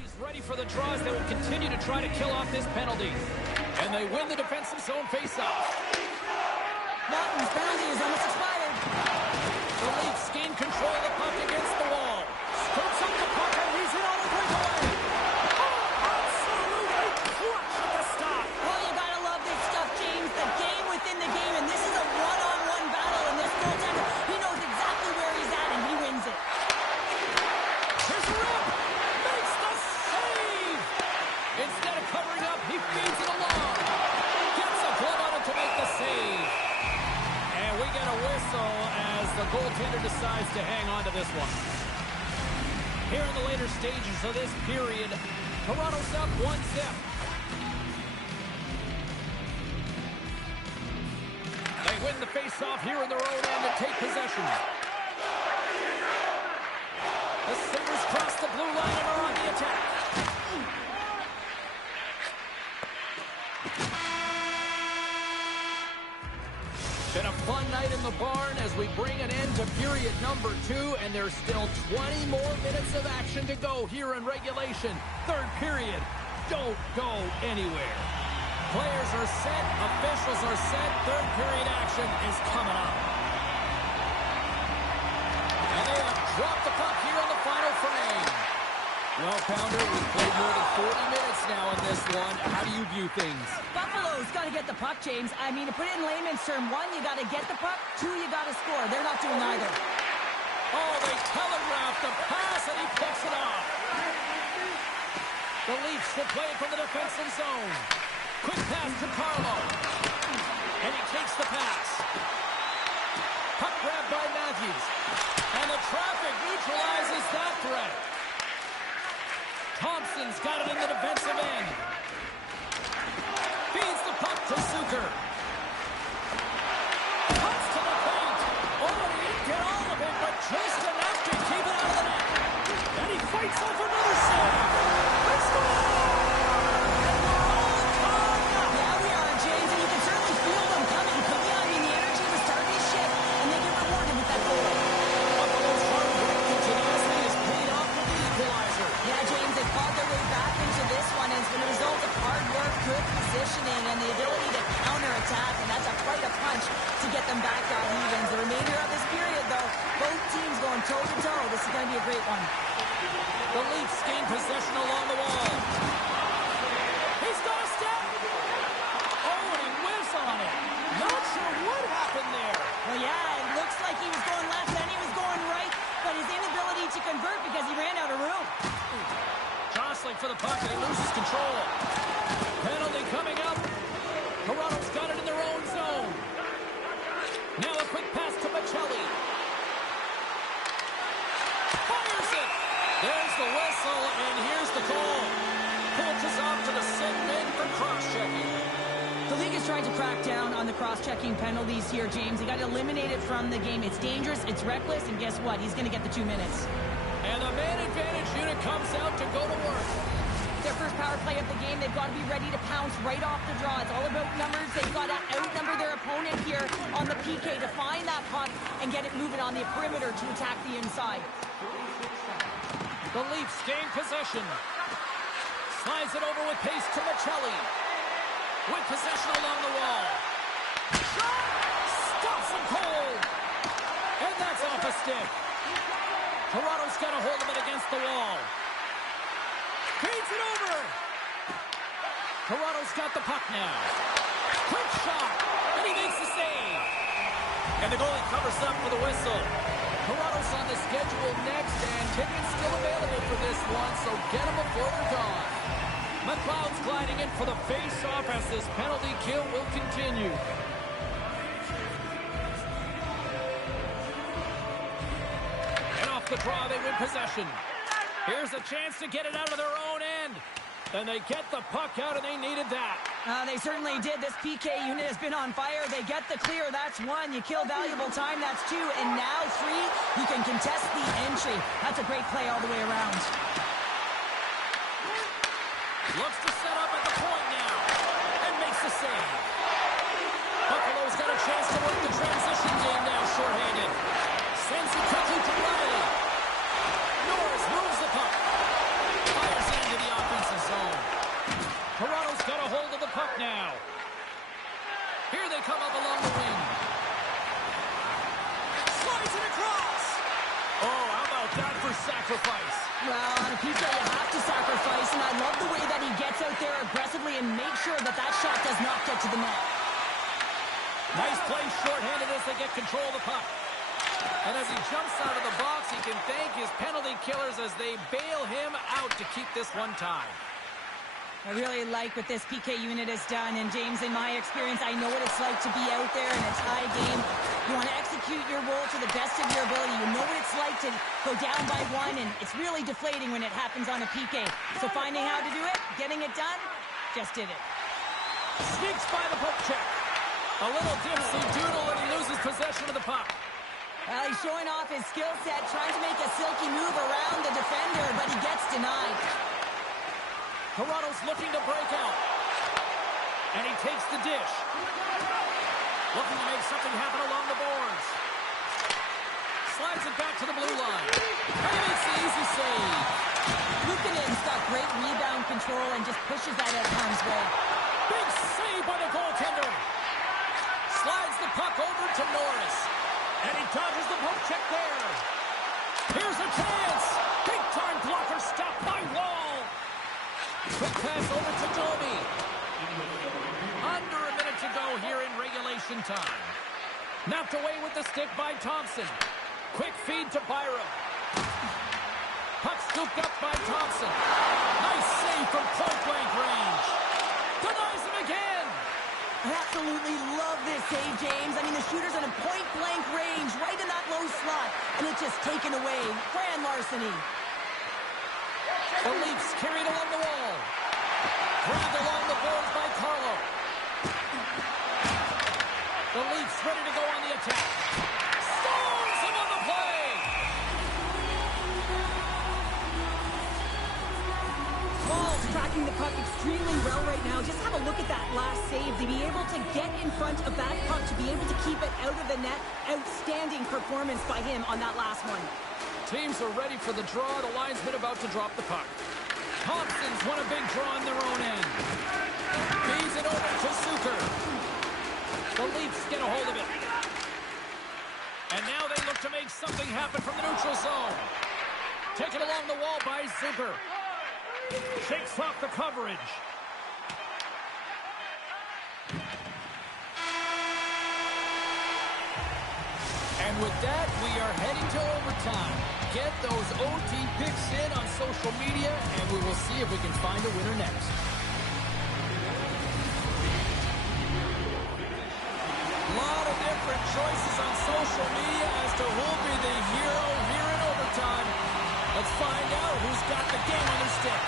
He's ready for the draws. They will continue to try to kill off this penalty. And they win the defensive zone faceoff. Lawton's penalty is almost expired. The Leafs gain control of the puck against the wall. Scoops up the puck and he's in on the breakaway. Oh, absolutely clutch at the stop. Well, you gotta love this stuff, James. The game within the game, and this is a one-on-one battle, and this goaltender, he knows exactly where he's at, and he wins it. Here's a rip. Makes the save. Instead of covering up, he feeds it along. Gets a glove on it to make the save. And we get a whistle as the goaltender decides to hang on to this one. Here in the later stages of this period, Toronto's up 1-0. They win the face-off here in their own end and take possession. The Sabres cross the blue line and are on the attack. Been a fun night in the barn as we bring an end to period number 2, and there's still 20 more minutes of action to go here in regulation. Third period. Don't go anywhere. Players are set. Officials are set. Third period action is coming up. And they have dropped the puck here in the final frame. Well, Pounder, we've played more than 40 minutes now in this one. How do you view things? Buffalo's got to get the puck, James. I mean, to put it in layman's term, 1, you got to get the puck. 2, you got to score. They're not doing either. Oh, they telegraphed the pass, and he picks it off. The Leafs will play it from the defensive zone. Quick pass to Carlo. And he takes the pass. Puck grab by Zucker. Cuts to the paint. Oh, he didn't get all of it, but just enough to keep it out of the net. And he fights off another save. They score! And we're all caught up. Yeah, we are, James, and you can certainly feel them coming. I mean, the energy was starting to shift, and they get rewarded with that goal. Buffalo's hard work and tenacity has paid off with the equalizer. Yeah, James, they fought their way back into this one, and it's been a result of hard work, good positioning, and the ability to counterattack, and that's quite a punch to get them back out even. The remainder of this period, though, both teams going toe-to-toe. This is going to be a great one. The Leafs gain possession along the wall. He's got a step. Oh, and he whiffs on it. Not sure what happened there. Well, yeah, it looks like he was going left and he was going right, but his inability to convert because he ran out of room. Jostling for the puck, and he loses control. Penalty coming up. Toronto's got it in their own zone. Now a quick pass to Michelli. Fires it. There's the whistle, and here's the call. Pitches off to the set men for cross-checking. The league is trying to crack down on the cross-checking penalties here, James. He got eliminated from the game. It's dangerous, it's reckless, and guess what? He's going to get the 2 minutes. And the man advantage unit comes out to go to work. Their first power play of the game, they've got to be ready to pounce right off the draw. It's all about numbers. They've got to outnumber their opponent here on the PK to find that puck and get it moving on the perimeter to attack the inside. The Leafs gain possession. Slides it over with pace to Michelli. With possession along the wall. Shot! Stops him cold. And that's off a stick. Toronto's got a hold of it against the wall. Feeds it over. Toronto's got the puck now. Quick shot. And he makes the save. And the goalie covers up for the whistle. Toronto's on the schedule next, and tickets still available for this one, so get them before they're gone. McLeod's gliding in for the face-off as this penalty kill will continue. And off the draw, they win possession. Here's a chance to get it out of their own end. And they get the puck out, and they needed that. They certainly did. This PK unit has been on fire. They get the clear. That's 1. You kill valuable time. That's 2. And now 3, you can contest the entry. That's a great play all the way around. Looks to set up at the point now. And makes the save. Buffalo's got a chance to work the transition game now shorthanded. Sends it quickly to Riley. Norris moves the puck. Fires into the offensive zone. Toronto's got a hold of the puck now. Here they come up along the wing. Slides it across. Oh, how about that for sacrifice? Well, on a PK, you have to sacrifice, and I love the way that he gets out there aggressively and makes sure that that shot does not get to the net. Nice play shorthanded as they get control of the puck. And as he jumps out of the box, he can thank his penalty killers as they bail him out to keep this one tied. I really like what this PK unit has done, and James, in my experience, I know what it's like to be out there in a tie game. You want to execute your role to the best of your ability. You know what it's like to go down by 1, and it's really deflating when it happens on a PK. So finding how to do it, getting it done, just did it. Sneaks by the poke check. A little dipsy doodle, and he loses possession of the puck. Well, he's showing off his skill set, trying to make a silky move around the defender, but he gets denied. Toronto's looking to break out. And he takes the dish. Looking to make something happen along the boards. Slides it back to the blue line. And he makes the easy save. Luukkonen's got great rebound control and just pushes that out harm's way. Big save by the goaltender. Slides the puck over to Norris. And he dodges the poke check there. Here's a chance. Big time blocker stopped by Wall. Quick pass over to Domi. Under a minute to go here in regulation time. Knocked away with the stick by Thompson. Quick feed to Byram. Puck scooped up by Thompson. Nice save from point-blank range. Denies him again. I absolutely love this save, James. I mean, the shooter's in a point-blank range, right in that low slot, and it's just taken away. Grand larceny. The Leafs carried along the wall. Grabbed along the boards by Carlo. gets ready to go on the attack. Storms him on the play. Ball's tracking the puck extremely well right now. Just have a look at that last save. To be able to get in front of that puck, to be able to keep it out of the net. Outstanding performance by him on that last one. Teams are ready for the draw. The linesman about to drop the puck. Thompson's won a big draw on their own end. Feeds it over to Zucker. The Leafs get a hold of it. And now they look to make something happen from the neutral zone. Taken along the wall by Zucker. Shakes off the coverage. And with that, we are heading to overtime. Get those OT picks in on social media, and we will see if we can find a winner next. A lot of different choices on social media as to who will be the hero here in overtime. Let's find out who's got the game on their stick.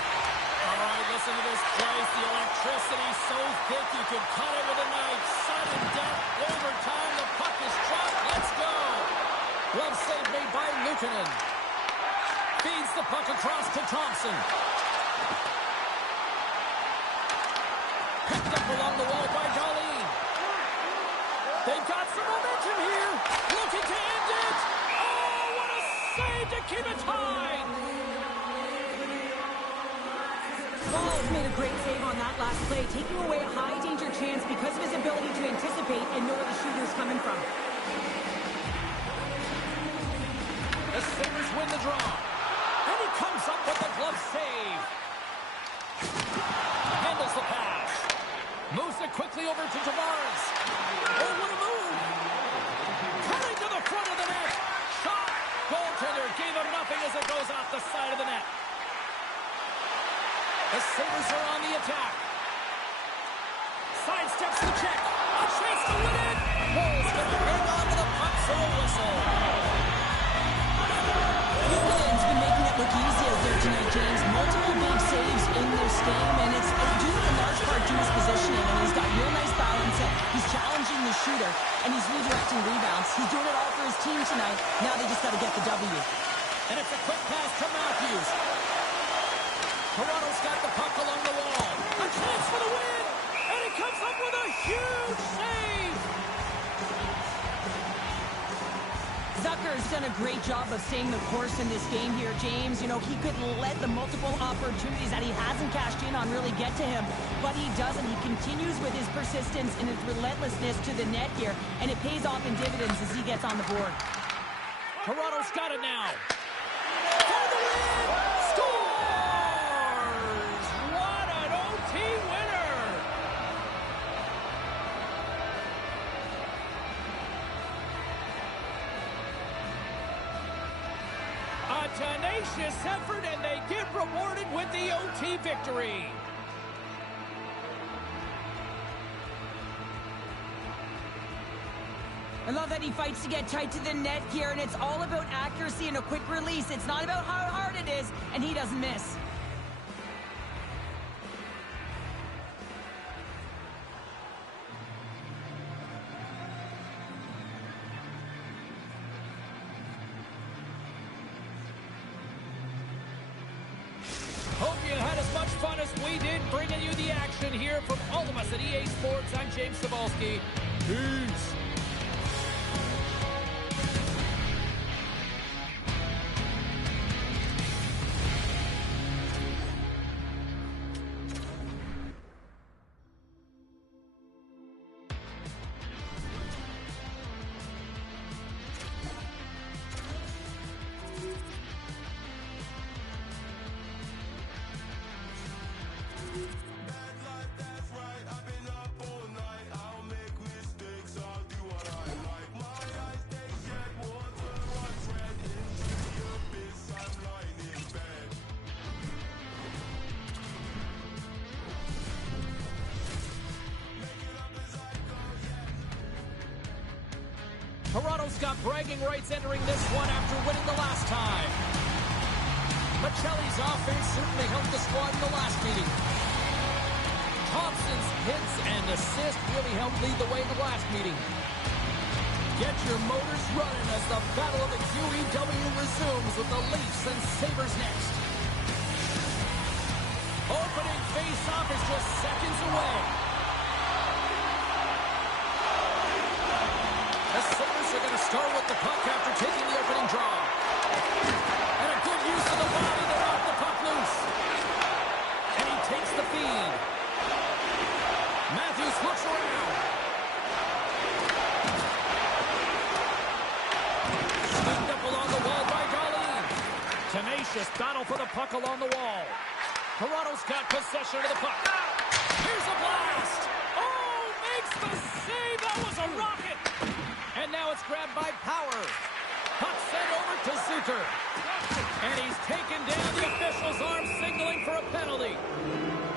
All right, listen to this place. The electricity so thick you could cut it with a knife. Sudden death, overtime. The puck is dropped. Let's go. Glove save made by Luukkonen. Feeds the puck across to Thompson. Picked up along the wall by Darlene. They've got some momentum here. Looking to end it. Oh, what a save to keep it tied. Ball's made a great save on that last play, taking away a high-danger chance because of his ability to anticipate and know where the shooter's coming from. The Sabres win the draw. And he comes up with the glove save. Handles the pass. Moves it quickly over to Tavares. Oh, what a move. Cutting to the front of the net. Shot. Goaltender gave him nothing as it goes off the side of the net. The Sabres are on the attack. Sidesteps the check. A chance to win it. Bull's going to hang on to the puck for a whistle. Luukkonen's been making it look easy out there tonight, James. Multiple big saves in this game, and it's due in large part to his positioning. And he's got real nice balance. He's challenging the shooter, and he's redirecting rebounds. He's doing it all for his team tonight. Now they just got to get the W. And it's a quick pass to Matthews. Toronto's got the puck along the wall. A chance for the win! And he comes up with a huge save! Zucker's done a great job of staying the course in this game here, James. You know, he could let the multiple opportunities that he hasn't cashed in on really get to him, but he doesn't. He continues with his persistence and his relentlessness to the net here, and it pays off in dividends as he gets on the board. Toronto's got it now. For the win! Scores! What an OT winner! A tenacious effort, and they get rewarded with the OT victory. I love that he fights to get tight to the net here, and it's all about accuracy and a quick release. It's not about how hard it is, and he doesn't miss. Hope you had as much fun as we did bringing you the action here from all of us at EA Sports. I'm James Cebulski. Peace. Toronto's got bragging rights entering this one after winning the last time. Michelli's offense certainly helped the squad in the last meeting. Thompson's hits and assists really helped lead the way in the last meeting. Get your motors running as the battle of the QEW resumes with the Leafs and Sabres next. Opening face-off is just seconds away. The Sabres are going to start with the puck after taking the opening draw. And a good use of the body to knock the puck loose. And he takes the feed. Matthews looks around. Swept up along the wall by Darlene. Tenacious battle for the puck along the wall. Toronto's got possession of the puck. Here's a blast. Oh, makes the save. That was a rocket. And now it's grabbed by Power. Puck sent over to Suter. And he's taken down. The official's arm signaling for a penalty.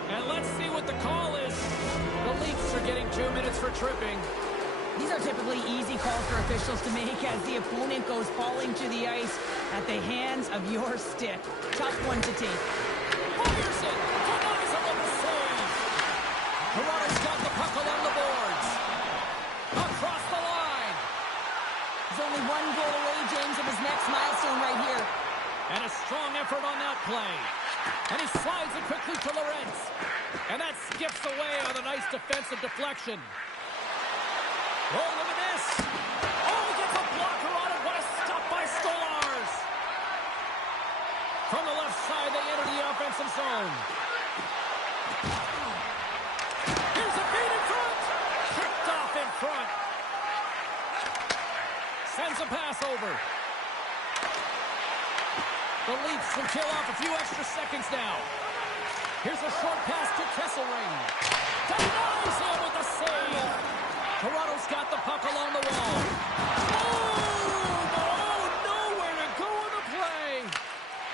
And let's see what the call is. The Leafs are getting 2 minutes for tripping. These are typically easy calls for officials to make as the opponent goes falling to the ice at the hands of your stick. Tough one to take. Pearson denies him with the save. Toronto's got the puck along the boards. Across the line. He's only one goal away, James, of his next milestone right here. And a strong effort on that play. And he slides it quickly to Lorentz. And that skips away on a nice defensive deflection. Oh, look at this. Oh, he gets a blocker on it. What a stop by Stolarz. From the left side, they enter the offensive zone. Here's a feed in front. Picked off in front. Sends a pass over. The Leafs will kill off a few extra seconds now. Here's a short pass to Kesselring. Denies him with a save. Toronto's got the puck along the wall. Boom! Oh, nowhere to go in the play.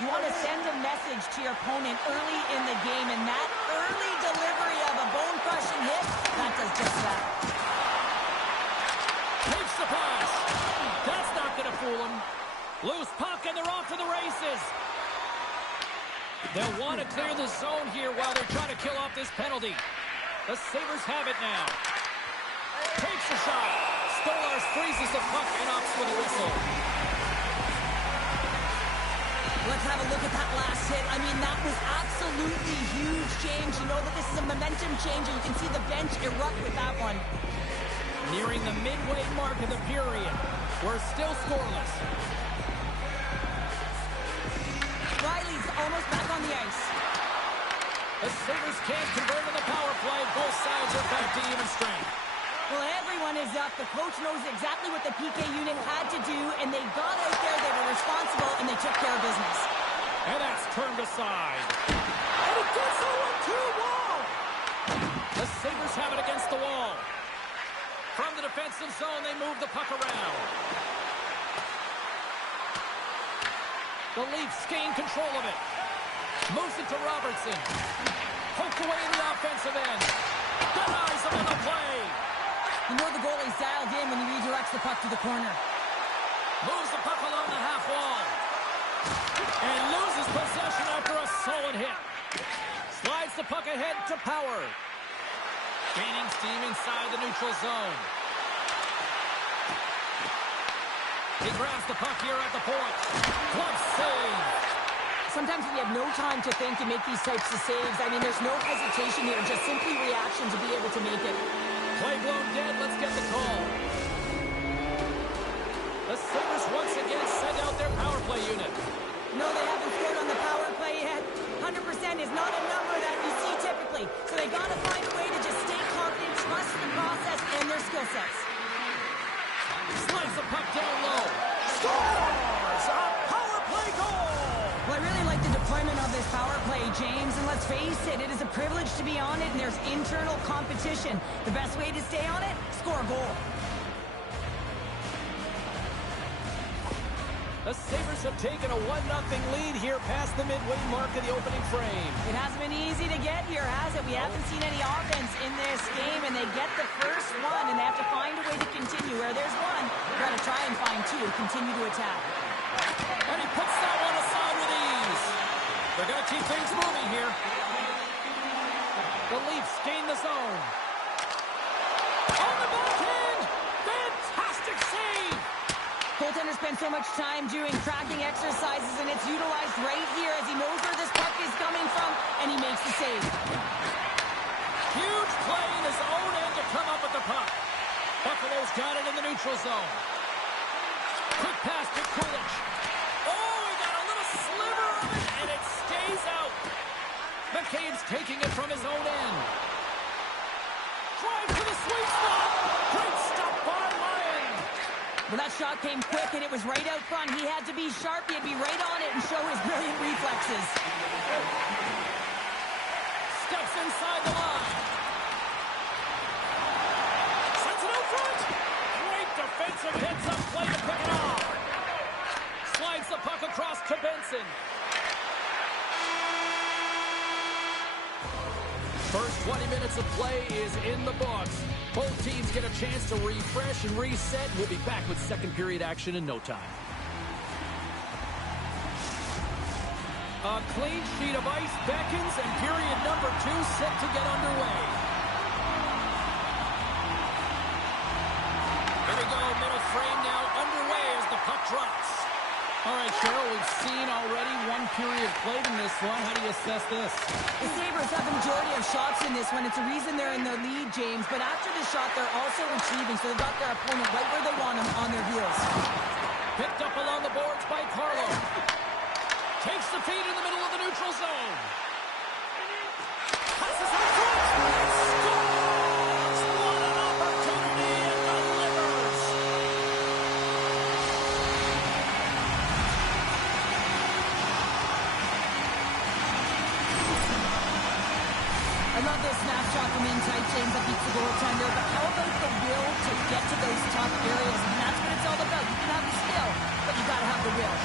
You want to send a message to your opponent early in the game, and that early delivery of a bone-crushing hit, that does just that. Takes the pass. That's not going to fool him. Loose puck, and they're off to the races. They'll want to clear the zone here while they're trying to kill off this penalty. The Sabres have it now. Takes a shot. Stolarz freezes the puck and opts with a whistle. Let's have a look at that last hit. I mean, that was absolutely huge, James. You know that this is a momentum changer. You can see the bench erupt with that one. Nearing the midway mark of the period. We're still scoreless. Riley's almost back on the ice. The Sabres can't convert on the power play. Both sides are back to even strength. Well, everyone is up. The coach knows exactly what the PK unit had to do, and they got out there, they were responsible, and they took care of business. And that's turned aside. And it gets over to the wall. The Sabres have it against the wall. From the defensive zone, they move the puck around. The Leafs gain control of it. Moves it to Robertson. Poked away in the offensive end. Denies him on the play. You know the goalie's dialed in when he redirects the puck to the corner. Moves the puck along the half wall. And loses possession after a solid hit. Slides the puck ahead to Power. Gaining steam inside the neutral zone. He grabs the puck here at the point. Glove save. Sometimes when you have no time to think and make these types of saves, I mean, there's no hesitation here, just simply reaction to be able to make it. Play blown dead. Let's get the call. The Sabres once again send out their power play unit. No, they haven't scored on the power play yet. 100% is not a number that you see typically. So they got to find a way to just stay confident, trust the process and their skill sets. Slides the puck down low. Scores! A power play goal! Well, I really like the deployment of this power play, James. And let's face it, it is a privilege to be on it, and there's internal competition. The best way to stay on it, score a goal. The Sabres have taken a 1-0 lead here past the midway mark of the opening frame. It hasn't been easy to get here, has it? We haven't seen any offense in this game, and they get the first one, and they have to find a way to continue. Where there's one, you got to try and find two, continue to attack. And he puts that one aside with ease. They're going to keep things moving here. The Leafs gain the zone. On the backhand! Fantastic save! spend so much time doing tracking exercises, and it's utilized right here as he knows where this puck is coming from, and he makes the save. Huge play in his own end to come up with the puck. Buffalo's got it in the neutral zone. Quick pass to Kulich. Oh, he got a little sliver of it, and it stays out. McCabe's taking it from his own end. Drive to the sweet spot. Great stop by Lyon. Well, that shot came quick, and it was right out front. He had to be sharp. He had to be right on it and show his brilliant reflexes. Steps inside the line. Sends it out front. Great defensive hits-up play to pick it off. Slides the puck across to Benson. First 20 minutes of play is in the books. Both teams get a chance to refresh and reset. We'll be back with second period action in no time. A clean sheet of ice beckons, and period number 2 set to get underway. Here we go, middle frame now underway as the puck drops. All right, Cheryl, we've seen already one period played in this one. How do you assess this? The Sabres have the majority of shots in this one. It's a reason they're in the lead, James. But after the shot, they're also retrieving, so they've got their opponent right where they want them on their heels. Picked up along the boards by Carlo. Takes the feed in the middle of the neutral zone. Passes out front. Scores! What an opportunity and delivers. I love this snapshot from inside, James, that beats the goaltender. But how about the will to get to those tough areas? And that's what it's all about. You can have the skill, but you got to have the will.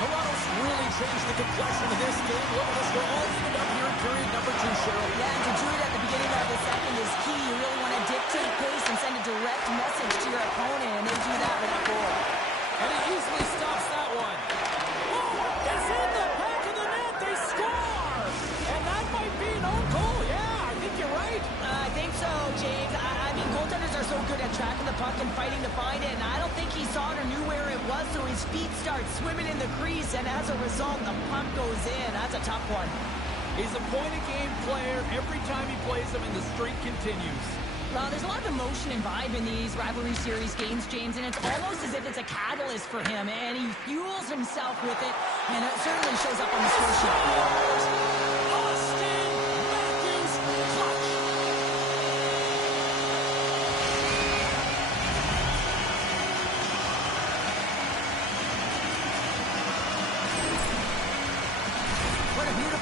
Toronto's really changed the complexion of this game. Look at this. We're all evened up here in period number 2, Cheryl. Yeah, and to do it at the beginning of the second is key. You really want to dictate pace and send a direct message to your opponent, and they do that with a goal. And he easily stops that one. Oh, it's in the back of the net. They score! And that might be an own goal. Yeah, I think you're right. I think so, James. I mean, goaltenders are so good at tracking the puck and fighting to find it, and I don't think he saw it or knew where it was, so his feet start swimming in the crease, and as a result, the puck goes in. That's a tough one. He's a point-of-game player every time he plays them, and the streak continues. Well, there's a lot of emotion and vibe in these rivalry series games, James, and it's almost as if it's a catalyst for him, and he fuels himself with it, and it certainly shows up on the score sheet.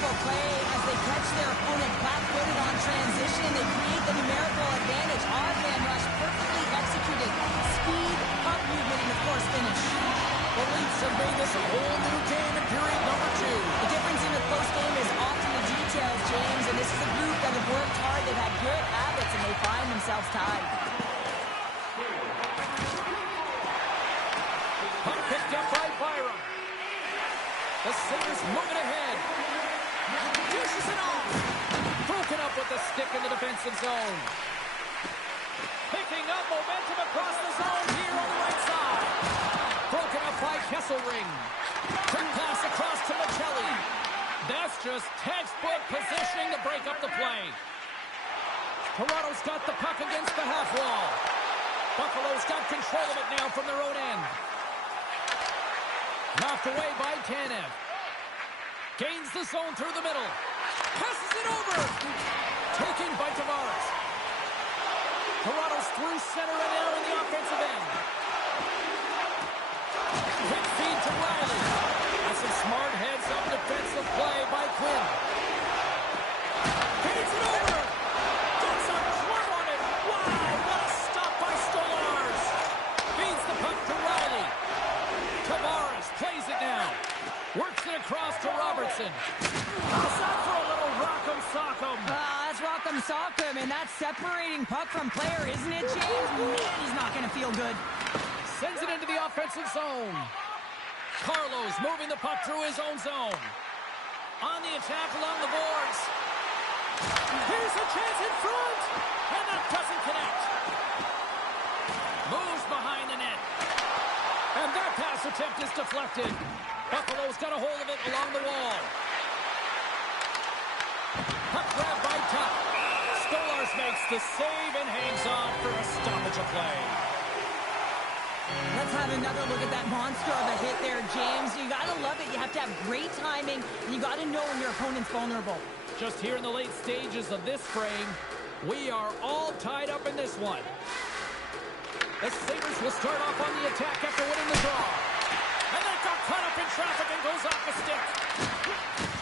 Play as they catch their opponent flat-footed on transition, and they create the numerical advantage. Odd man rush, perfectly executed. Speed, puck movement, and of course finish. The Leafs have made this a whole new game in period number 2. The difference in a close game is often the details, James, and this is a group that have worked hard. They've had good habits, and they find themselves tied. Puck picked up by Byram. The Sabres moving ahead. Dishes it off. Broken up with the stick in the defensive zone. Picking up momentum across the zone here on the right side. Broken up by Kesselring. Quick pass across to Michelli. That's just textbook positioning to break up the play. Toronto's got the puck against the half wall. Buffalo's got control of it now from their own end. Knocked away by Tanev. Gains the zone through the middle. Passes it over. Taken by Tavares. Toronto's through center and now in the offensive end. Quick feed to Riley. That's some smart heads-up defensive play by Quinn. Feeds it over. Gets a glove on it. Wow, what a stop by Stolarz. Feeds the puck to Riley. Tavares plays it now. Works it across to Robertson. Pass out for a little rock'em sock'em. That's rock'em sock'em, and that's separating puck from player, isn't it, James? Man, he's not going to feel good. Sends it into the offensive zone. Carlo's moving the puck through his own zone. On the attack along the boards. Here's a chance in front. And that doesn't connect. Moves behind the net. And that pass attempt is deflected. Buffalo's got a hold of it along the wall. Puck grab by Tuck. Stolarz makes the save and hangs on for a stoppage of play. Let's have another look at that monster of a hit there, James. You got to love it. You have to have great timing, and you got to know when your opponent's vulnerable. Just here in the late stages of this frame, we are all tied up in this one. The Sabres will start off on the attack after winning the draw. And that got caught up in traffic and goes off the stick.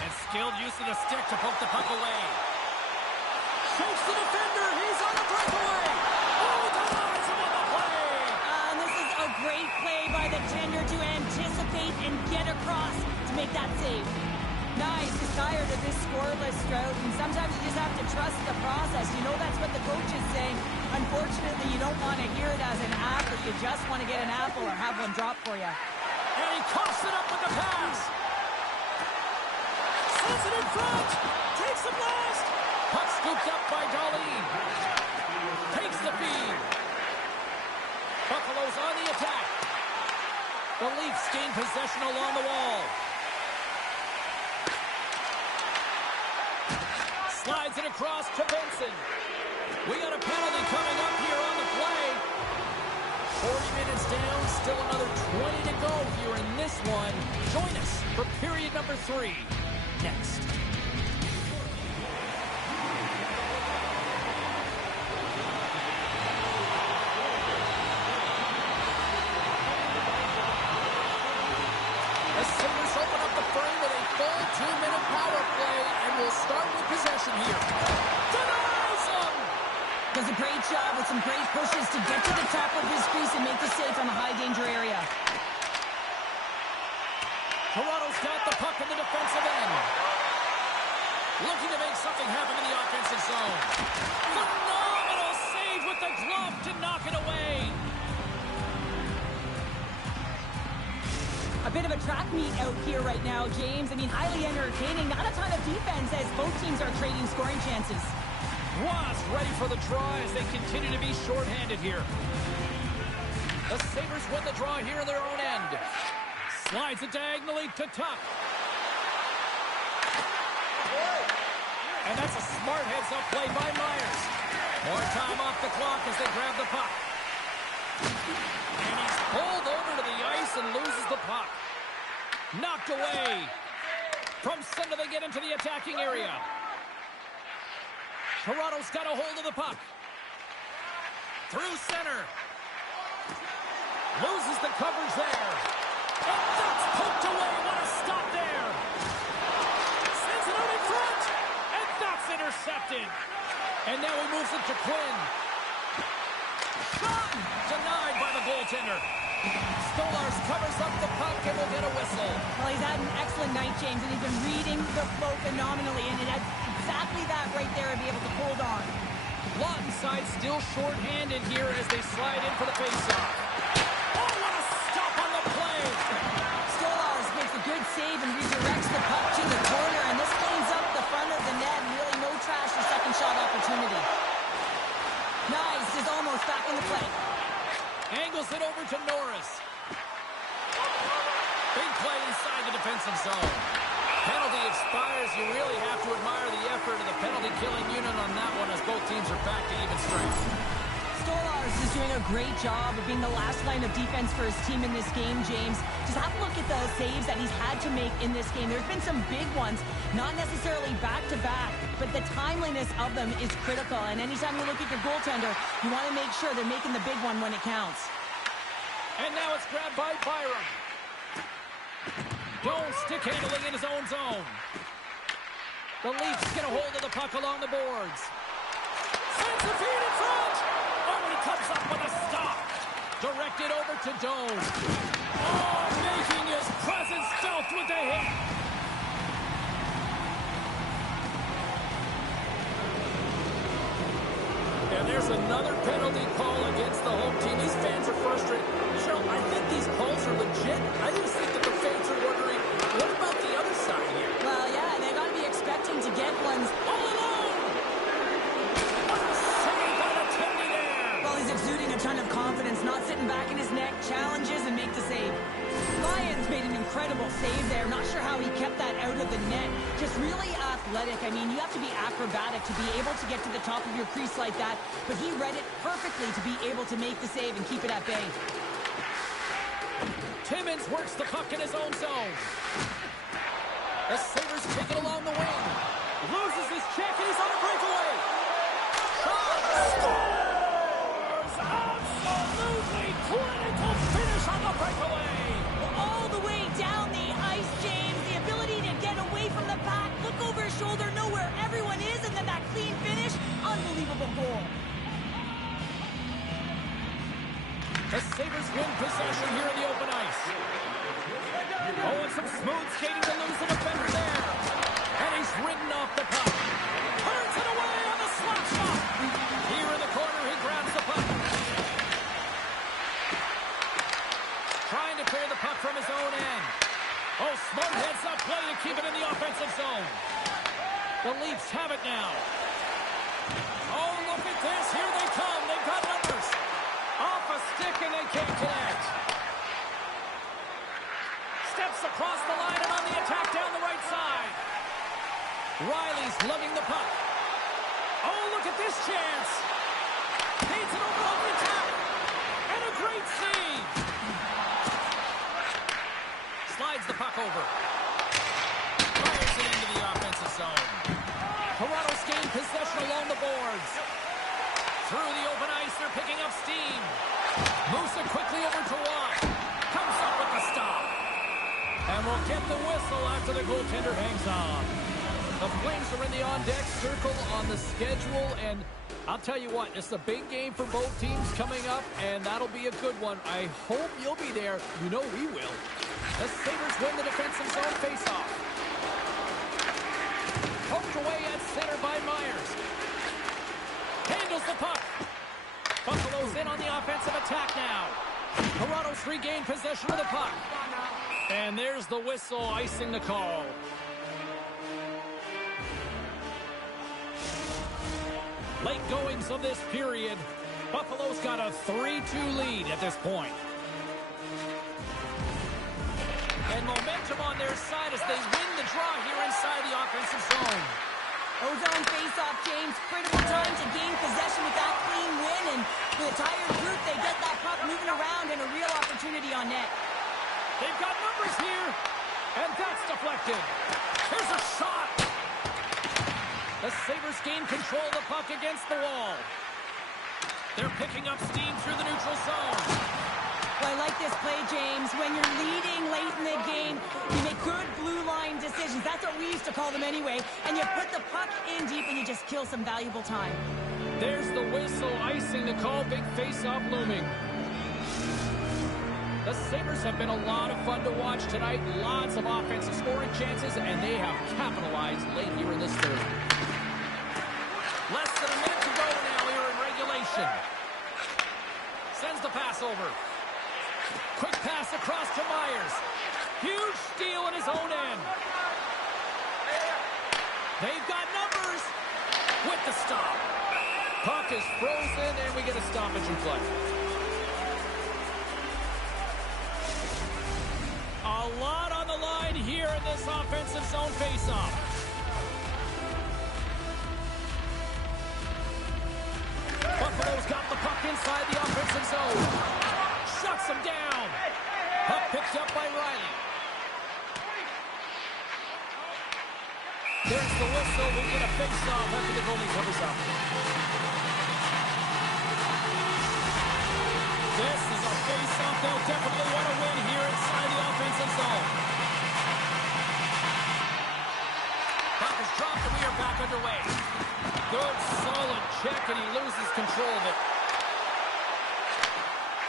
And skilled use of the stick to poke the puck away. Shakes the defender. He's on a breakaway. Oh, denies him on the play. And this is a great play by the tender to anticipate and get across to make that save. Nice. He's tired of this scoreless drought, and sometimes you just have to trust the process. You know that's what the coach is saying. Unfortunately, you don't want to hear it as an athlete. You just want to get an apple or have one drop for you. And he coughs it up with the pass. Sends it in front. Takes the blast. Puck scooped up by Darlene. Takes the feed. Buffalo's on the attack. The Leafs gain possession along the wall. Slides it across to Benson. We got a penalty coming up here on the play. 40 minutes down, still another 20 to go here in this one. Join us for period number 3 next. The Sabres open up the frame with a full 2-minute power play, and we'll start with possession here. Denies him! Does a great job with some great pushes to get to the top of his crease and make the save from a high-danger area. Toronto's got the puck in the defensive end. Looking to make something happen in the offensive zone. Phenomenal save with the glove to knock it away. A bit of a track meet out here right now, James. I mean, highly entertaining. Not a ton of defense as both teams are trading scoring chances. Ross ready for the draw as they continue to be shorthanded here. The Sabres win the draw here in their own end. Slides it diagonally to Tuck. And that's a smart heads-up play by Myers. More time off the clock as they grab the puck. And he's pulled over to the ice and loses the puck. Knocked away. From center they get into the attacking area. Toronto's got a hold of the puck. Through center. Loses the coverage there. And that's poked away. What a stop there. Sends it out in front. And that's intercepted. And now he moves it to Quinn. Shot! Denied by the goaltender. Stolarz covers up the puck and will get a whistle. Well, he's had an excellent night, James, and he's been reading the flow phenomenally, and it had exactly that right there to be able to hold on. Lawton side still short-handed here as they slide in for the faceoff. Oh, what a stop on the play! Stolarz makes a good save and redirects the puck to the corner, and this cleans up the front of the net, and really no trash for second shot opportunity. Nice, is almost back in the play. Angles it over to Norris. Big play inside the defensive zone. Penalty expires. You really have to admire the effort of the penalty-killing unit on that one as both teams are back to even strength. Stolarz is doing a great job of being the last line of defense for his team in this game, James. Just have a look at the saves that he's had to make in this game. There's been some big ones, not necessarily back-to-back, but the timeliness of them is critical. And anytime you look at your goaltender, you want to make sure they're making the big one when it counts. And now it's grabbed by Byram. Jones stick handling in his own zone. The Leafs get a hold of the puck along the boards. Sends the feed in front. Oh, and he comes up with a stop. Directed over to Jones. Oh, making his presence felt with the hit. And there's another penalty call against the home team. These fans are frustrated. Cheryl, I think these calls are legit. I just think that the fans are wondering, what about the other side here? Well, yeah, they got to be expecting to get ones. All alone! What a save by the Tony there! Well, he's exuding a ton of confidence, not sitting back in his net, challenges and make the save. made an incredible save there. Not sure how he kept that out of the net. Just really athletic. I mean, you have to be acrobatic to be able to get to the top of your crease like that, but he read it perfectly to be able to make the save and keep it at bay. Timmins works the puck in his own zone. The Sabres take it along the wing. Loses his check, and he's on a breakaway. Scores! Absolutely critical finish on the breakaway. All the way down the ice, James. The ability to get away from the pack, look over his shoulder, know where everyone is, and then that clean finish. Unbelievable goal. The Sabres win possession here in the open ice. Oh, and some smooth skating to lose the defender there. And he's ridden off the puck. Turns it away on the slap shot. Here in the corner, he grabs the puck. Trying to clear the puck from his own end. Oh, smart heads-up play to keep it in the offensive zone. The Leafs have it now. Oh, look at this. Here they come. They've got numbers. Off a stick, and they can't connect. Steps across the line and on the attack down the right side. Riley's lugging the puck. Oh, look at this chance. Paints it over the attack. And a great save. Slides the puck over. Fires it into the offensive zone. Toronto's gained possession along the boards. Through the open ice, they're picking up steam. Moves it quickly over to Watt. Comes up with the stop. And we'll get the whistle after the goaltender hangs on. The Flames are in the on-deck circle on the schedule, and I'll tell you what, it's a big game for both teams coming up, and that'll be a good one. I hope you'll be there. You know we will. The Sabres win the defensive zone faceoff. Poked away at center by Myers. Handles the puck. Buffalo's in on the offensive attack now. Toronto's regained possession of the puck. And there's the whistle icing the call. Late goings of this period. Buffalo's got a 3-2 lead at this point. And momentum on their side as they win the draw here inside the offensive zone. Ozone face-off, James. Critical time to gain possession with that clean win. And with a tired group, they get that puck moving around and a real opportunity on net. They've got numbers here. And that's deflected. Here's a shot. The Sabres gain control of the puck against the wall. They're picking up steam through the neutral zone. Well, I like this play, James. When you're leading late in the game, you make good blue line decisions. That's what we used to call them anyway. And you put the puck in deep and you just kill some valuable time. There's the whistle icing the call. Big face-off looming. The Sabres have been a lot of fun to watch tonight. Lots of offensive scoring chances, and they have capitalized late here in this third. Less than a minute to go now here in regulation. Sends the pass over. Quick pass across to Myers. Huge steal in his own end. They've got numbers with the stop. Puck is frozen, and we get a stoppage in play. A lot on the line here in this offensive zone faceoff. Buffalo's got the puck inside the offensive zone. Shuts him down. Puck picked up by Riley. There's the whistle. We get a face-off after the goalie covers up. This is a face-off they'll definitely want to win here inside the offensive zone. Puck is dropped and we are back underway. Good, solid check, and he loses control of it.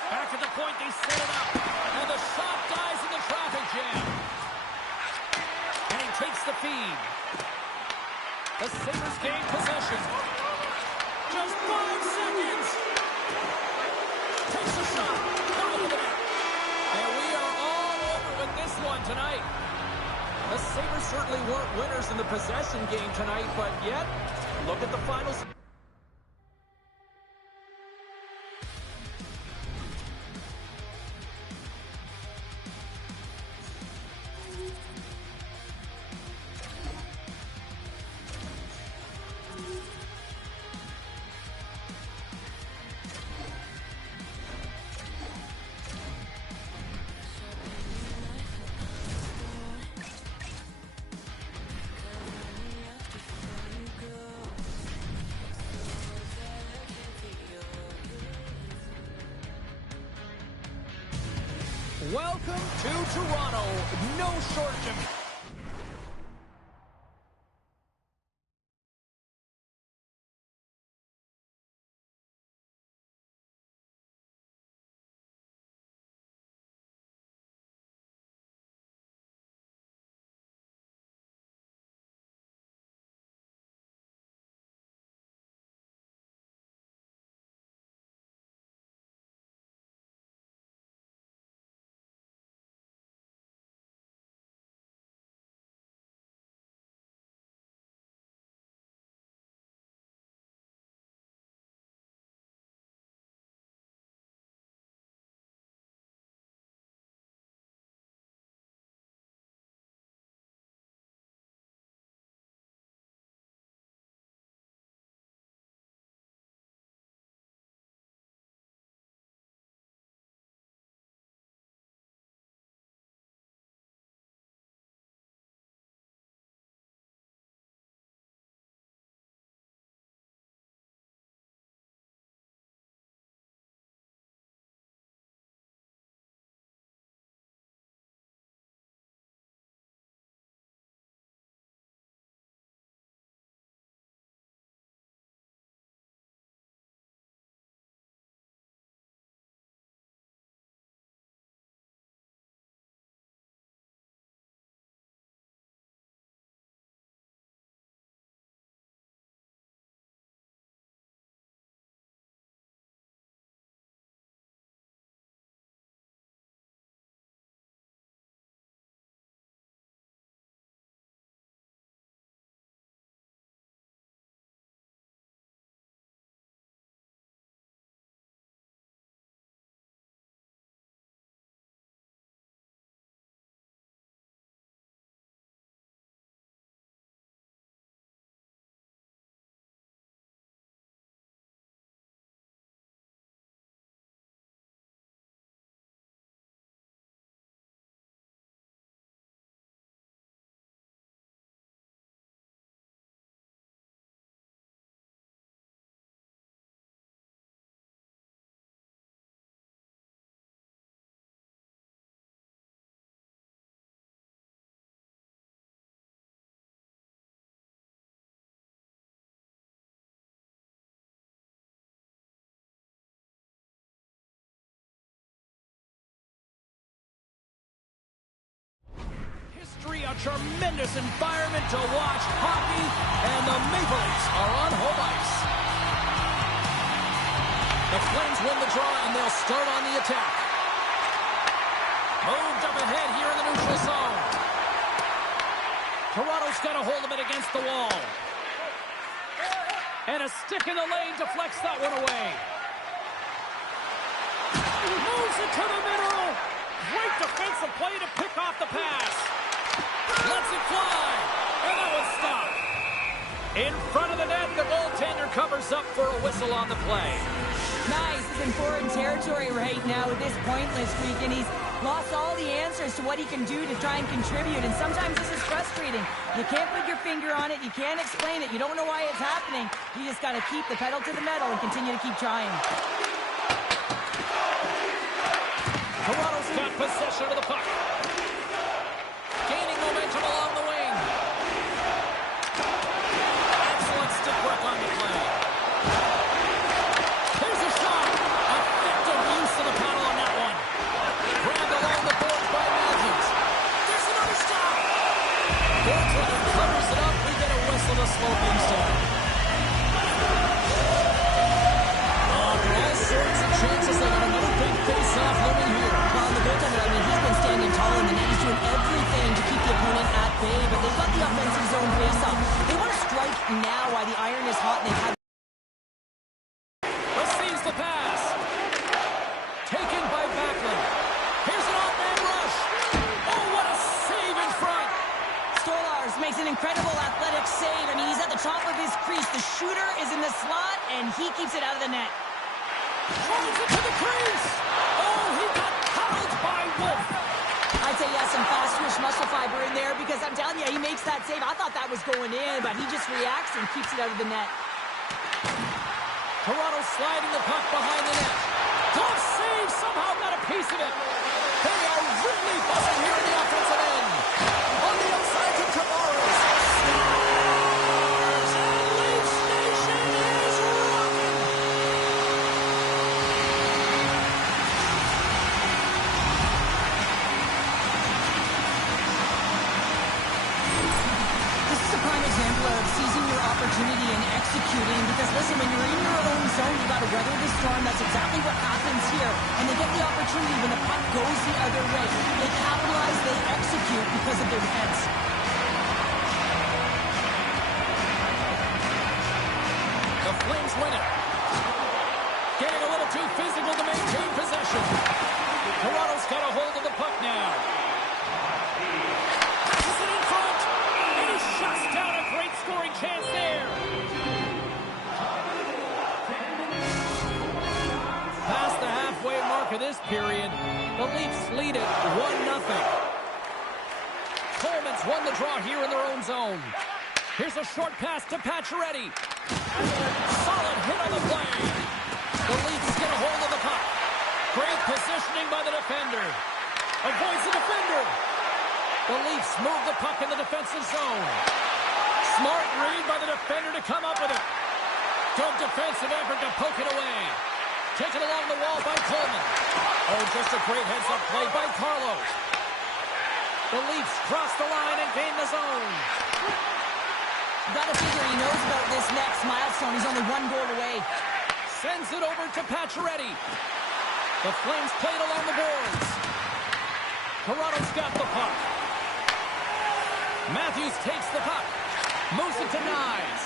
Back at the point, they set it up. And the shot dies in the traffic jam. And he takes the feed. The Sabres gain possession. Just 5 seconds. Takes a shot. And we are all over with this one tonight. The Sabres certainly weren't winners in the possession game tonight, but yet, look at the finals. Welcome to Toronto. No shortage of... A tremendous environment to watch hockey, and the Maple Leafs are on home ice. The Flames win the draw, and they'll start on the attack. Moved up ahead here in the neutral zone. Toronto's got a hold of it against the wall. And a stick in the lane deflects that one away. Moves it to the middle. Great defensive play to pick off the pass. Lets it fly, and that one's stopped. In front of the net, the goaltender covers up for a whistle on the play. Nice. He's in foreign territory right now with this pointless streak, and he's lost all the answers to what he can do to try and contribute, and sometimes this is frustrating. You can't put your finger on it. You can't explain it. You don't know why it's happening. You just got to keep the pedal to the metal and continue to keep trying. Toronto's got possession of the puck. Gaining momentum along the wing. Excellent stick work on the play. Here's a shot. Effective use of the paddle on that one. Grabbed along the boards by Matthews. There's another stop. Goaltender covers it up. We get a whistle to slow things down. After all sorts of chances, they got another big face-off looming here. Well, the goaltender, I mean, he's been standing tall in the net. He's doing everything to keep the opponent at bay, but they've got the offensive zone face-off. They want to strike now while the iron is hot, and they've had... Receives the pass. Taken by Backlund. Here's an off-man rush. Oh, what a save in front. Stolarz makes an incredible athletic save. I mean, he's at the top of his crease. The shooter is in the slot, and he keeps it out of the net. Throws it to the crease. Oh, he got howled by Wolf. I'd say, yeah, some fast twitch muscle fiber in there, because I'm telling you, he makes that save. I thought that was going in, but he just reacts and keeps it out of the net. Toronto sliding the puck behind the net. Glove save, somehow got a piece of it. They are crossing here in the offensive end. On the outside to Tavares. Scores! And Leafs Nation is rocking. This is a prime example of seizing your opportunity and executing because, listen, when you're in your own zone, you got to weather the storm. That's exactly what happens here. And they get the opportunity when the puck goes the other way. They capitalize, they execute because of their defense. The Flames win it. Getting a little too physical to maintain possession. Toronto's got a hold of the puck now. Passes it in front. And he shuts down a great scoring chance there. Past the halfway mark of this period, the Leafs lead it 1-0. Coleman's won the draw here in their own zone. Here's a short pass to Pacioretty. Solid hit on the play. The Leafs get a hold of the puck. Great positioning by the defender. Avoids the defender. The Leafs move the puck in the defensive zone. Smart read by the defender to come up with it. Good defensive effort to poke it away. Taken along the wall by Coleman. Oh, just a great heads-up play by Carlos. The Leafs cross the line and gain the zone. Got to figure he knows about this next milestone. He's only one goal away. Sends it over to Pacioretty. The Flames played along the boards. Toronto's got the puck. Matthews takes the puck. Moves it to Nyes.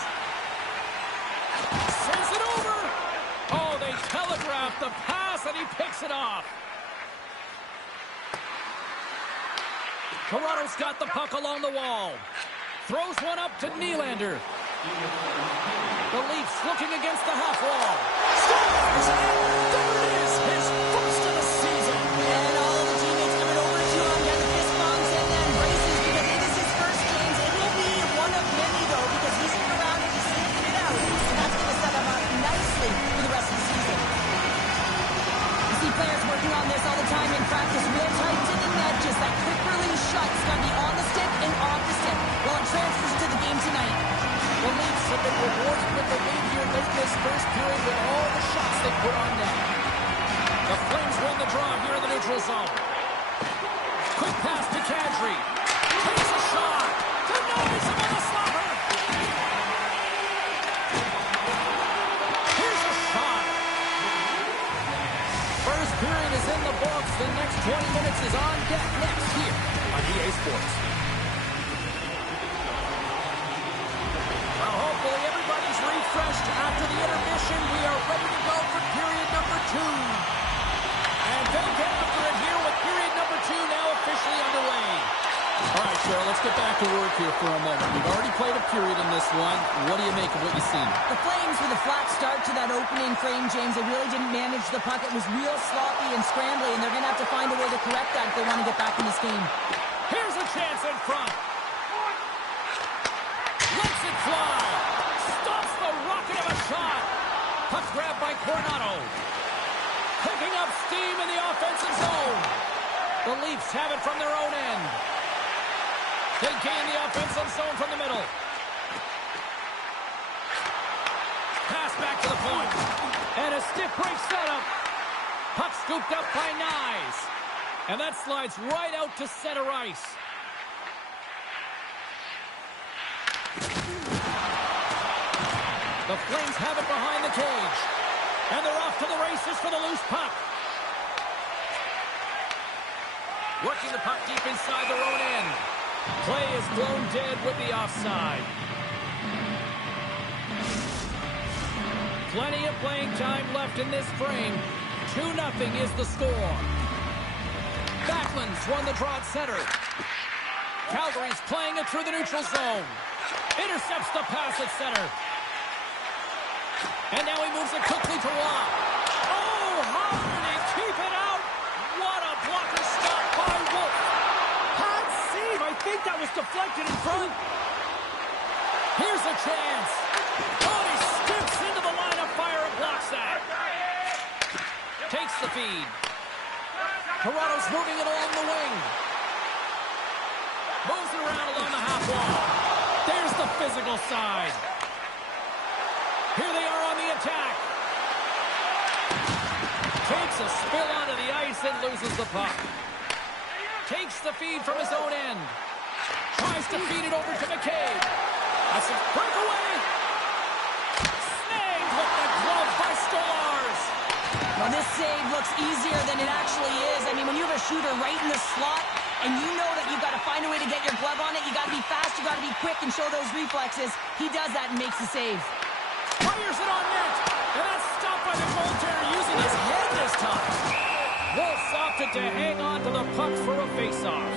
Sends it over. Oh, they telegraphed the pass and he picks it off. Toronto's got the puck along the wall. Throws one up to Nylander. The Leafs looking against the half wall. Scores! And there it is, his first of the season. And all of the teammates coming over to him, got the fist bumps and then braces because it is his first games. It will be one of many, though, because he's been around and he's sneaking it out. And that's going to set him up nicely for the rest of the season. You see players working on this all the time in practice. Real tight to the net, just that quick release shot. It's got to be on the stick and off the stick. Well, it transfers to the game tonight. The Leafs have been rewarded with the lead here late this first period with all the shots they put on net. The Flames win the draw here in the neutral zone. Quick pass to Kadri. Takes a shot. Denies him on the slapper. Here's a shot. First period is in the books. The next 20 minutes is on deck next here on EA Sports. Hopefully everybody's refreshed after the intermission. We are ready to go for period number 2. And they'll get after it here with period number 2 now officially underway. All right, Cheryl, let's get back to work here for a moment. We've already played a period in this one. What do you make of what you've seen? The Flames with a flat start to that opening frame, James. They really didn't manage the puck. It was real sloppy and scrambly, and they're going to have to find a way to correct that if they want to get back in this game. Here's a chance in front. Lets it fly. Stops the rocket of a shot. Puck grabbed by Coronado. Picking up steam in the offensive zone. The Leafs have it from their own end. They gain the offensive zone from the middle. Pass back to the point. And a stick break setup. Puck scooped up by Nyes. And that slides right out to center ice. The Flames have it behind the cage. And they're off to the races for the loose puck. Working the puck deep inside their own end. Play is blown dead with the offside. Plenty of playing time left in this frame. 2-0 is the score. Backlund's won the draw at center. Calgary's playing it through the neutral zone. Intercepts the pass at center. And now he moves it quickly to Watt. Oh, how did he keep it out? What a blocker stop by Wolf. Hot save. I think that was deflected in front. Here's a chance. Oh, he skips into the line of fire and blocks that. Takes the feed. Toronto's moving it along the wing. Moves it around along the half wall. There's the physical side. Here they are on the attack. Takes a spill onto the ice and loses the puck. Takes the feed from his own end. Tries to feed it over to McCabe. That's a breakaway. Snagged with the glove by Stolarz. Well, this save looks easier than it actually is. I mean, when you have a shooter right in the slot and you know that you've got to find a way to get your glove on it, you got to be fast, you got to be quick and show those reflexes. He does that and makes the save. Fires it on net. And that's stopped by the goaltender using his head this time. Wolves opted to hang on to the puck for a face-off.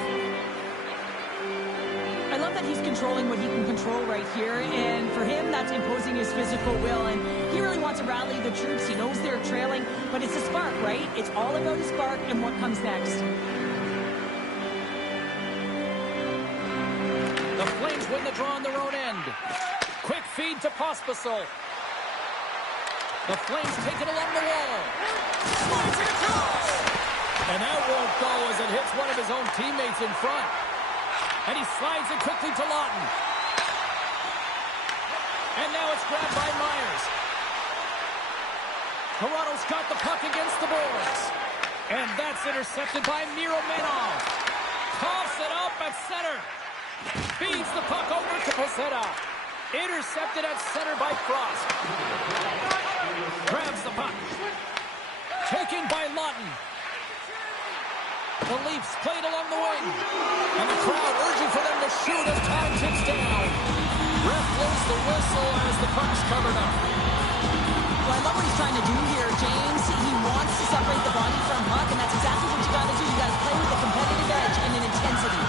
I love that he's controlling what he can control right here, and for him, that's imposing his physical will, and he really wants to rally the troops. He knows they're trailing, but it's a spark, right? It's all about a spark and what comes next. The Flames win the draw on their own end. Quick feed to Pospisil. The Flames take it along the wall. Slides it across. And that won't go as it hits one of his own teammates in front. And he slides it quickly to Lawton. And now it's grabbed by Myers. Toronto's got the puck against the boards. And that's intercepted by Miro Menov. Toss it up at center. Feeds the puck over to Pezzetta. Intercepted at center by Frost. Grabs the puck. Taken by Lawton. The Leafs played along the wing. And the crowd urging for them to shoot as time ticks down. Ref blows the whistle as the puck's covered up. Well, I love what he's trying to do here, James. He wants to separate the body from puck, and that's exactly what you got to do. You got to play with a competitive edge and an intensity.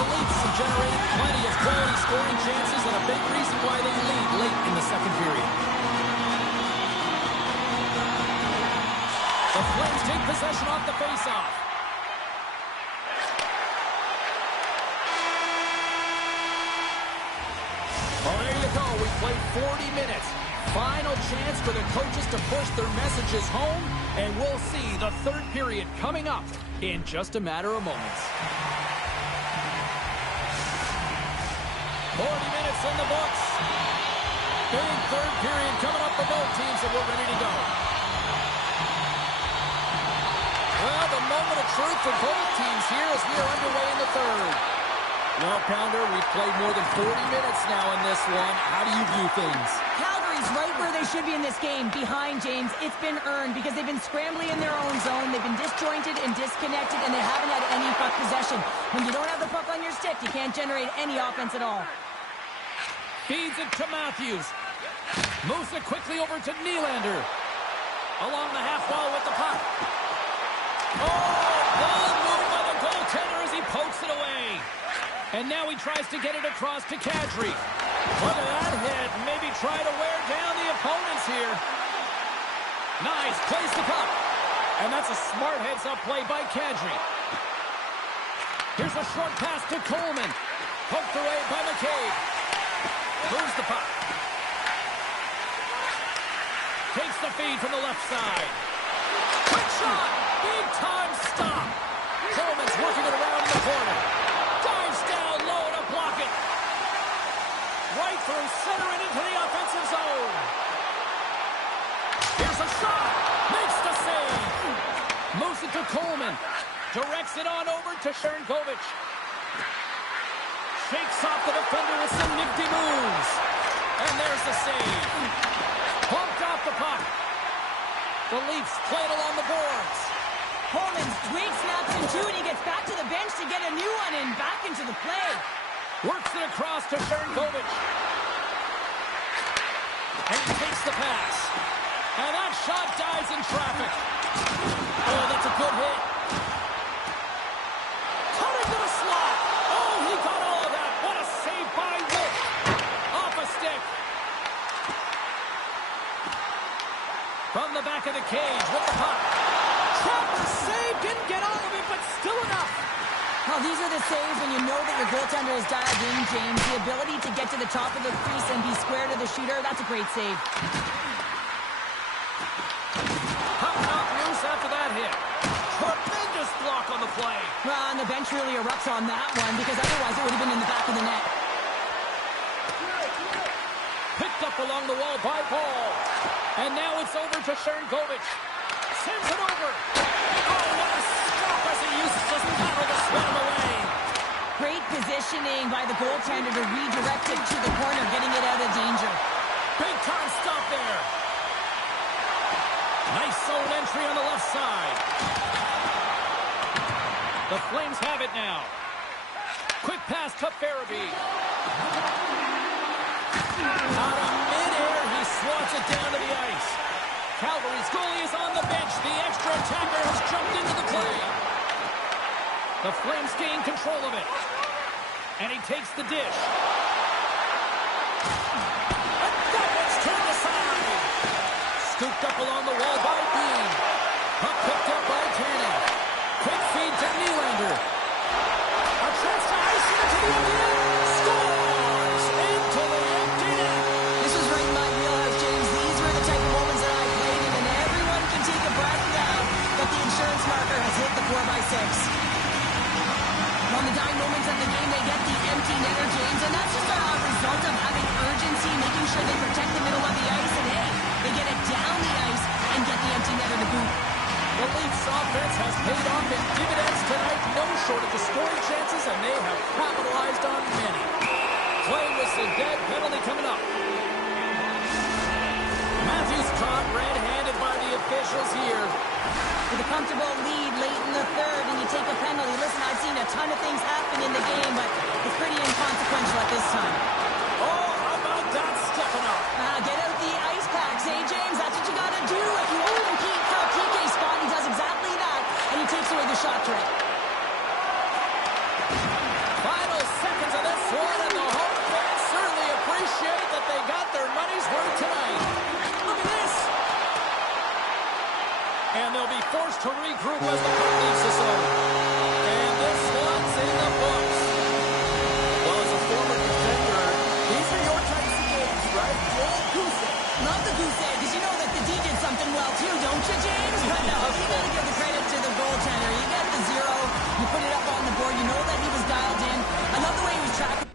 The Leafs have generated plenty of quality scoring chances and a big reason why they lead late in the second period. The Flames take possession off the faceoff. Oh, there you go. We played 40 minutes. Final chance for the coaches to push their messages home, and we'll see the third period coming up in just a matter of moments. 40 minutes in the books. Big third period coming up for both teams, and we're ready to go. Well, the moment of truth for both teams here as we are underway in the third. Well, Pounder, we've played more than 40 minutes now in this one. How do you view things? Calgary's right where they should be in this game, behind James. It's been earned because they've been scrambling in their own zone. They've been disjointed and disconnected, and they haven't had any puck possession. When you don't have the puck on your stick, you can't generate any offense at all. Feeds it to Matthews. Moves it quickly over to Nylander. Along the half wall with the puck. Oh, ball moved by the goaltender as he pokes it away. And now he tries to get it across to Kadri. Look at that hit. Maybe try to wear down the opponents here. Nice. Plays the puck. And that's a smart heads-up play by Kadri. Here's a short pass to Coleman. Poked away by McCabe. Moves the puck. Takes the feed from the left side. Quick shot. Big time stop. Coleman's working it around in the corner. Dives down low to block it. Right through center and into the offensive zone. Here's a shot. Makes the save. Moves it to Coleman. Directs it on over to Sharangovich. Shakes off the defender with some nifty moves. And there's the save. Pumped off the puck. The Leafs play it along the boards. Coleman's twig snaps in two, and he gets back to the bench to get a new one and back into the play. Works it across to Sharangovich. And he takes the pass. And that shot dies in traffic. Oh, that's a good hit. Cut into the slot. Oh, he got all of that. What a save by Wolf. Off a stick. From the back of the cage with the puck. Trapper save. Didn't get all of it, but still enough. Well, these are the saves when you know that your goaltender is dialed in, James. The ability to get to the top of the crease and be square to the shooter, that's a great save. Puck knocked loose after that hit. tremendous block on the play. Well, and the bench really erupts on that one because otherwise it would have been in the back of the net. Picked up along the wall by Ball. And now it's over to Sharangovich. Sends it over. Oh, what a stop as he uses his paddle to swat him away. Great positioning by the goaltender to redirect it to the corner, getting it out of danger. Big time stop there. Nice zone entry on the left side. The Flames have it now. Quick pass to Farabee. Out of midair, he swats it down to the ice. Calgary's goalie is on the bench. The extra attacker has jumped into the play. The Flames gain control of it. And he takes the dish. And that one's turned aside. Scooped up along the wall by Bean. Puck picked up by Tanev. Quick feed to Nylander. A chance to ice it into the empty net. Scores into the empty net. This is right in my wheelhouse, James. These were the type of moments that I played in, and everyone can take a breath now that the insurance marker has hit the 4x6. On the dying moments of the game, they get the empty netter, James, and that's just a result of having urgency, making sure they protect the middle of the ice, and hey, they get it down the ice and get the empty netter to boot. The Leafs offense has paid off in dividends tonight. No shortage of scoring chances, and they have capitalized on many. Play whistle dead, penalty coming up. Matthews caught red-handed by the officials here. With a comfortable lead late in the third, and you take a penalty. Listen, I've seen a ton of things happen in the game, but it's pretty inconsequential at this time. Oh, how about that stepping up? Get out the ice packs, eh, James? That's what you got to do. If you want to compete for a PK spot, he does exactly that, and he takes away the shot trick. Final seconds of this one, and the home fans certainly appreciate that they got their money's worth tonight. Look at this. And they'll be forced to regroup as the puck leaves the zone. And this one's in the books. Well, as a former defender, these are your types of games, right? The old goose egg. Love the goose egg, because you know that the D did something well too, don't you, James? But no, you got to give the credit to the goaltender. You get the zero, you put it up on the board, you know that he was dialed in. I love the way he was tracking.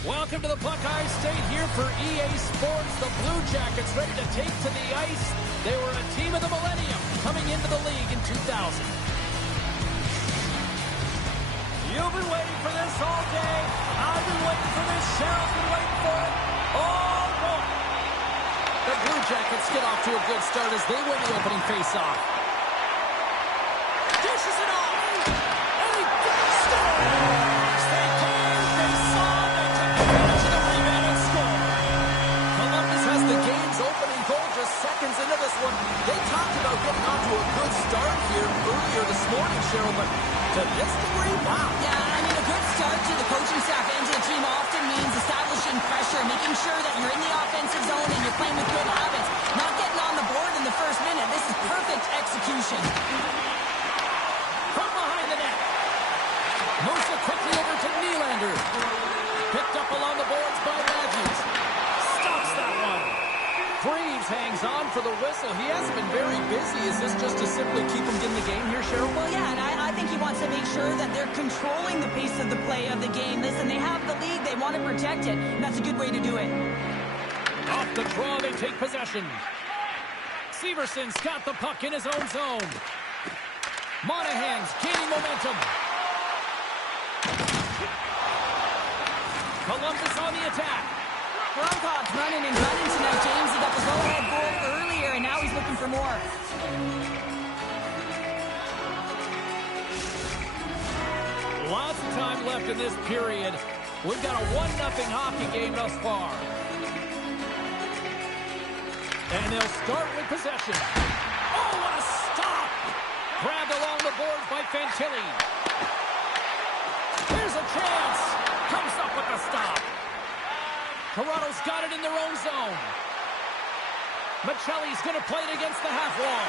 Welcome to the Buckeye State here for EA Sports. The Blue Jackets ready to take to the ice. They were a team of the millennium coming into the league in 2000. You've been waiting for this all day. I've been waiting for this. Cheryl's been waiting for it. Oh, boy. The Blue Jackets get off to a good start as they win the opening faceoff. Dishes it off. And he scores. They can. They saw. They took advantage of the rebound and score. Columbus has the game's opening goal just seconds into this one. They talked about getting off to a good start here earlier this morning, Cheryl, but to this degree, wow. Yeah, I mean, a good start to the coaching staff and to the team often means establishing pressure, making sure that you're in the offensive zone and you're playing with good habits. Not getting on the board in the first minute. This is perfect execution. From behind the net. Moves it quickly over to Nylander. Picked up along the boards by Matthews. Stops that one. Freeze hangs on for the whistle. He hasn't been very busy. Is this just to simply keep him in the game here, Cheryl? Well, yeah, and I think he wants to make sure that they're controlling the pace of the play of the game. Listen, they have the lead. They want to protect it, and that's a good way to do it. Off the draw, they take possession. Severson's got the puck in his own zone. Monahan's gaining momentum. Columbus on the attack. Ronkov's running and gunning tonight, James. He got the go-ahead goal earlier, and now he's looking for more. Lots of time left in this period. We've got a 1-0 hockey game thus far. And they'll start with possession. Oh, what a stop! Grabbed along the boards by Fantilli. a chance. Comes up with the stop. Toronto's got it in their own zone. Michelli's going to play it against the half wall.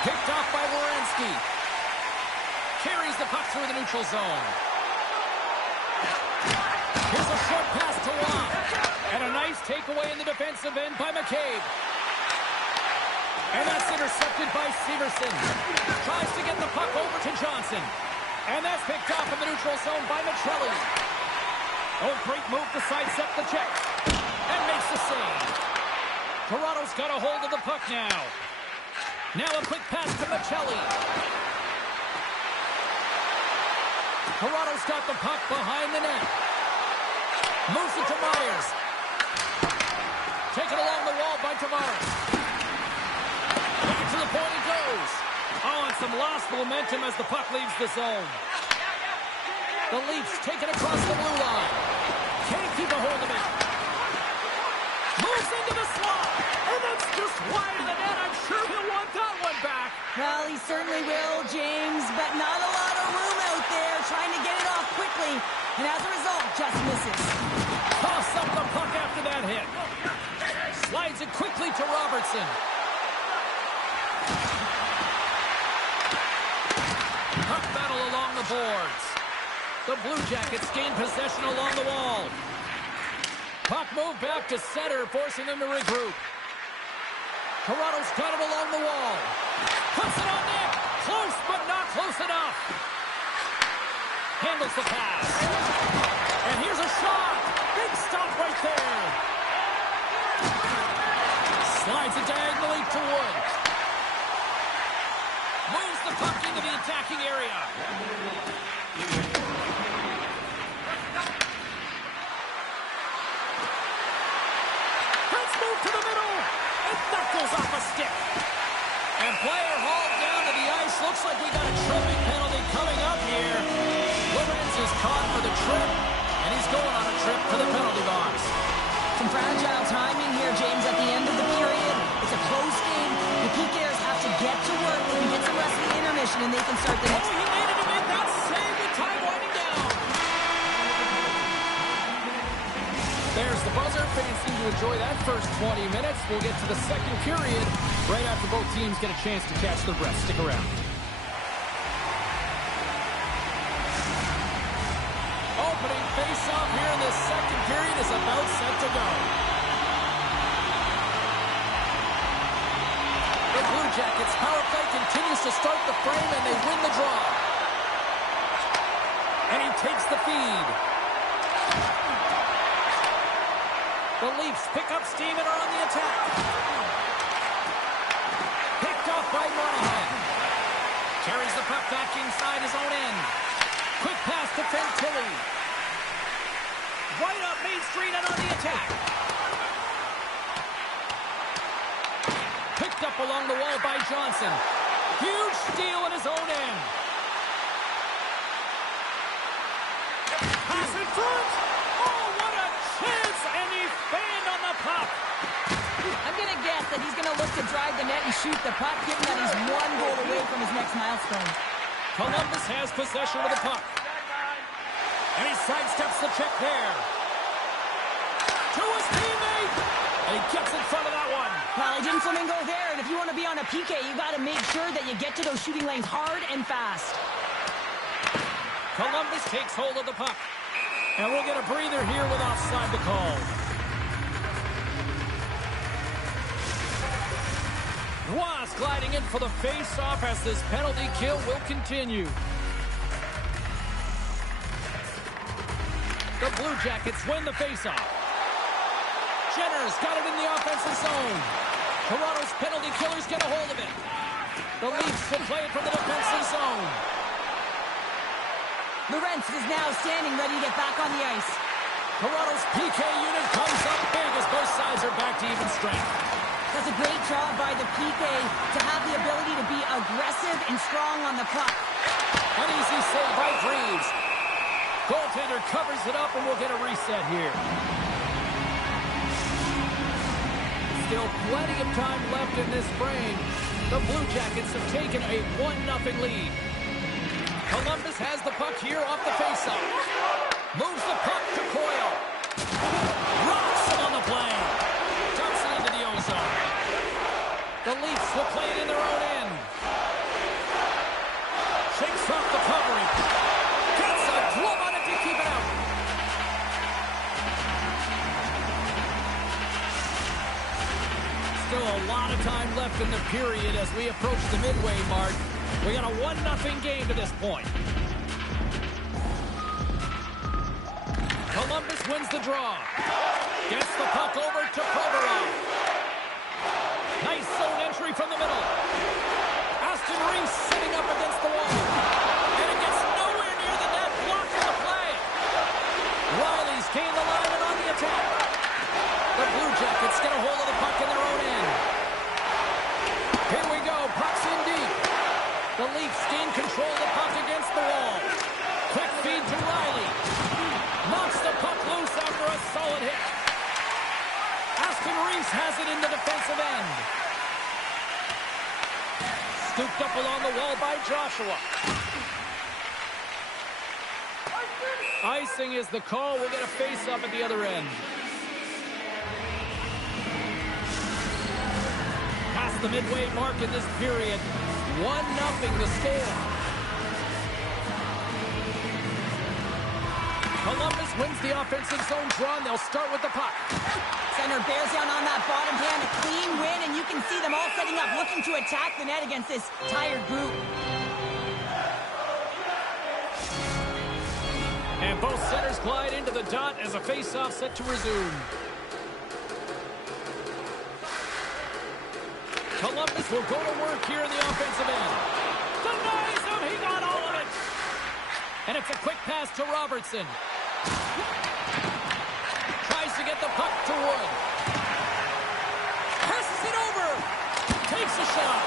Picked off by Werenski. Carries the puck through the neutral zone. Here's a short pass to Waugh. And a nice takeaway in the defensive end by McCabe. And that's intercepted by Severson. Tries to get the puck over to Johnson. And that's picked off in the neutral zone by Michelli. Oh, great move to sidestep the check. And makes the save. Toronto's got a hold of the puck now. Now a quick pass to Michelli. Toronto's got the puck behind the net. Moves it to Myers. Taken along the wall by Tavares. Back to the point it goes. Oh, and some lost momentum as the puck leaves the zone. The Leafs take it across the blue line. Can't keep a hold of it. Moves into the slot. And that's just wide of the net. I'm sure he'll want that one back. Well, he certainly will, James, but not a lot of room out there trying to get it off quickly. And as a result, just misses. Toss up the puck after that hit. Slides it quickly to Robertson. Puck battle along the boards. The Blue Jackets gain possession along the wall. Puck moved back to center, forcing them to regroup. Toronto's got it along the wall. Puts it on net. Close, but not close enough. Handles the pass. And here's a shot. Big stop right there. Slides it diagonally to Wood. Moves the puck into the attacking area. Let's move to the middle. And that goes off a stick. And player hauled down to the ice. Looks like we got a tripping penalty coming up here. Lorenz is caught for the trip. And he's going on a trip to the penalty box. Some fragile timing here, James, at the end of the period. It's a close game. The PKers have to get to work. They can get some rest in the intermission, and they can start the next. Oh, he needed to make that save with time winding down. There's the buzzer. Fans seem to enjoy that first 20 minutes. We'll get to the second period right after both teams get a chance to catch the breath. Stick around. Opening face-off here in this second period is about set to go. The Blue Jackets power play continues to start the frame, and they win the draw. And he takes the feed. The Leafs pick up steam and are on the attack. Picked off by Monahan. Carries the puck back inside his own end. Quick pass to Fantilli. Right up Main Street and on the attack. Picked up along the wall by Johnson. Huge steal in his own end. Pass in front. Oh, what a chance. And he fanned on the puck. I'm going to guess that he's going to look to drive the net and shoot the puck, given that he's one goal away from his next milestone. Columbus has possession of the puck. And he sidesteps the check there. To his teammate. And he gets in front of that one. Well, he didn't flamingo there, and if you want to be on a PK, you got to make sure that you get to those shooting lanes hard and fast. Columbus takes hold of the puck. And we'll get a breather here with offside the call. Roy's gliding in for the face-off as this penalty kill will continue. The Blue Jackets win the face-off. Jenner's got it in the offensive zone. Toronto's penalty killers get a hold of it. The Leafs will play it from the defensive zone. Lorenz is now standing ready to get back on the ice. Toronto's PK unit comes up big as both sides are back to even strength. That's a great job by the PK to have the ability to be aggressive and strong on the puck. An easy save by Greaves. Goaltender covers it up, and we'll get a reset here. Still plenty of time left in this frame. The Blue Jackets have taken a 1-0 lead. Columbus has the puck here off the faceoff. Moves the puck to Coyle. Rocks him on the play. Dumps it into the ozone. The Leafs will play it in their own end. Shakes off the covering. Gets a glove on it to keep it out. Still a lot of time left in the period as we approach the midway mark. We got a 1-0 game to this point. Columbus wins the draw. Gets the puck over to Provorov. Nice zone entry from the middle. Aston Reese sitting up against the wall. And it gets nowhere near the net, blocking the play. Riley's gained the line and on the attack. The Blue Jackets get a hold of the puck in their own end. Here we go, puck's in deep. The Leafs gain control of the puck against the wall. Quick feed to Riley. Knocks the puck loose after a solid hit. Aston Reese has it in the defensive end. Scooped up along the wall by Joshua. Icing is the call. We'll get a face-up at the other end. Past the midway mark in this period. 1-0 the score. Columbus wins the offensive zone draw, and they'll start with the puck. Center bears down on that bottom hand. A clean win, and you can see them all setting up, looking to attack the net against this tired group. And both centers glide into the dot as a face-off set to resume. Columbus will go to work here in the offensive end. Denies him, he got all of it. And it's a quick pass to Robertson. Tries to get the puck to Wood. Passes it over. Takes a shot.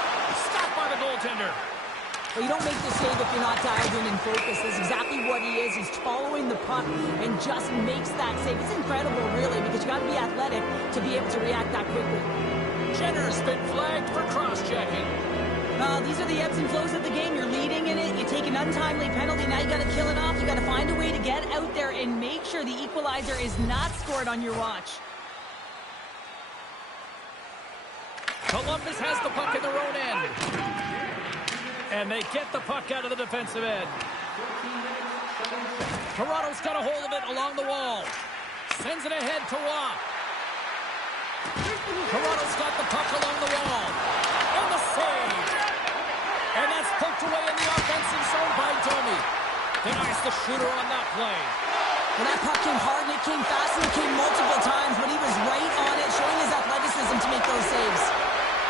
Stopped by the goaltender. Well, you don't make the save if you're not dialed in and focused. That's exactly what he is. He's following the puck and just makes that save. It's incredible, really, because you got to be athletic to be able to react that quickly. Jenner's been flagged for cross-checking. These are the ebbs and flows of the game. You're leading in it. You take an untimely penalty. Now you got to kill it off. You got to find a way to get out there and make sure the equalizer is not scored on your watch. Columbus has the puck in their own end. And they get the puck out of the defensive end. Toronto's got a hold of it along the wall. Sends it ahead to Waugh. Toronto's got the puck along the wall. And the save. And that's poked away in the offensive zone by Domi. Denies the shooter on that play. Well, that puck came hard and it came fast and it came multiple times, but he was right on it, showing his athleticism to make those saves.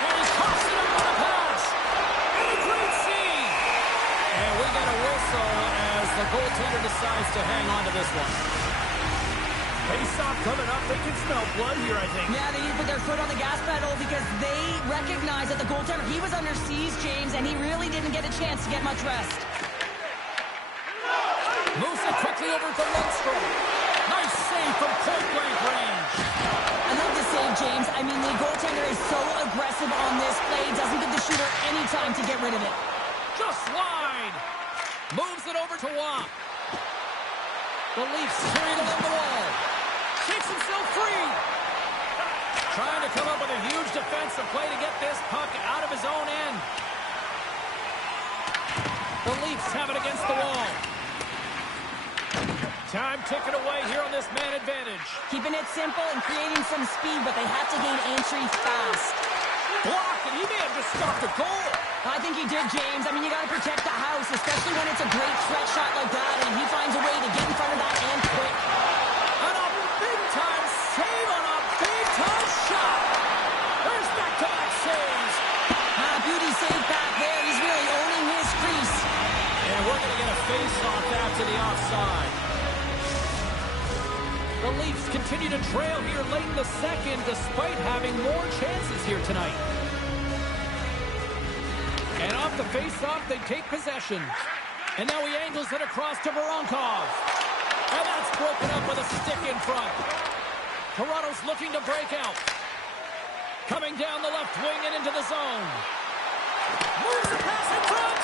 And he pops it up on the pass. And a great save. And we get a whistle as the goaltender decides to hang on to this one. Face-off coming up. They can smell blood here, I think. Yeah, they need to put their foot on the gas pedal because they recognize that the goaltender, he was under siege, James, and he really didn't get a chance to get much rest. Moves it quickly over to Lundstrom. Nice save from point-blank range. I love the save, James. I mean, the goaltender is so aggressive on this play. Doesn't give the shooter any time to get rid of it. Just wide. Moves it over to Waugh. The Leafs carry it along the wall. Takes himself free. Trying to come up with a huge defensive play to get this puck out of his own end. The Leafs have it against the wall. Time ticking away here on this man advantage. Keeping it simple and creating some speed, but they have to gain entry fast. Blocked, and he may have just stopped a goal. I think he did, James. I mean, you got to protect the house, especially when it's a great stretch shot like that, and he finds a way to get in front of that and quick. And a big-time save on a big-time shot. There's back-to-back saves. Beauty save back there. He's really owning his crease. And we're going to get a face-off after the offside. The Leafs continue to trail here late in the second, despite having more chances here tonight. And off the face-off, they take possession. And now he angles it across to Voronkov. And that's broken up with a stick in front. Toronto's looking to break out. Coming down the left wing and into the zone. Moves the pass in front.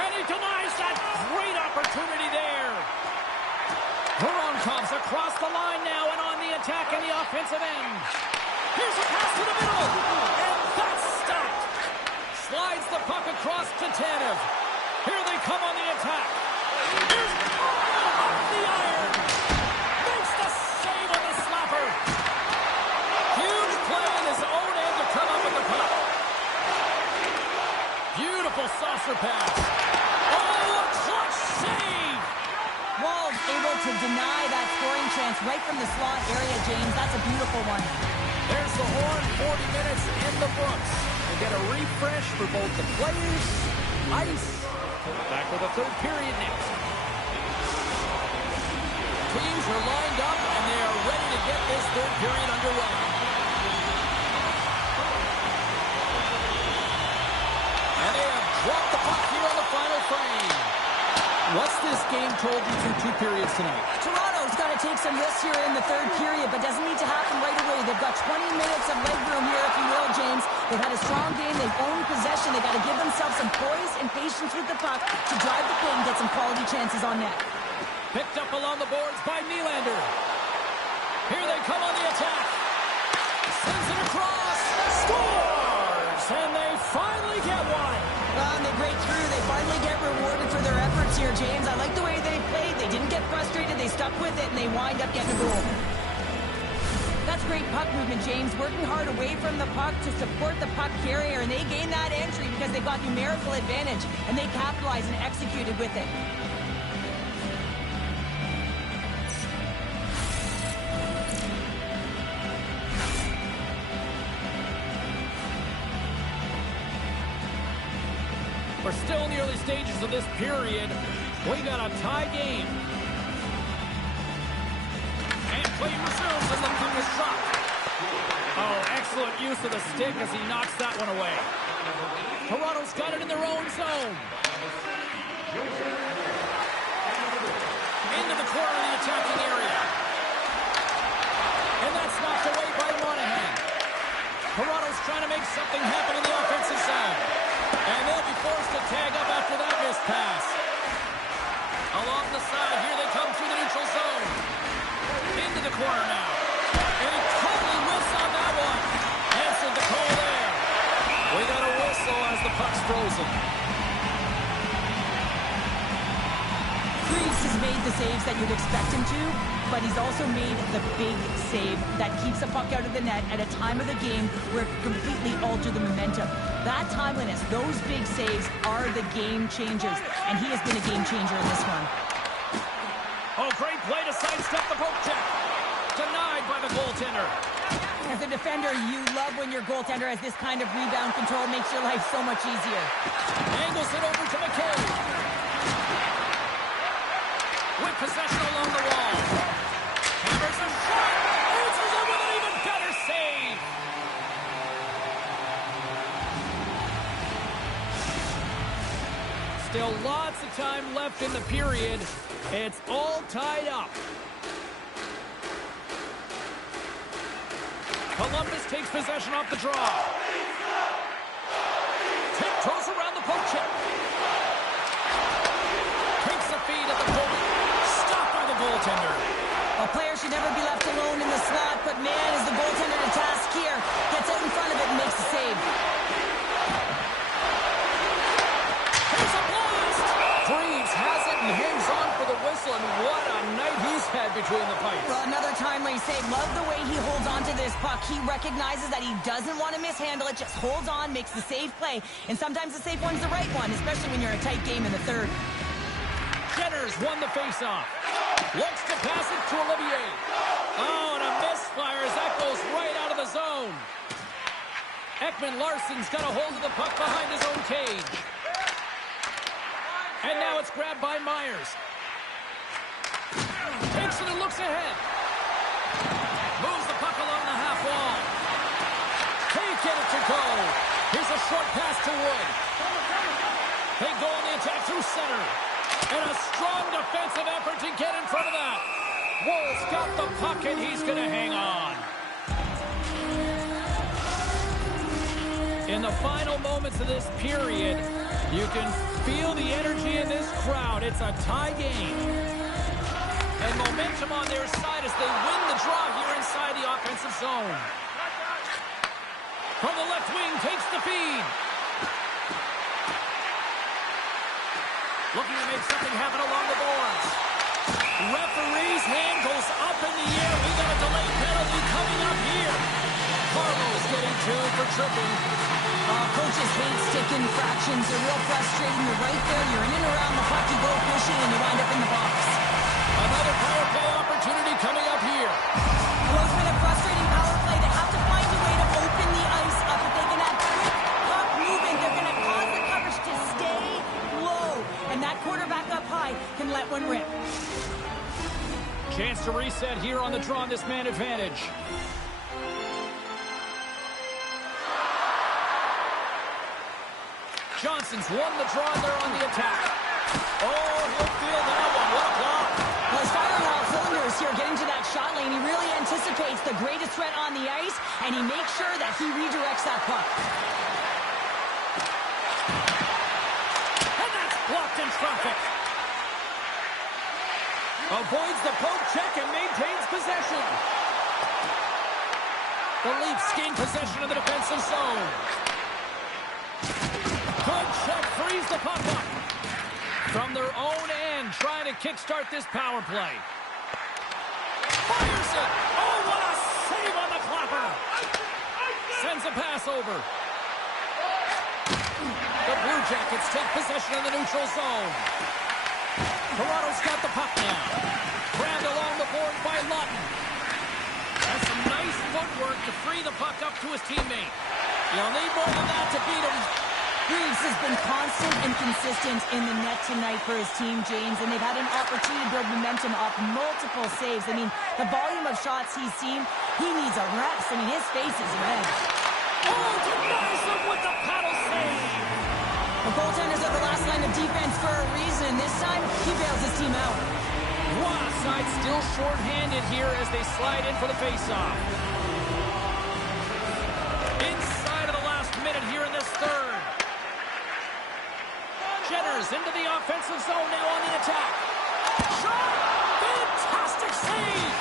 And he denies that great opportunity there. Voronkhov's across the line now and on the attack in the offensive end. Here's a pass to the middle, and that's stopped. Slides the puck across to Tanev. Here they come on the attack. Here's off the iron. Makes the save on the slapper. Huge play in his own end to come up with the puck. Beautiful saucer pass. Oh, a clutch save. Wall's able to deny that scoring chance right from the slot area, James. That's a beautiful one. There's the horn. 40 minutes in the books. We'll get a refresh for both the players, ice. Back with the third period next. Teams are lined up, and they are ready to get this third period underway. And they have dropped the puck here on the final frame. What's this game told you through 2 periods tonight? Toronto's got to take some risks here in the third period, but doesn't need to happen right away. They've got 20 minutes of leg room here, if you will, James. They've had a strong game. They've owned possession. They've got to give themselves some poise and patience with the puck to drive the play and get some quality chances on net. Picked up along the boards by Nylander. Here they come on the attack. Sends it across. Scores! And they finally get one. Well, and they break through. They finally get rewarded for their efforts here, James. I like the way they played. They didn't get frustrated. They stuck with it, and they wind up getting a goal. That's great puck movement, James. Working hard away from the puck to support the puck carrier, and they gained that entry because they got numerical advantage, and they capitalized and executed with it. We're still in the early stages of this period. We got a tie game. And play resumes as the puck is shot. Oh, excellent use of the stick as he knocks that one away. Toronto's got it in their own zone. Into the corner of the attacking area. And that's knocked away by Monahan. Toronto's trying to make something happen in the offensive zone. And they'll be forced to tag up after that missed pass. Along the side, here they come through the neutral zone. Into the corner now. And he totally whiffs on that one. Answered the call there. We got a whistle as the puck's frozen. Greaves has made the saves that you'd expect him to, but he's also made the big save that keeps a puck out of the net at a time of the game where it can completely alter the momentum. That timeliness, those big saves are the game changers, and he has been a game changer in this one. Oh, great play to sidestep the poke check. Denied by the goaltender. As a defender, you love when your goaltender has this kind of rebound control. Makes your life so much easier. Angles it over to McKay. With possession along the wall. Hammers a shot. Answers it with an even better save. Still lots of time left in the period. It's all tied up. Columbus takes possession off the draw. Tiptoes around the poke check. Takes the feed at the goal. Stopped by the goaltender. A player should never be left alone in the slot, but man, is the goaltender to task here. Gets out in front of it and makes the save. Here's a blast! Greaves has it and hangs on for the whistle, and what a night he's had between the pipes. Well, another timely save. Love the way he holds on to this puck. He recognizes that he doesn't want to mishandle it, just holds on, makes the safe play. And sometimes the safe one's the right one, especially when you're in a tight game in the third. Jenner's won the faceoff. Looks to pass it to Olivier. Oh, and a misfire as that goes right out of the zone. Ekman Larsson's got a hold of the puck behind his own cage. And now it's grabbed by Myers. Takes it and looks ahead. Moves the puck along the half wall. Can't get it to go. Here's a short pass to Wood. They go on the attack through center. And a strong defensive effort to get in front of that. Wool's got the puck and he's going to hang on. In the final moments of this period, you can feel the energy in this crowd. It's a tie game. And momentum on their side as they win the draw here inside the offensive zone. From the left wing, takes the feed. Looking to make something happen along the boards. Referee's hand goes up in the air. We got a delay penalty coming up here. Carlos getting 2 for tripping. Coaches hate stick infractions. They're real frustrating. You're right there. You're in and around the puck. You go pushing, and you wind up in the box. Another power play opportunity coming up here. Well, it's been a frustrating power play. They have to find a way to open the ice up. If they can have quick puck movement, they're going to cause the coverage to stay low. And that quarterback up high can let one rip. Chance to reset here on the draw on this man advantage. Johnson's won the draw there on the attack. Oh, he'll feel that one. What a block. Well, he's firing all cylinders here, getting to that shot lane. He really anticipates the greatest threat on the ice, and he makes sure that he redirects that puck. And that's blocked in traffic. Avoids the poke check and maintains possession. The Leafs gain possession of the defensive zone. Good check, frees the puck up. From their own end, trying to kickstart this power play. Fires it! Oh, what a save on the clapper! Sends a pass over. The Blue Jackets take possession of the neutral zone. Toronto's got the puck now. Grabbed along the board by Lawton. That's some nice footwork to free the puck up to his teammate. You'll need more than that to beat him. Reeves has been constant and consistent in the net tonight for his team, James, and they've had an opportunity to build momentum off multiple saves. I mean, the volume of shots he's seen, he needs a rest. I mean, his face is red. Oh, denies him with the paddle save. The goaltenders are the last line of defense for a reason. This time, he bails his team out. Side still short-handed here as they slide in for the face-off. Inside of the last minute here in this third. Jenner's into the offensive zone now on the attack. Shot! Fantastic save!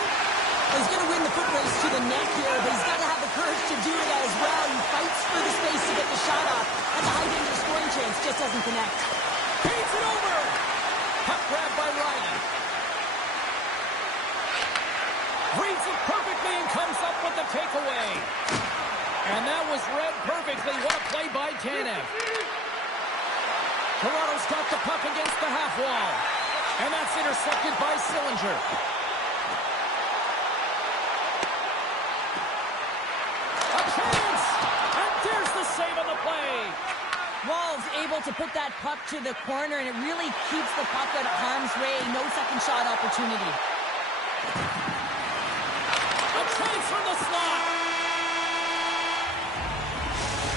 He's going to win the foot race to the net here, but he's got to have the courage to do it as well. He fights for the space to get the shot off, and the high-danger scoring chance just doesn't connect. Feeds it over! Puck grabbed by Riley. Reads it perfectly and comes up with the takeaway. And that was read perfectly. What a play by Tanev. Toronto's got the puck against the half wall. And that's intercepted by Sillinger. A chance! And there's the save on the play. Wall's able to put that puck to the corner, and it really keeps the puck out of harm's way. No second shot opportunity. A chance from the slot.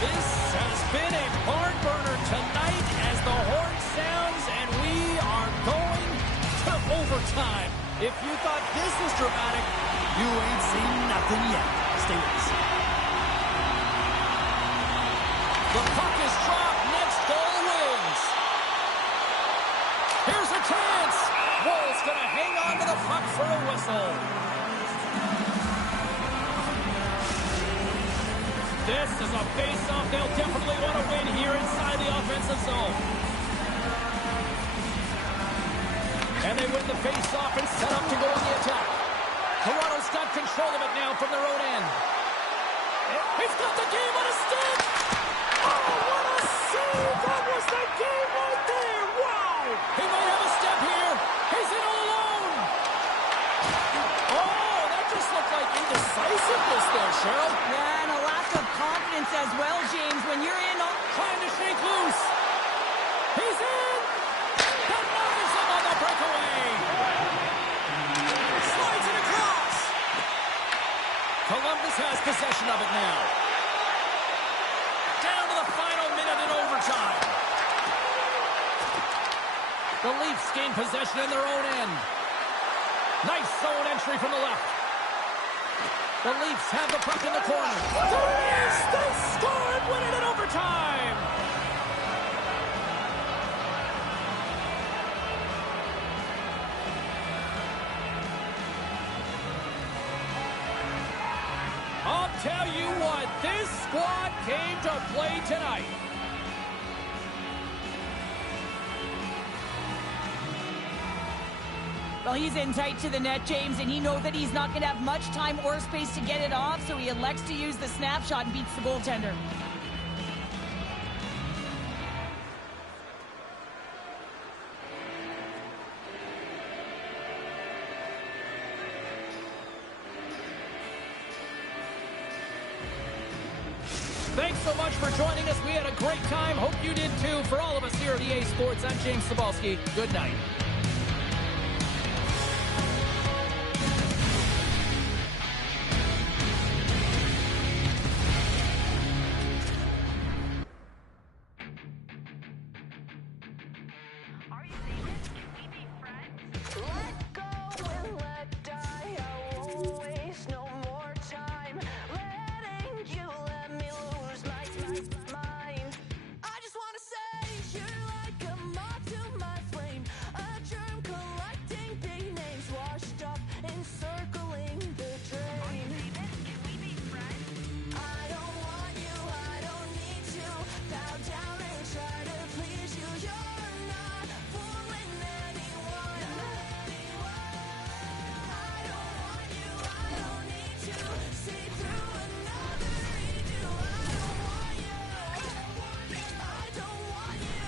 This has been a barn burner tonight as the horn sounds, and we are going to overtime. If you thought this was dramatic, you ain't seen nothing yet. Stay with us. The puck is dropped. Next goal wins. Here's a chance. Wall's going to hang on to the puck for a whistle. This is a face-off they'll definitely want to win here inside the offensive zone. And they win the face-off and set up to go on the attack. Toronto's got control of it now from their own end. He's got the game on a stick! Oh, what a save! That was the game right there! Wow! He might have a step here. He's in all alone. Oh, that just looked like indecisiveness there, Cheryl. Yeah, and a lack of confidence as well, James. When you're in, Trying to shake loose. He's in. Denies him on the breakaway. Slides it across. Columbus has possession of it now. Down to the final minute in overtime. The Leafs gain possession in their own end. Nice zone entry from the left. The Leafs have the puck in the corner. There it is! They scored! Win it in overtime! I'll tell you what, this squad came to play tonight. Well, he's in tight to the net, James, and he knows that he's not going to have much time or space to get it off, so he elects to use the snapshot and beats the goaltender. Thanks so much for joining us. We had a great time. Hope you did too. For all of us here at EA Sports, I'm James Cebulski. Good night. Let go and let die. I won't waste no more time. Letting you let me lose my mind. I just wanna say you're like a moth to my flame. A germ collecting big names washed up encircling the drain. Can we be friends? I don't want you, I don't need to bow down and try to please you. You're not fooling anyone. I don't want you, I don't need to see through another redo. I don't want you, I don't want you.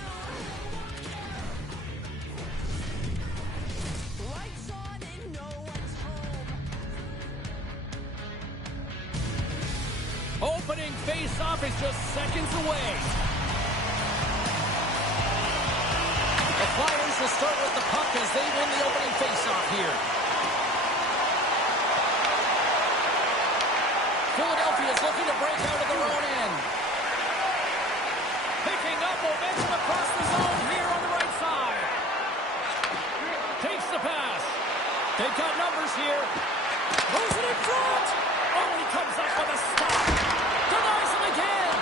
Lights on and no one's home. Opening face-off is just seconds away. The Flyers will start with the puck as they win the opening face-off here. Philadelphia is looking to break out of their own end. Picking up momentum across the zone here on the right side. Takes the pass. They've got numbers here. Throws it in front. Oh, and he comes up with a stop. Denies him again.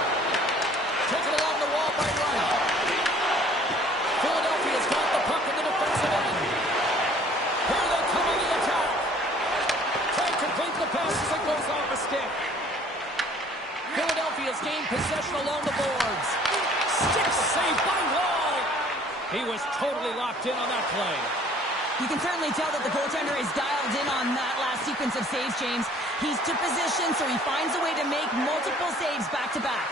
Taken along the wall by Wright. Philadelphia's got the puck in the defensive end. Here they come on the attack. Trying to complete the pass as it goes off a stick. Philadelphia's gained possession along the boards. Stick save by Wall. He was totally locked in on that play. You can certainly tell that the goaltender is dialed in on that last sequence of saves, James. He's to position, so he finds a way to make multiple saves back-to-back.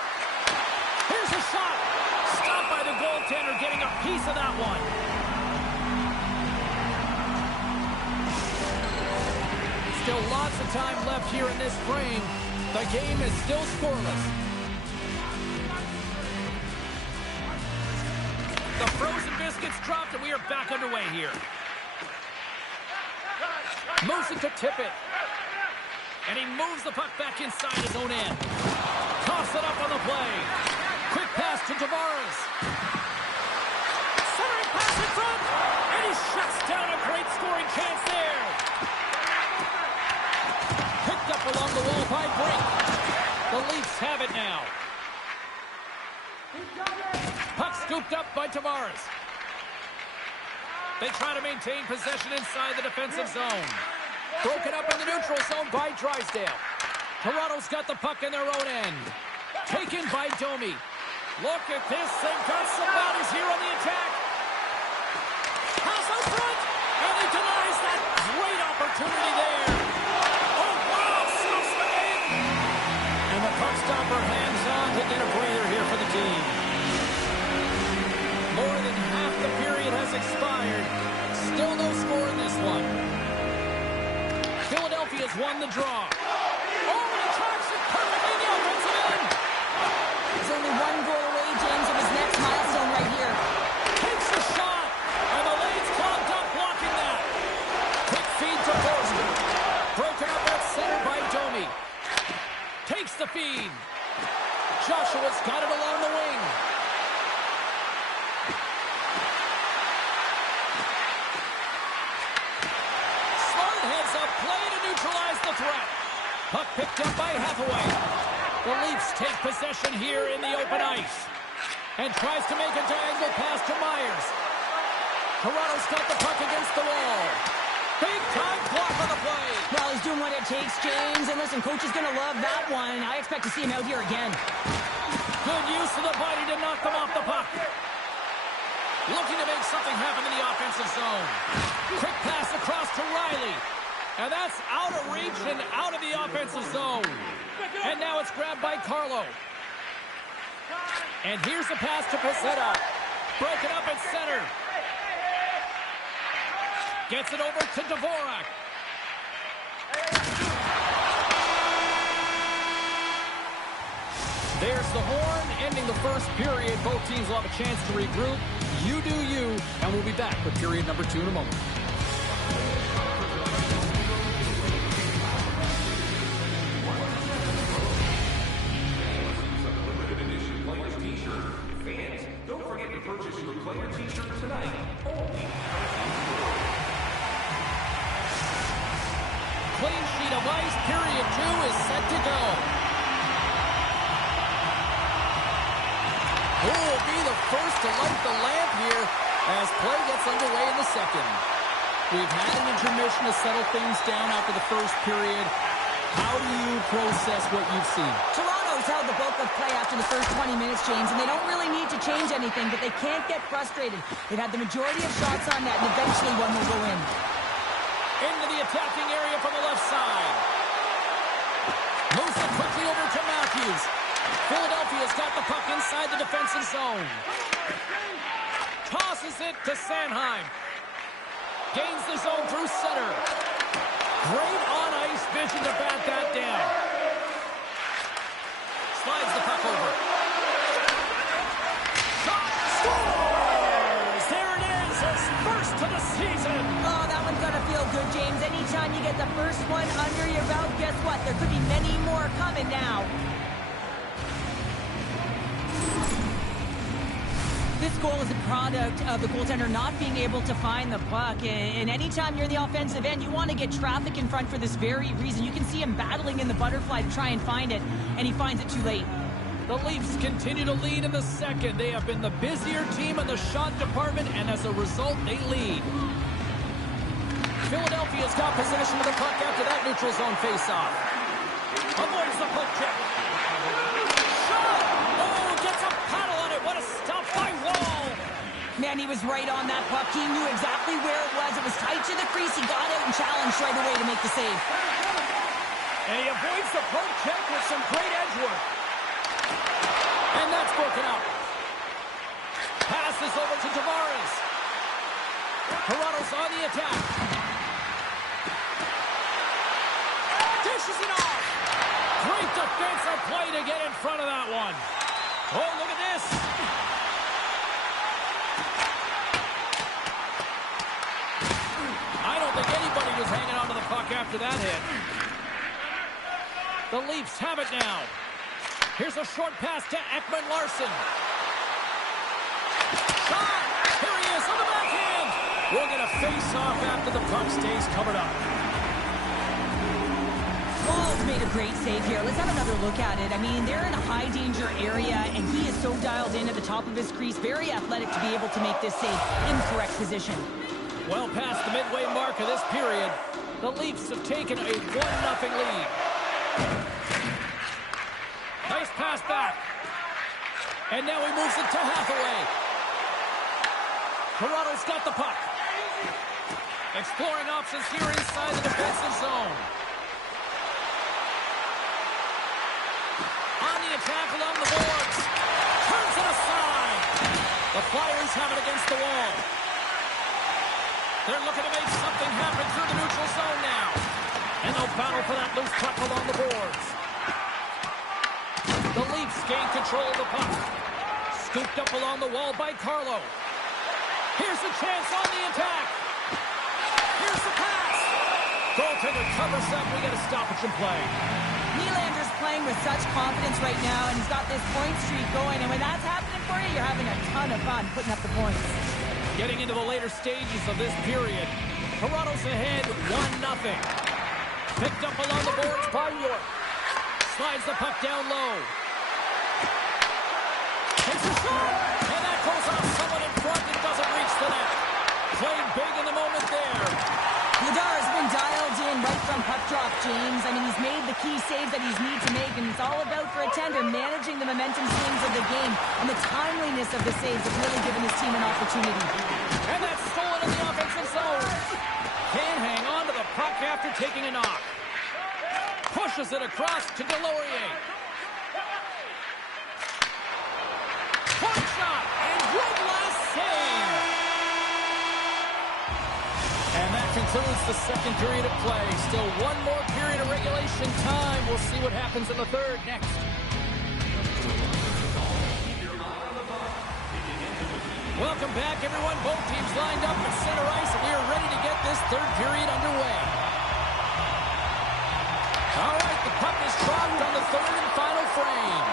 Here's a shot. Stopped by the goaltender, getting a piece of that one. Still lots of time left here in this frame. The game is still scoreless. The frozen biscuits dropped, and we are back underway here. Moves it to Tippett. And he moves the puck back inside his own end. Coughs it up on the play. Quick pass to Tavares. Centering pass in front. And he shuts down a great scoring chance there. Picked up along the wall by Brink. The Leafs have it now. Puck scooped up by Tavares. They try to maintain possession inside the defensive zone. Broken up in the neutral zone by Drysdale. Toronto's got the puck in their own end. Taken by Domi. Look at this. They've got some bodies here on the attack. Pass out front. And he denies that great opportunity there. Oh, wow. Stuffs them in. And the puck stopper hands on to get a breather here for the team. More than half the period has expired. Still no score in this one. Philadelphia's won the draw. Oh, and he tracks it perfectly in the offensive end. He's only one goal away, James, of his next milestone right here. Takes the shot, and the lane's clogged up blocking that. Quick feed to Forsberg. Broken up at center by Domi. Takes the feed. Joshua's got it along the wing. Smart heads up play to neutralize the threat. picked up by Hathaway. The Leafs take possession here in the open ice. And tries to make a diagonal pass to Myers. Toronto's got the puck against the wall. Big time block on the play. Well, he's doing what it takes, James. And listen, coach is going to love that one. I expect to see him out here again. Good use of the body to knock them off the puck. Looking to make something happen in the offensive zone. Quick pass across to Riley. And that's out of reach and out of the offensive zone. And now it's grabbed by Carlo. And here's the pass to Pacetta. Broken up at center. Gets it over to Dvorak. There's the horn, ending the first period. Both teams will have a chance to regroup. You do you, and we'll be back with period number 2 in a moment. Don't forget to purchase your player t-shirt tonight. Clean sheet of ice. Period 2 is set to go. Who will be the first to light the lamp here as play gets underway in the second? We've had an intermission to settle things down after the first period. How do you process what you've seen? Toronto's held the bulk of play after the first 20 minutes, James, and they don't really need to change anything, but they can't get frustrated. They've had the majority of shots on net, and eventually one will go in. Into the attacking area from the left side. Moves it quickly over to Matthews. Philadelphia's got the puck inside the defensive zone. Tosses it to Sanheim. Gains the zone through center. Great on-ice vision to bat that down. Slides the puck over. Shot! Scores! There it is, his first to the season. Oh, that one's gonna feel good, James. Anytime you get the first one under your belt, guess what? There could be many more coming now. This goal is a product of the goaltender not being able to find the puck. And anytime you're the offensive end, you want to get traffic in front for this very reason. You can see him battling in the butterfly to try and find it, and he finds it too late. The Leafs continue to lead in the second. They have been the busier team in the shot department, and as a result, they lead. Philadelphia's got possession of the puck after that neutral zone faceoff. Avoids the poke check. Shot! Oh, gets a paddle on it. What a stop by Wall. Man, he was right on that puck. He knew exactly where it was. It was tight to the crease. He got out and challenged right away to make the save. And he avoids the poke check with some great edge work. And that's broken up. Passes over to Tavares. Toronto's on the attack. Dishes it off. Great defensive play to get in front of that one. Oh, look at this. I don't think anybody was hanging on to the puck after that hit. The Leafs have it now. Here's a short pass to Ekman-Larsson. Shot! Here he is on the backhand. We'll get a face-off after the puck stays covered up. Wall's made a great save here. Let's have another look at it. I mean, they're in a high-danger area, and he is so dialed in at the top of his crease. Very athletic to be able to make this save in the correct position. Well past the midway mark of this period, the Leafs have taken a 1-0 lead. Nice pass back. And now he moves it to Hathaway. Toronto's got the puck. Exploring options here inside the defensive zone. On the attack along the boards. Turns it aside. The Flyers have it against the wall. They're looking to make something happen through the neutral zone now. And they'll battle for that loose puck along the boards. The Leafs gain control of the puck. Scooped up along the wall by Carlo. Here's the chance on the attack. Here's the pass. Goaltender covers up. We got a stoppage in play. Nylander's playing with such confidence right now, and he's got this point streak going. And when that's happening for you, you're having a ton of fun putting up the points. Getting into the later stages of this period, Toronto's ahead 1-0. Picked up along the boards by York. Slides the puck down low. Takes a shot. And that goes off someone in front and doesn't reach the net. Played big in the moment there. Ladar's been dialed in right from puck drop, James. I mean, he's made the key saves that he's need to make, and it's all about, for a tender, managing the momentum swings of the game, and the timeliness of the saves have really given his team an opportunity. And that's stolen in the offensive zone. Can't hang on to the puck after taking a knock. Pushes it across to Delorier. Point shot, and good last save. And that concludes the second period of play. Still one more period of regulation time. We'll see what happens in the third next. Welcome back, everyone. Both teams lined up at center ice, and we are ready to get this third period underway. All right, the puck is dropped on the third and final frame.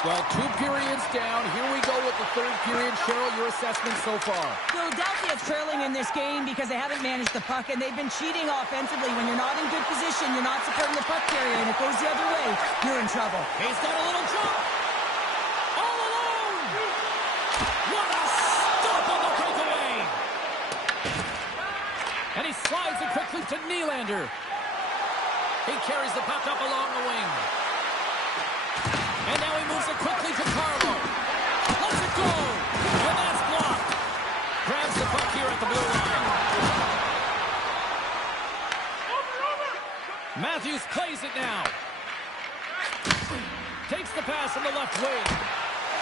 Well, 2 periods down. Here we go with the third period. Cheryl, your assessment so far? Philadelphia's trailing in this game because they haven't managed the puck, and they've been cheating offensively. When you're not in good position, you're not supporting the puck carrier, and it goes the other way, you're in trouble. He's got a little jump. All alone. What a stop on the breakaway. And he slides it quickly to Nylander. He carries the puck up along the wing. And now he moves it quickly to Carlo. Lets it go. And that's blocked. Grabs the puck here at the blue line. Matthews plays it now. Takes the pass on the left wing.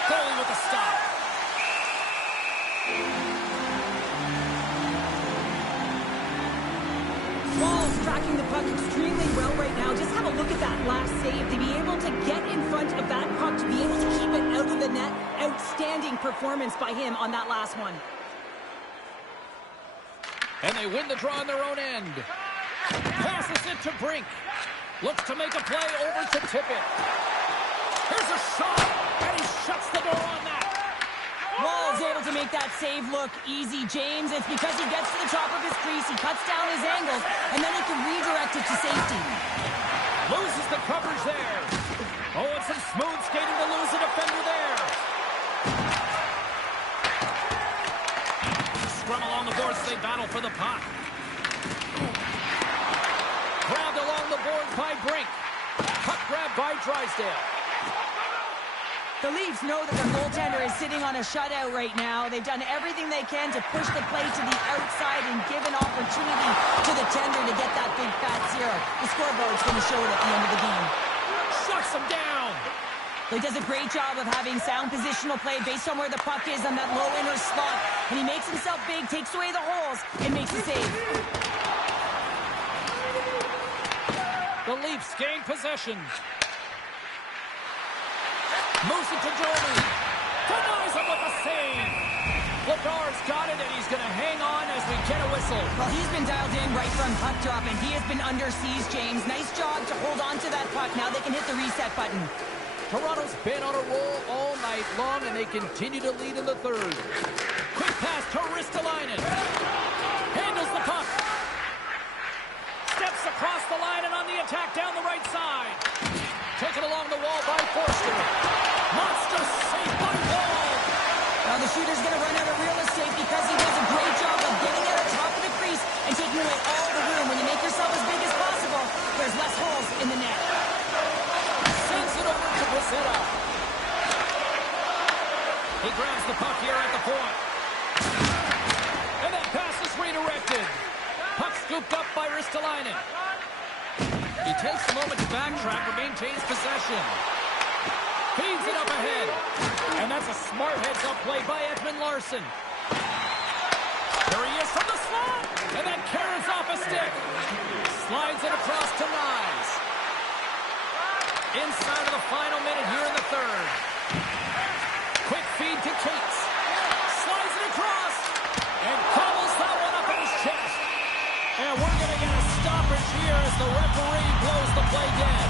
Goalie with a stop. Wall's tracking the puck extremely well right now. Just have a look at that last save. To be able to get in front of that puck, to be able to keep it out of the net. Outstanding performance by him on that last one. And they win the draw on their own end. Passes it to Brink. Looks to make a play over to Tippett. Here's a shot, and he shuts the door on that. Wall's able to make that save look easy, James. It's because he gets to the top of his crease, he cuts down his angles, and then he can redirect it to safety. Loses the coverage there. Oh, it's some smooth skating to lose a defender there. Scrum along the boards, they battle for the puck. Grabbed along the boards by Brink. Puck grabbed by Drysdale. The Leafs know that their goaltender is sitting on a shutout right now. They've done everything they can to push the play to the outside and give an opportunity to the tender to get that big fat zero. The scoreboard's going to show it at the end of the game. Shuts him down. He does a great job of having sound positional play based on where the puck is on that low inner slot. And he makes himself big, takes away the holes, and makes the save. The Leafs gain possession. Moves it to Jordan. Denies him with a save. Ladar's got it, and he's going to hang on as we get a whistle. Well, he's been dialed in right from puck drop, and he has been under siege, James. Nice job to hold on to that puck. Now they can hit the reset button. Toronto's been on a roll all night long, and they continue to lead in the third. Quick pass to Ristolainen. Handles the puck. Steps across the line and on the attack down the right side. Taken along the wall by Forster. Monster save by Wall. Now the shooter's going to run out of real estate because he does a great job of getting at the top of the crease and taking away all the room. When you make yourself as big as possible, there's less holes in the net. Sends it over to Brissetta. He grabs the puck here at the point. And that pass is redirected. Puck scooped up by Ristolainen. He takes a moment to backtrack but maintains possession. Feeds it up ahead. And that's a smart heads-up play by Ekman Larsson. There he is from the slot. And that carries off a stick. Slides it across to Nyes. Inside of the final minute here in the third. Quick feed to Cates. Slides it across. And cobbles that one up in his chest. And we're going to get a stoppage here as the referee blows the play dead.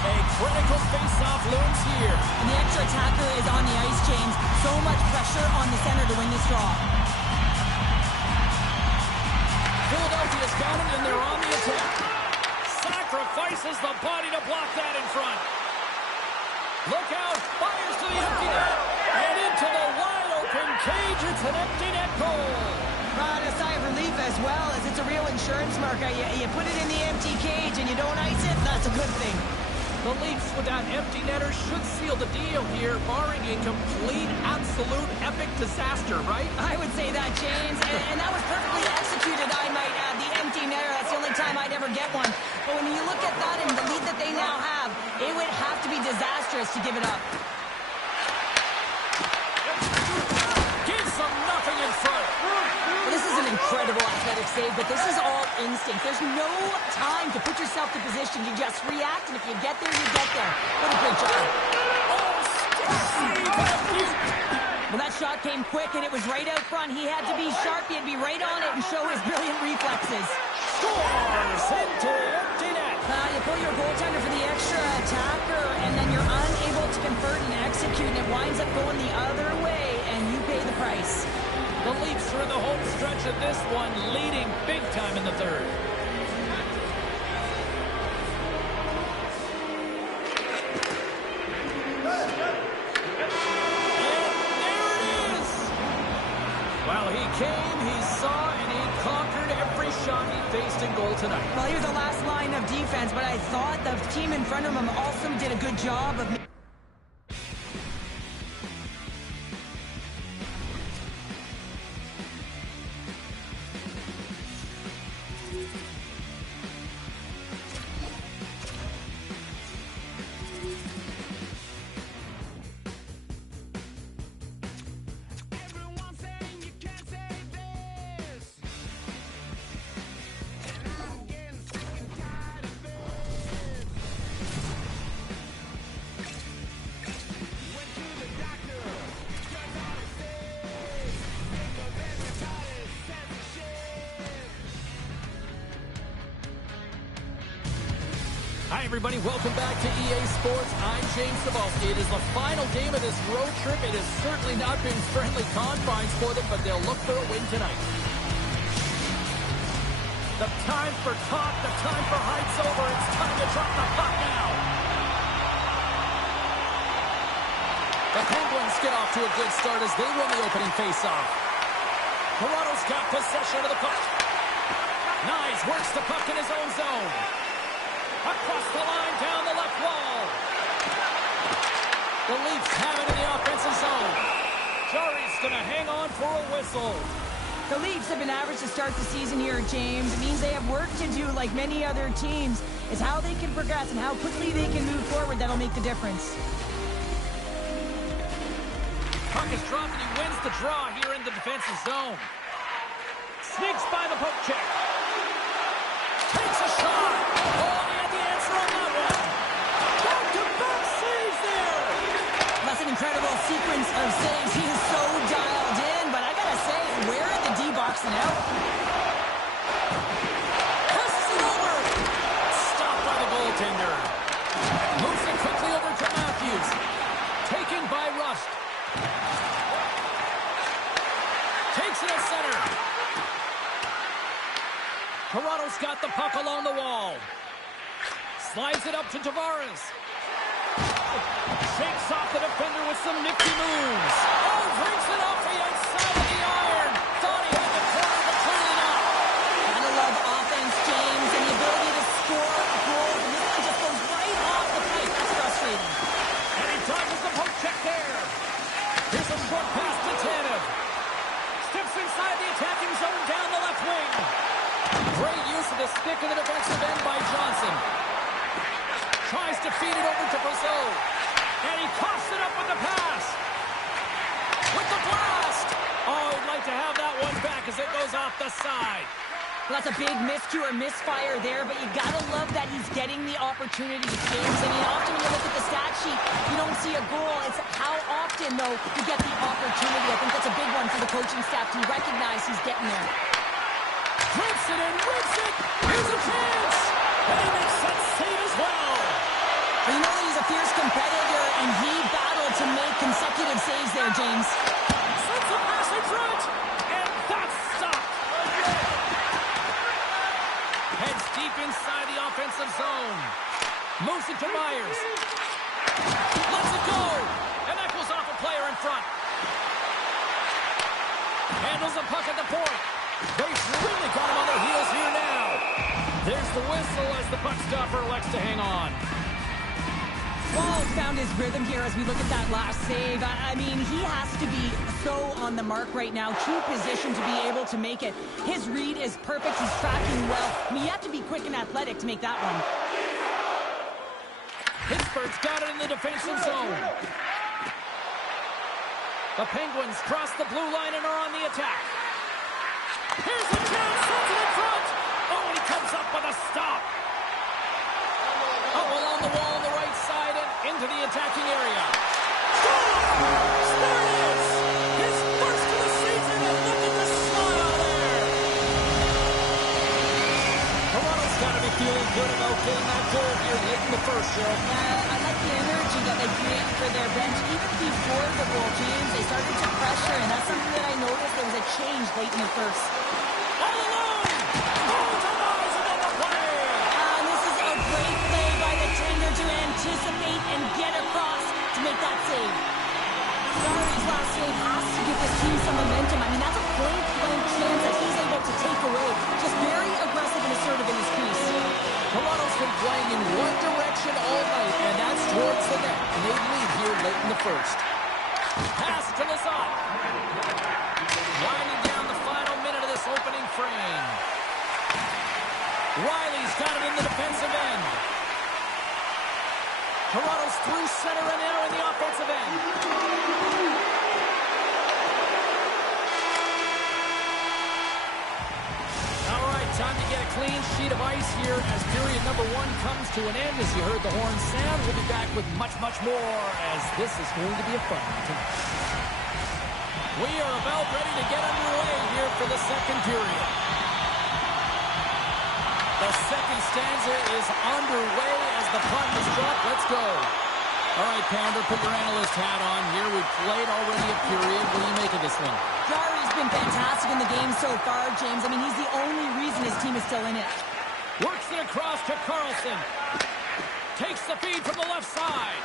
A critical face-off looms here. And the extra attacker is on the ice, James. So much pressure on the center to win this draw. Philadelphia's got it, and they're on the attack. Sack sacrifices the body to block that in front. Look out, fires to the empty net, and into the wide-open cage. It's an empty net goal. A sigh of relief as well, as it's a real insurance marker. You put it in the empty cage and you don't ice it, that's a good thing. The Leafs with that empty netter should seal the deal here, barring a complete, absolute, epic disaster, right? I would say that, James, and that was perfectly executed, I might add. The empty netter, that's the only time I'd ever get one. But when you look at that and the lead that they now have, it would have to be disastrous to give it up. Gives them nothing in front. This is an incredible athletic save, but this is all instinct. There's no time to put yourself to position. You just react, and if you get there, you get there. What a great job. Well, that shot came quick, and it was right out front. He had to be sharp. He had to be right on it and show his brilliant reflexes. Scores into the empty net. You pull your goaltender for the extra attacker, and then you're unable to convert and execute, and it winds up going the other way, and you pay the price. The Leafs are in the home stretch of this one, leading big time in the third. And there it is! Well, he came, he saw, and he conquered every shot he faced in goal tonight. Well, he was the last line of defense, but I thought the team in front of him also did a good job of... Hi, everybody. Welcome back to EA Sports. I'm James Cebulski. It is the final game of this road trip. It has certainly not been friendly confines for them, but they'll look for a win tonight. The time for talk, the time for hype's over. It's time to drop the puck now. The Penguins get off to a good start as they win the opening faceoff. Toronto's got possession of the puck. Nyes works the puck in his own zone. Across the line, down the left wall. The Leafs have it in the offensive zone. Jari's going to hang on for a whistle. The Leafs have been average to start the season here, James. It means they have work to do like many other teams. It's how they can progress and how quickly they can move forward that'll make the difference. Puck is dropped and he wins the draw here in the defensive zone. Sneaks by the poke check. Takes a shot. Oh, he had the answer on that one. Back-to-back saves there. That's an incredible sequence of saves. He is so dialed in, but I gotta say, where are the D-boxing out? Passes it over. Stopped by the goaltender. Moves it quickly over to Matthews. Taken by Rust. Takes it at center. Toronto's got the puck along the wall. Slides it up to Tavares. Shakes off the defender with some nifty moves. Oh, brings it off the outside of the iron. Thought he had the corner, but clearly not. Gotta love offense, James, and the ability to score goals. And this one just goes right off the pipe. That's frustrating. And he dodges the poke check there. Here's a short pass to Tanev. Steps inside the attacking zone down the left wing. Great use of the stick in the defensive end by Johnson. Tries to feed it over to Brazeau. And he coughs it up with the pass. With the blast. Oh, he'd like to have that one back as it goes off the side. Well, that's a big miscue or misfire there, but you gotta love that he's getting the opportunities, James. I mean, often when you look at the stat sheet, you don't see a goal. It's how often, though, you get the opportunity. I think that's a big one for the coaching staff to recognize he's getting there. Drifts it and rips it. Here's a chance. And he makes that save as well. Well, you know that he's a fierce competitor, and he battled to make consecutive saves there, James. Sends a pass in front. And that's stopped. Heads deep inside the offensive zone. Handles the puck at the point. They've really got him on their heels here now. There's the whistle as the puck stopper elects to hang on. Ball found his rhythm here as we look at that last save. I mean, he has to be so on the mark right now. True position to be able to make it. His read is perfect. He's tracking well. I mean, you have to be quick and athletic to make that one. Pittsburgh's got it in the defensive zone. The Penguins cross the blue line and are on the attack. Here's the chance, sends it in front. Oh, and he comes up with a stop. Up along the wall on the right side and into the attacking area. Scores! There it is! His first of the season, and look at the smile there! Toronto's got to be feeling good about getting that goal here late in the first, Cheryl. I like the energy that they create for their bench. Even before the goal, James, they started to pressure, and that's something that I noticed. There was a change late in the first. All alone! Goal to rise on the play! And this is a great play by the tender to anticipate and get across to make that save. Jarry's last save has to give this team some momentum. I mean, that's a point-blank chance that he's able to take away. Just very aggressive and assertive in his crease. Toronto's been playing in one direction all night, and that's towards the net. And they lead here late in the first. Pass to Lazat. Winding down the final minute of this opening frame. Riley's got it in the defensive end. Toronto's through center and now in the offensive end. All right, time to get a clean sheet of ice here as period number one comes to an end. As you heard the horn sound, we'll be back with much, much more as this is going to be a fun one tonight. We are about ready to get underway here for the second period. The second stanza is underway as the puck is dropped. Let's go. All right, Pounder, put your analyst hat on here. We've played already a period. What do you make of this one? Jarry's been fantastic in the game so far, James. I mean, he's the only reason his team is still in it. Works it across to Carlson. Takes the feed from the left side.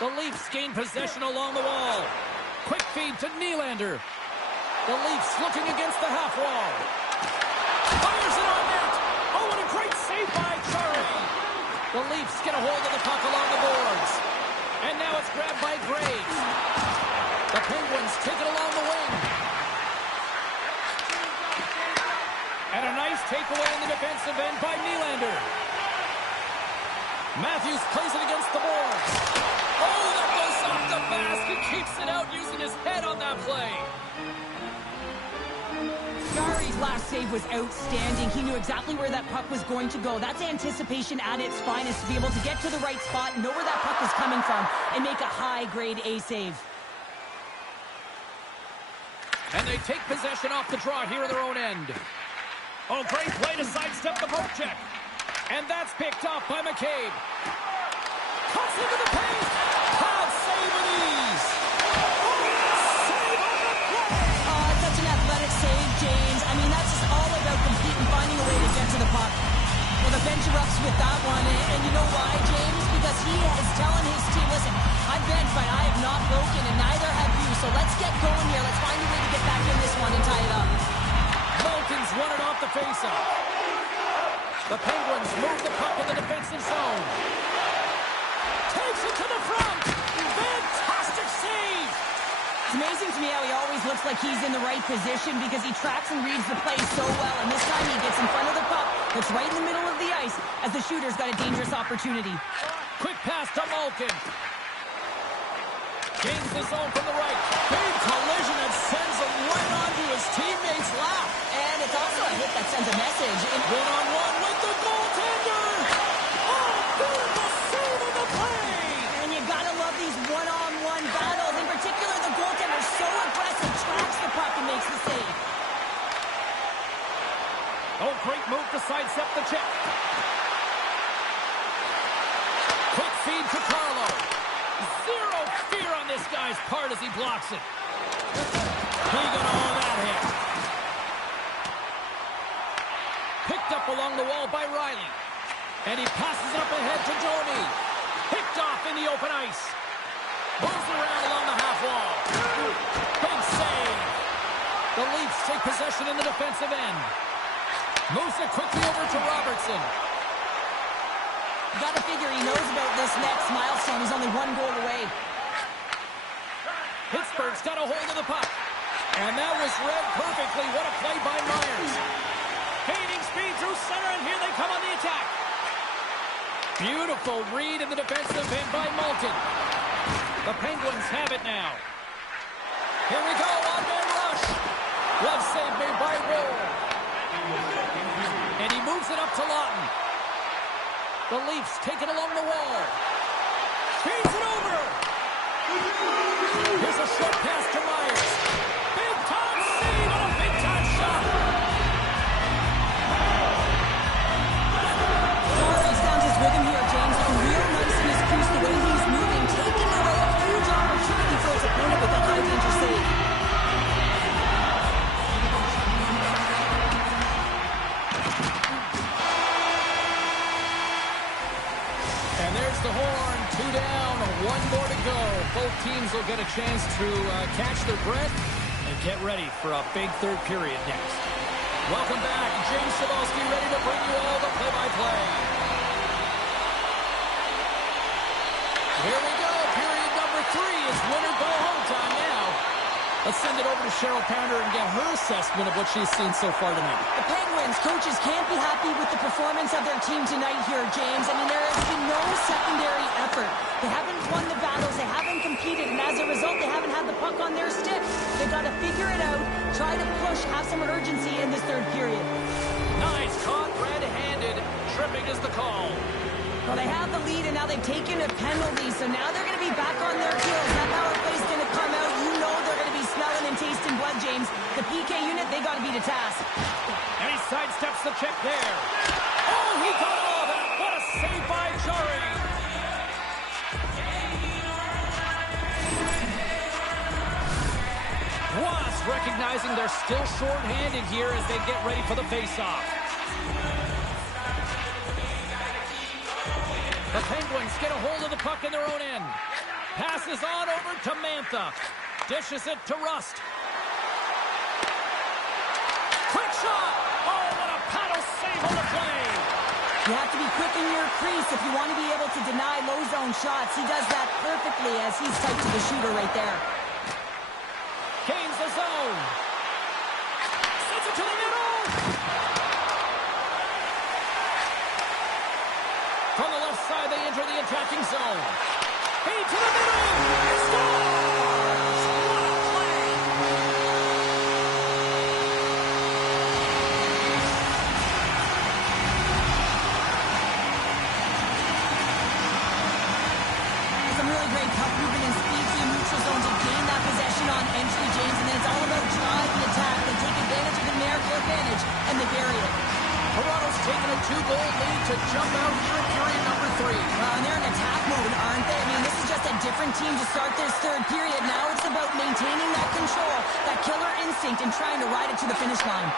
The Leafs gain possession along the wall. Quick feed to Nylander. The Leafs looking against the half wall. Fires it on net. Oh, and a great save by Jarry. The Leafs get a hold of the puck along the boards. And now it's grabbed by Graves. The Penguins take it along the wing. And a nice takeaway in the defensive end by Nylander. Matthews plays it against the boards. Oh, that goes off the basket. Keeps it out using his head on that play. Jarry's last save was outstanding. He knew exactly where that puck was going to go. That's anticipation at its finest, to be able to get to the right spot, know where that puck is coming from, and make a high-grade A save. And they take possession off the draw here in their own end. Oh, great play to sidestep the poke check. And that's picked off by McCabe. Cuts into the paint. Proud save with ease. Save on the play. Such an athletic save, James. I mean, that's just all about competing, finding a way to get to the puck. Well, the bench erupts with that one. And you know why, James? Because he is telling his team, listen, I've been, but I have not broken, and neither have you. So let's get going here. Let's find a way to get back in this one and tie it up. Malkin's run it off the faceoff. The Penguins move the puck in the defensive zone. Takes it to the front. Fantastic save. It's amazing to me how he always looks like he's in the right position because he tracks and reads the play so well. And this time he gets in front of the puck, looks right in the middle of the ice as the shooter's got a dangerous opportunity. Quick pass to Malkin. Gains the zone from the right. Big collision and sends him right onto his teammate's lap. And it's also a hit that sends a message. One-on-one with the goaltender. Oh, beautiful save on the play. And you gotta love these one-on-one battles. In particular, the goaltender's so aggressive, tracks the puck and makes the save. Oh, great move to sidestep the check. Quick feed to Carlo. Zero fear on this guy's part as he blocks it. He got all that hit. Picked up along the wall by Riley. And he passes it up ahead to Domi. Picked off in the open ice. Moves around along the half wall. Big possession in the defensive end. Moves it quickly over to Robertson. You got to figure he knows about this next milestone. He's only one goal away. Pittsburgh's got a hold of the puck. And that was read perfectly. What a play by Myers. Gaining speed through center, and here they come on the attack. Beautiful read in the defensive end by Moulton. The Penguins have it now. Here we go, on-man rush. Glove save made by Roll. And he moves it up to Lawton. The Leafs take it along the wall. Feeds it over. Here's a short pass to Myers. Big time save and a big time shot. Fleury's found his rhythm here, James. Looking real nice in his crease, the way he's moving, taking away a huge opportunity for his opponent with a high danger save. And there's the horn. 2 down, 1 more to go. Both teams will get a chance to catch their breath and get ready for a big third period next. Welcome back. James Cybulski ready to bring you all the play-by-play. Here we go. Period number 3 is winner go home time now. Let's send it over to Cheryl Pounder and get her assessment of what she's seen so far tonight. The Penguins coaches can't be happy with the performance of their team tonight here, James. I mean, there has been no secondary effort. They haven't won the battles. They haven't competed. And as a result, they haven't had the puck on their stick. They've got to figure it out, try to push, have some urgency in this third period. Nice. Caught red-handed. Tripping is the call. Well, they have the lead, and now they've taken a penalty. So now they're going to be back on their heels. That power play's going to come out. You know they're going to be smelling and tasting blood, James. The PK unit, they got to be to task. And he sidesteps the check there. Oh, he got all of that. What a save by Jarry. Wasp recognizing they're still short-handed here as they get ready for the face-off. The Penguins get a hold of the puck in their own end. Passes on over to Mantha. Dishes it to Rust. Quick shot! Oh, what a paddle save on the play! You have to be quick in your crease if you want to be able to deny low zone shots. He does that perfectly as he's tight to the shooter right there. Gains the zone. Sends it to the middle. From the left side, they enter the attacking zone. Feed to the middle. Scores! What a play! Some really great puck movement and speed to the neutral zone to gain that possession on entry, James. And then it's all about drive and attack. They take advantage of the numerical advantage, and they bury it. Toronto's taken a 2-goal lead to jump out here in period number 3. And they're in attack mode, aren't they? I mean, this is just a different team to start this third period. Now it's about maintaining that control, that killer instinct, and trying to ride it to the finish line.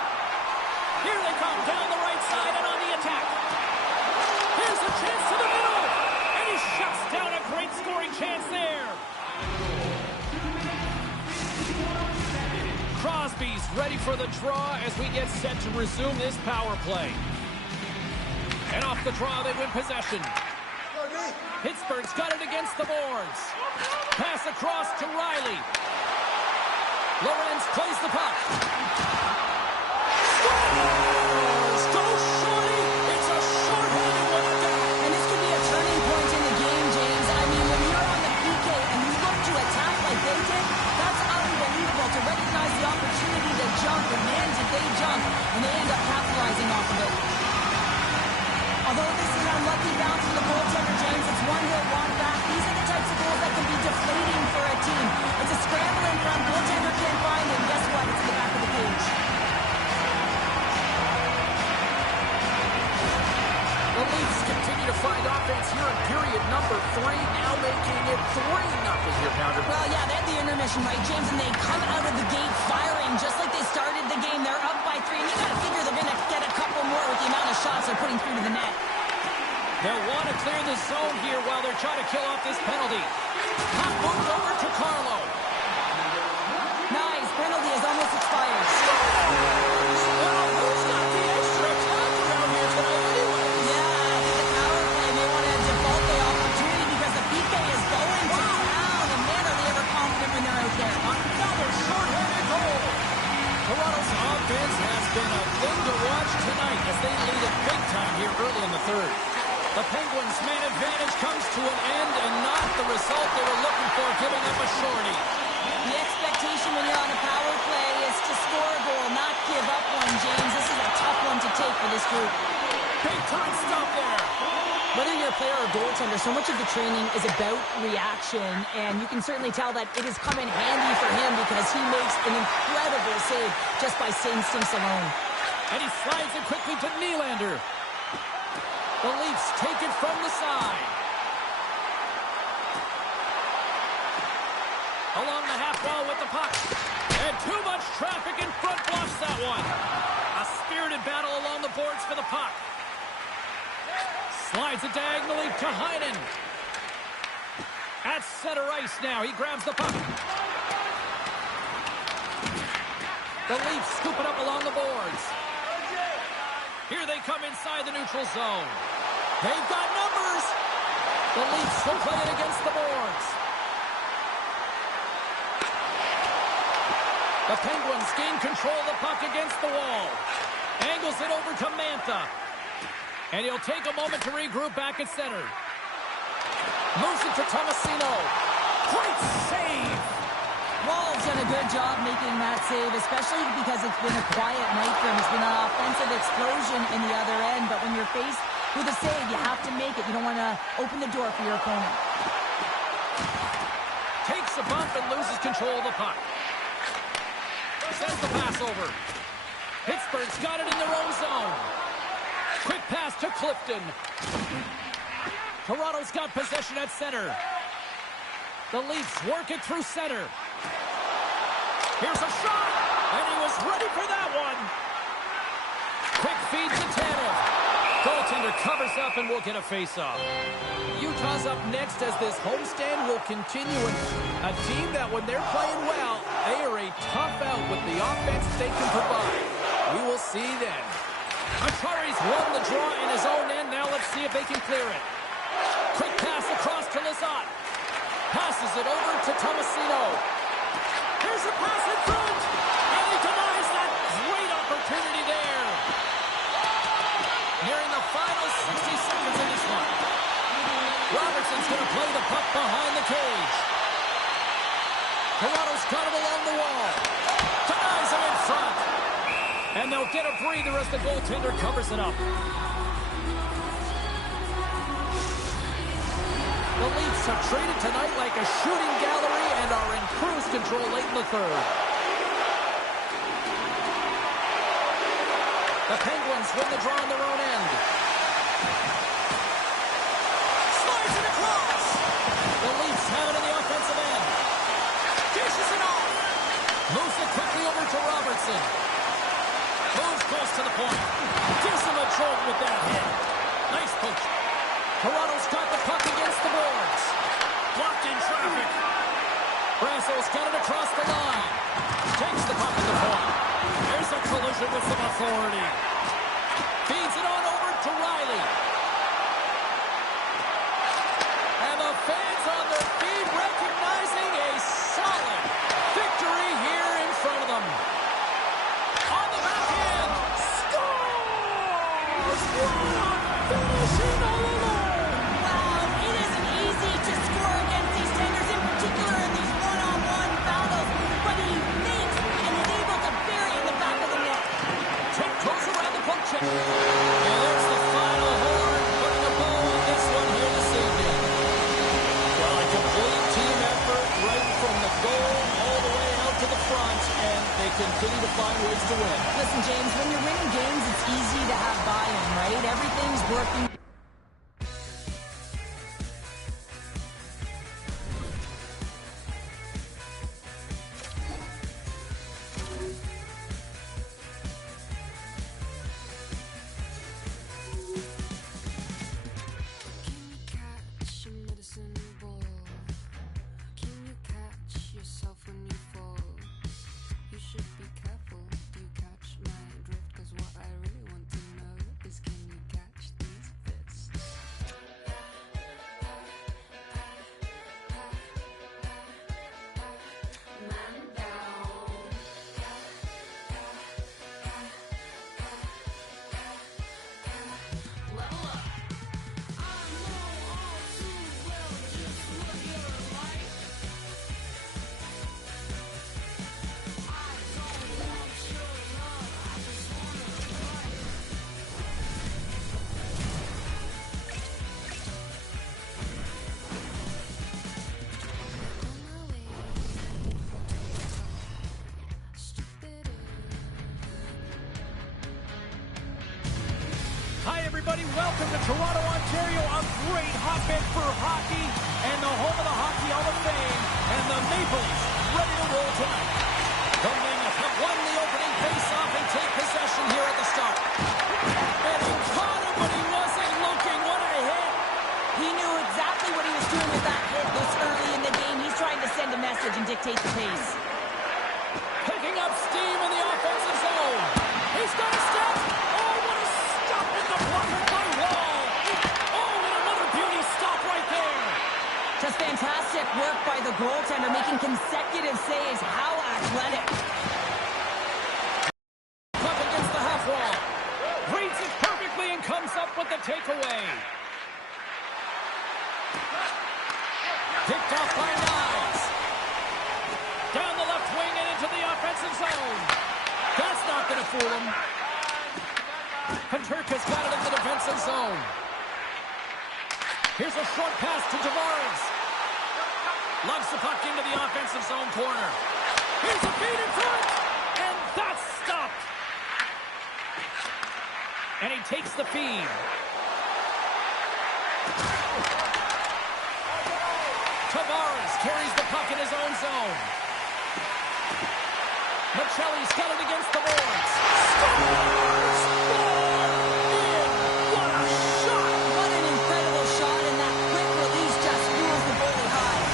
Here they come down the right side and on the attack. Here's a chance to the middle. And he shuts down a great scoring chance there. Crosby's ready for the draw as we get set to resume this power play. And off the draw, they win possession. Pittsburgh's got it against the boards. Pass across to Riley. Lorenz plays the puck. Scores! Go Shorty! It's a short-handed one down. And this could be a turning point in the game, James. I mean, when you're on the PK and you look to attack like they did, that's unbelievable to recognize the opportunity to jump. And man, did they jump. And they end up capitalizing off of it. Although this is an unlucky bounce for the goaltender, James, it's one he'll want back. These are the types of goals that can be deflating for a team. It's a scramble in front. Goaltender can't find him. Guess what? It's in the back of the cage. The Leafs continue to find offense here in period number 3, now making it 3-0 here, Pounder. Well, yeah, they had the intermission, right, James, and they come out of the gate firing just like they started the game. They're up by 3, and you got to figure they're going to get a couple more with the amount of shots they're putting through to the net. They'll want to clear the zone here while they're trying to kill off this penalty. Puck moved over to Carlo. Nice. Penalty has almost expired. been a thing to watch tonight as they lead it big time here early in the third. The Penguins' man advantage comes to an end and not the result they were looking for, giving up a shorty. The expectation when you're on a power play is to score a goal, not give up one, James. This is a tough one to take for this group. Big time stop there. Whether you're a player or goaltender, so much of the training is about reaction, and you can certainly tell that it has come in handy for him because he makes an incredible save just by instincts alone. And he slides it quickly to Nylander. The Leafs take it from the side. Along the half wall with the puck. And too much traffic in front blocks that one. A spirited battle along the boards for the puck. Slides it diagonally to Heinen. At center ice now. He grabs the puck. The Leafs scoop it up along the boards. Here they come inside the neutral zone. They've got numbers. The Leafs will play it against the boards. The Penguins gain control of the puck against the wall. Angles it over to Mantha. And he'll take a moment to regroup back at center. Moves it to Tomasino. Great save! Wall's done a good job making that save, especially because it's been a quiet night for him. It's been an offensive explosion in the other end, but when you're faced with a save, you have to make it. You don't want to open the door for your opponent. Takes a bump and loses control of the puck. Sends the pass over. Pittsburgh's got it in their own zone. Quick pass to Clifton. Toronto's got possession at center. The Leafs work it through center. Here's a shot, and he was ready for that one. Quick feed to Tanev. Goaltender covers up and will get a face-off. Utah's up next as this homestand will continue. A team that when they're playing well, they are a tough out with the offense they can provide. We will see then. Atari's won the draw in his own end. Now let's see if they can clear it. Quick pass across to Lizotte. Passes it over to Tomasino. Here's a pass in front. And he denies that great opportunity there. Nearing the final 60 seconds in this one. Robertson's going to play the puck behind the cage. Toronto's got it along the wall. Denies him in front. And they'll get a breather as the goaltender covers it up. The Leafs have traded tonight like a shooting gallery and are in cruise control late in the third. The Penguins win the draw on their own end. Slides it across. The Leafs have it in the offensive end. Dishes it off. Moves it quickly over to Robertson. Moves close to the point. Gives him a jolt with that hit. Nice poke. Toronto's got the puck against the boards. Blocked in traffic. Brasso's got it across the line. Takes the puck at the point. There's a collision with some authority. Feeds it on over to Riley. And the fans on their feet recognizing a solid victory here in front of them. On the backhand. Scores! Wow! Finishing all alone. Wow, it isn't easy to score against these tenders, in particular in these one-on-one battles, but he makes and is able to bury in the back of the net. Tiptoes around the poke check. And there's the final horn, putting a bow on this one here this evening. Well, a complete team effort right from the goal all the way out to the front, and they continue to find ways to win. Listen, James, when you're winning games, it's easy to have buy-in, right? Everything's working. Can you catch a medicine ball? Can you catch yourself when you fall? You should be careful. Do you catch my drift? 'Cause what I really want to know is, can you catch these fish? everybody. Welcome to Toronto, Ontario, a great hotbed for hockey and the home of the Hockey Hall of Fame. And the Maple Leafs ready to roll tonight. The Mammoths have won the opening face-off and take possession here at the start. And he caught him when he wasn't looking. What a hit. He knew exactly what he was doing with that hit this early in the game. He's trying to send a message and dictate the pace. Picking up steam in the offensive zone. He's got a step. Oh, what a stop in the blocker by Wall. Oh, and another beauty stop right there. Just fantastic work by the goaltender, making consecutive saves. How athletic. Up against the half wall. Reads it perfectly and comes up with the takeaway. Picked off by Niles. Down the left wing and into the offensive zone. That's not going to fool him. Peterka's got it in the defensive zone. Here's a short pass to Tavares. Lugs the puck into the offensive zone corner. Here's a feed in front. And that's stopped. And he takes the feed. Tavares carries the puck in his own zone. Michelli's got it against the boards. Scores! What a shot! What an incredible shot, and that quick release just fuels the goalie high.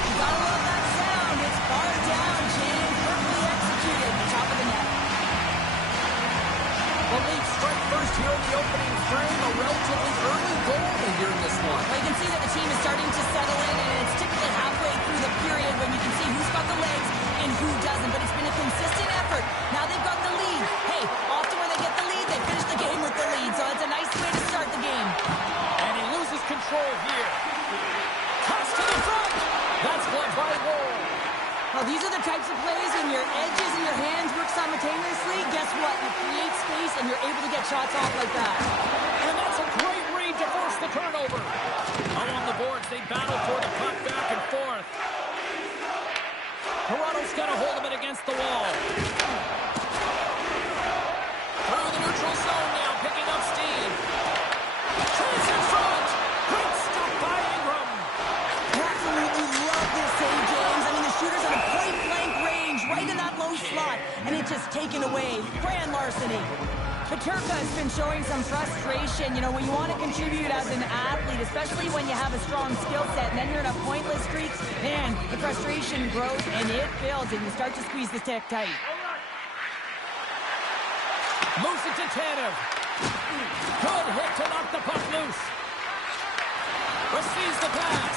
You gotta love that sound. It's far down, James. Perfectly executed. Top of the net. The Leafs strike first here in the opening frame. A relatively early goal here in this one. Well, you can see that the team is starting to settle in, and it's typically halfway through the period when you can see who's got the legs and who doesn't. But it's been a consistent effort. Now they've got the lead. Hey, often when they get the lead, they finish the game with the lead. So it's a nice way to start the game. And he loses control here. Toss to the front. That's blocked by Wall. Well, these are the types of plays when your edges and your hands work simultaneously. Guess what? You create space and you're able to get shots off like that. And that's a great read to force the turnover. Along the boards, they battle for the puck back and forth. Toronto's got a hold of it against the wall. Through the neutral zone now, picking up steam. Chance in front. Great stop by Ingram. Absolutely love this save, James. I mean, the shooter's at a point-blank range, right in that low slot, and it's just taken away. Grand larceny. Peterka has been showing some frustration. You know, when you want to contribute as an athlete, especially when you have a strong skill set, and then you're in a pointless streak, man, the frustration grows and it builds, and you start to squeeze the stick tight. Moves it to Tanev. Good hit to knock the puck loose. Receives the pass.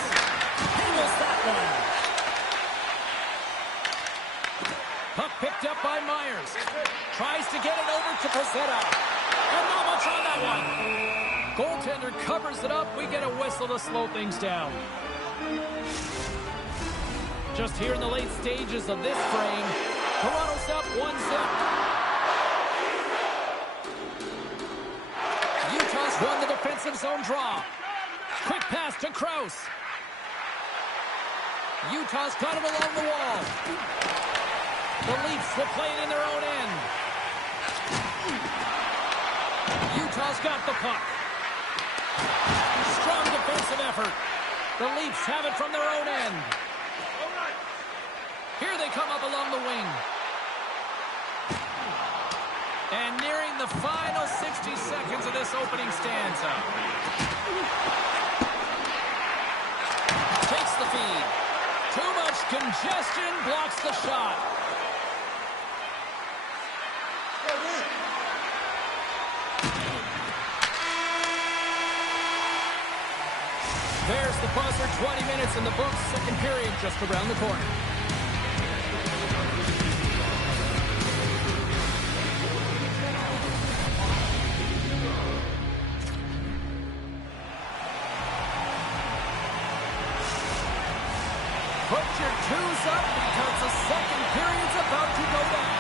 Handles that one. Puck picked up by Myers. Tries to get it over to Pezzetta. And not much on that one. Goaltender covers it up. We get a whistle to slow things down. Just here in the late stages of this frame, Toronto's up 1-0. Utah's won the defensive zone draw. Quick pass to Krause. Utah's got it along the wall. The Leafs will play it in their own end. Utah's got the puck. Strong defensive effort. The Leafs have it from their own end. Here they come up along the wing. And nearing the final 60 seconds of this opening stanza. Takes the feed. Too much congestion, blocks the shot. There's the buzzer, 20 minutes in the books, second period just around the corner. Put your twos up because the second period's about to go down.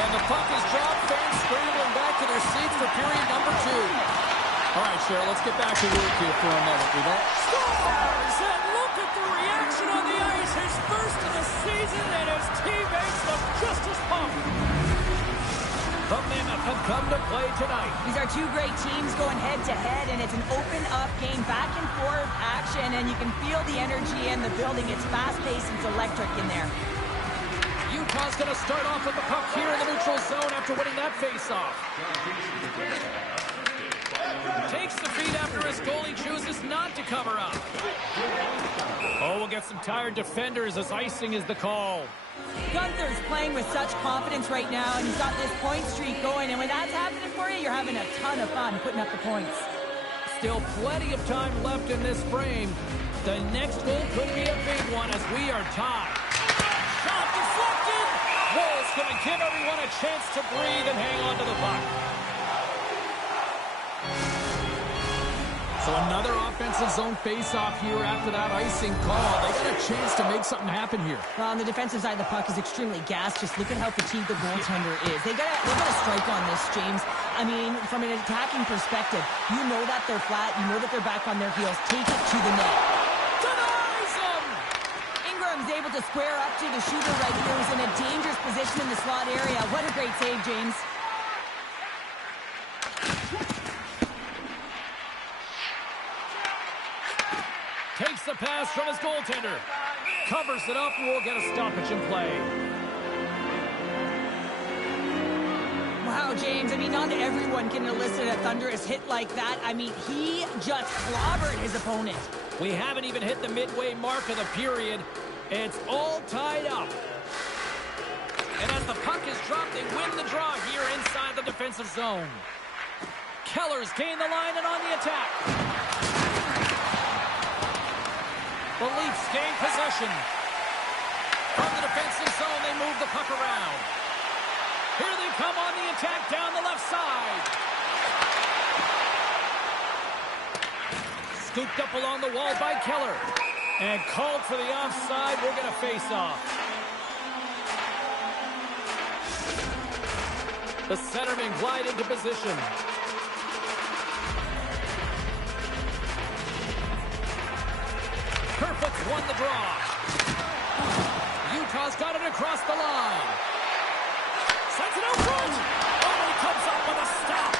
And the puck is dropped, fans scrambling back to their seats for period number 2. All right, Cheryl, let's get back to work here for a moment. We don't... Scores! And look at the season, and his teammates look just as pumped. The Mammoth have come to play tonight. These are two great teams going head-to-head, and it's an open-up game, back-and-forth action, and you can feel the energy in the building. It's fast-paced, it's electric in there. Utah's going to start off with the puck here in the neutral zone after winning that face-off. Takes the feed after his goalie chooses not to cover up. Oh, we'll get some tired defenders as icing is the call. Gunther's playing with such confidence right now, and he's got this point streak going, and when that's happening for you, you're having a ton of fun putting up the points. Still plenty of time left in this frame. The next goal could be a big one as we are tied. Shot deflected! Wolves going to give everyone a chance to breathe and hang on to the puck. So another offensive zone face-off here after that icing call. They got a chance to make something happen here. Well, on the defensive side, the puck is extremely gassed. Just look at how fatigued the goaltender is. They're gonna strike on this, James. I mean, from an attacking perspective, you know that they're flat. You know that they're back on their heels. Take it to the net. Denies him! Ingram's able to square up to the shooter right here, who's in a dangerous position in the slot area. What a great save, James. Takes the pass from his goaltender. Covers it up and will get a stoppage in play. Wow, James, I mean, not everyone can elicit a thunderous hit like that. I mean, he just clobbered his opponent. We haven't even hit the midway mark of the period. It's all tied up. And as the puck is dropped, they win the draw here inside the defensive zone. Keller's gained the line and on the attack. The Leafs gain possession. From the defensive zone, they move the puck around. Here they come on the attack down the left side. Scooped up along the wall by Keller. And called for the offside. We'll get a face-off. The centermen glide into position. Kerfoot's won the draw. Utah's got it across the line. Sends it out front. Oh, he comes up with a stop.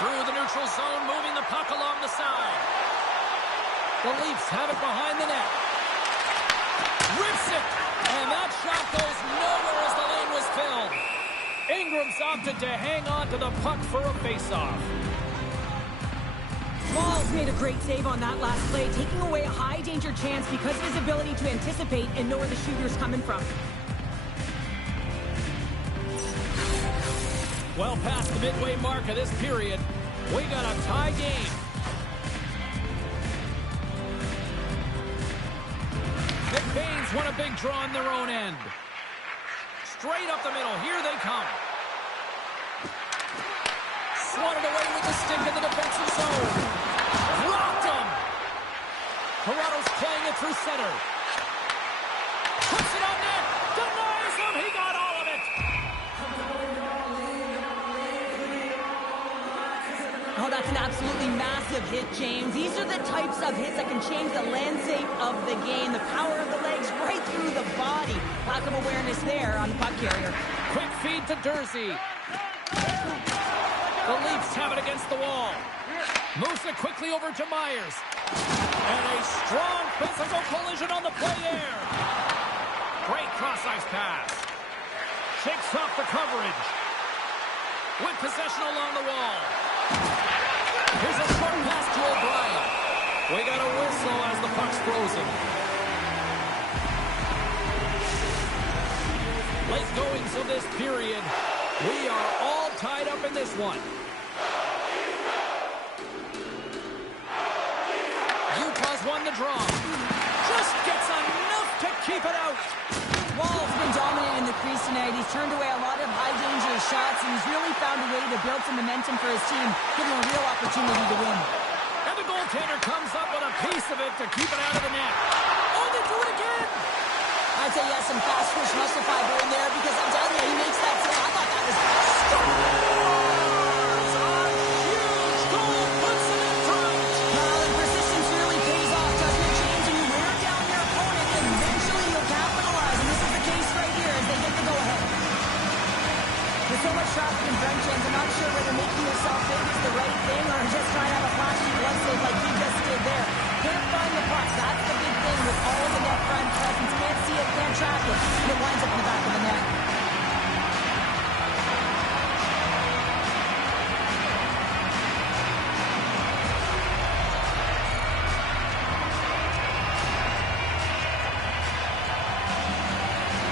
Through the neutral zone, moving the puck along the side. The Leafs have it behind the net. Rips it. And that shot goes nowhere as the lane was filled. Ingram's opted to hang on to the puck for a face-off. Walls made a great save on that last play, taking away a high-danger chance because of his ability to anticipate and know where the shooter's coming from. Well past the midway mark of this period, we got a tie game. McBain's won a big draw on their own end. Straight up the middle, here they come. Swatted away with the stick in the defensive zone. Rocked him! Toronto's playing it through center. Puts it on net! Denies him! He got all of it! Oh, that's an absolutely massive hit, James. These are the types of hits that can change the landscape of the game. The power of the legs right through the body. Lack of awareness there on the puck carrier. Quick feed to Dursey. The Leafs have it against the wall. Moves it quickly over to Myers. And a strong physical collision on the play there. Great cross-ice pass. Shakes off the coverage. With possession along the wall. Here's a short pass to O'Brien. We got a whistle as the puck's frozen. Late goings of this period. We are all tied up in this one. Utah's won the draw. Just gets enough to keep it out. Wall's been dominant in the crease tonight. He's turned away a lot of high-danger shots, and he's really found a way to build some momentum for his team, giving him a real opportunity to win. And the goaltender comes up with a piece of it to keep it out of the net. Oh, they do it again! I'd say yes, some fast twitch muscle fiber in there, because I'm telling you, he makes that save. I thought that was Scores! A huge goal puts them in front. Well, the persistence really pays off, doesn't it, James? When you wear down your opponent, eventually making yourself big is the right thing, or just trying to have a flashy glove save like he just did there. Can't find the puck. That's the big thing with all of the net front presence. Can't see it, can't track it, and it winds up in the back of the net.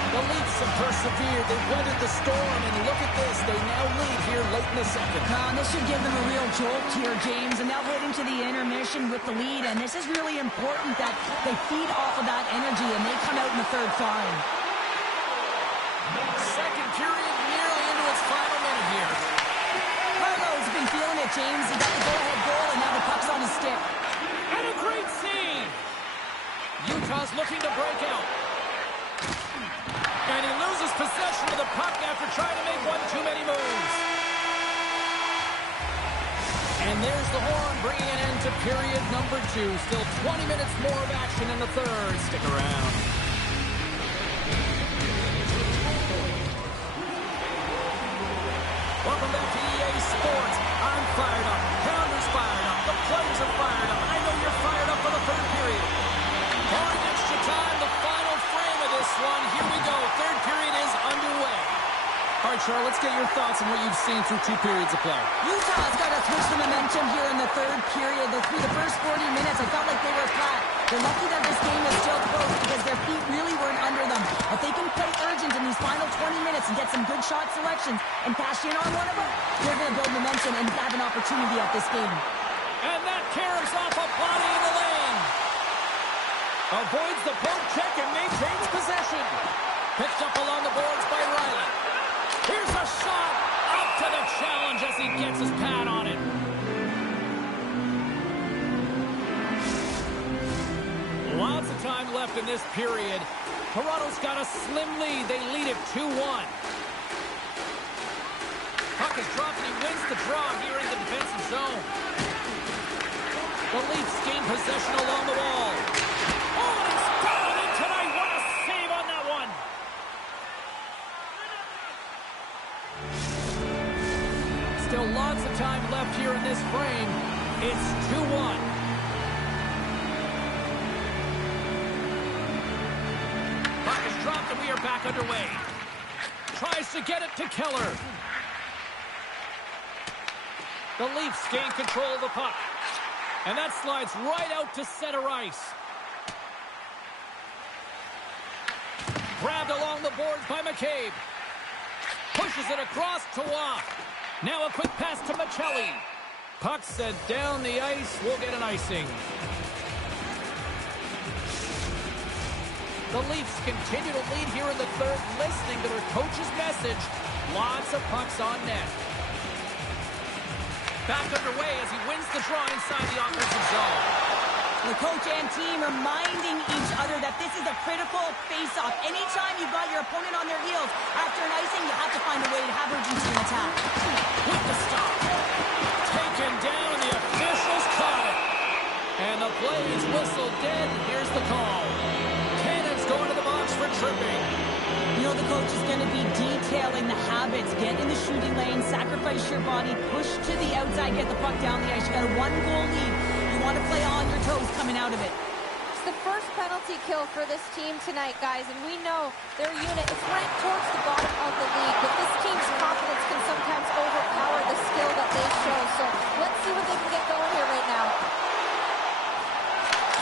The Leafs have persevered. They've weathered the storm, and look at this. They now lead here late in the second. This should give them a real jolt here, James, and now heading to the intermission with the lead, and this is really important that they feed off of that energy, and they come out in the third fine. Second period nearly into its final minute here. Harlow's been feeling it, James. He got the go-ahead goal, and now the puck's on his stick. And a great save. Utah's looking to break out. And he loses possession of the puck after trying to make one too many moves. And there's the horn, bringing an end to period number 2. Still 20 minutes more of action in the third. Stick around. Welcome back to EA Sports. I'm fired up. Pounder's fired up. The players are fired up. I know you're fired up for the third period. Barring extra time, the final frame of this one. Here we go. Third period is underway. All right, Charles, let's get your thoughts on what you've seen through 2 periods of play. Utah's got to switch the momentum here in the third period. Through the first 40 minutes, I felt like they were flat. They're lucky that this game is still close because their feet really weren't under them. If they can play urgent in these final 20 minutes and get some good shot selections and cash in on one of them, they're going to build momentum and have an opportunity at this game. And that caroms off a body in the lane. Avoids the poke check and maintains possession. Picked up along the boards by Riley. Here's a shot. Up to the challenge as he gets his pad on it. Lots of time left in this period. Toronto's got a slim lead. They lead it 2-1. Puck is dropped and he wins the draw here in the defensive zone. The Leafs gain possession along the wall. Oh, and it's down in tonight. What a save on that one. Still lots of time left here in this frame. It's 2-1. Puck is dropped and we are back underway. Tries to get it to Keller. The Leafs gain control of the puck. And that slides right out to center ice. Grabbed along the boards by McCabe. Pushes it across to Waugh. Now a quick pass to Michelli. Puck sent down the ice. We'll get an icing. The Leafs continue to lead here in the third, listening to their coach's message. Lots of pucks on net. Back underway as he wins the draw inside the offensive zone. The coach and team reminding each other that this is a critical face-off. Anytime you've got your opponent on their heels after an icing, you have to find a way to have urgency in attack. With the stop. Taken down, the officials caught it. And the play is whistled dead. Here's the call. Cannon's going to the box for tripping. You know the coach is going to be detailing the habits. Get in the shooting lane, sacrifice your body, push to the outside, get the puck down the ice. You got a 1-goal lead. You want to play on your toes coming out of it. It's the first penalty kill for this team tonight, guys, and we know their unit is ranked towards the bottom of the league, but this team's confidence can sometimes overpower the skill that they show. So let's see what they can get going here right now.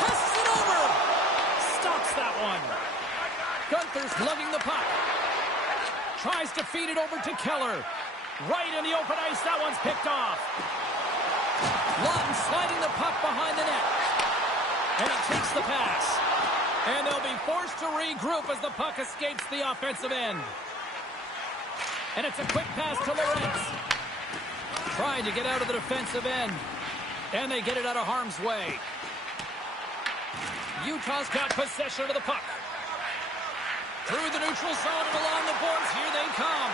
Passes it over. Stops that one. Gunther's lugging the puck. Tries to feed it over to Keller. Right in the open ice. That one's picked off. Lawton sliding the puck behind the net. And he takes the pass. And they'll be forced to regroup as the puck escapes the offensive end. And it's a quick pass to Lorentz. Trying to get out of the defensive end. And they get it out of harm's way. Utah's got possession of the puck. Through the neutral zone and along the boards. Here they come.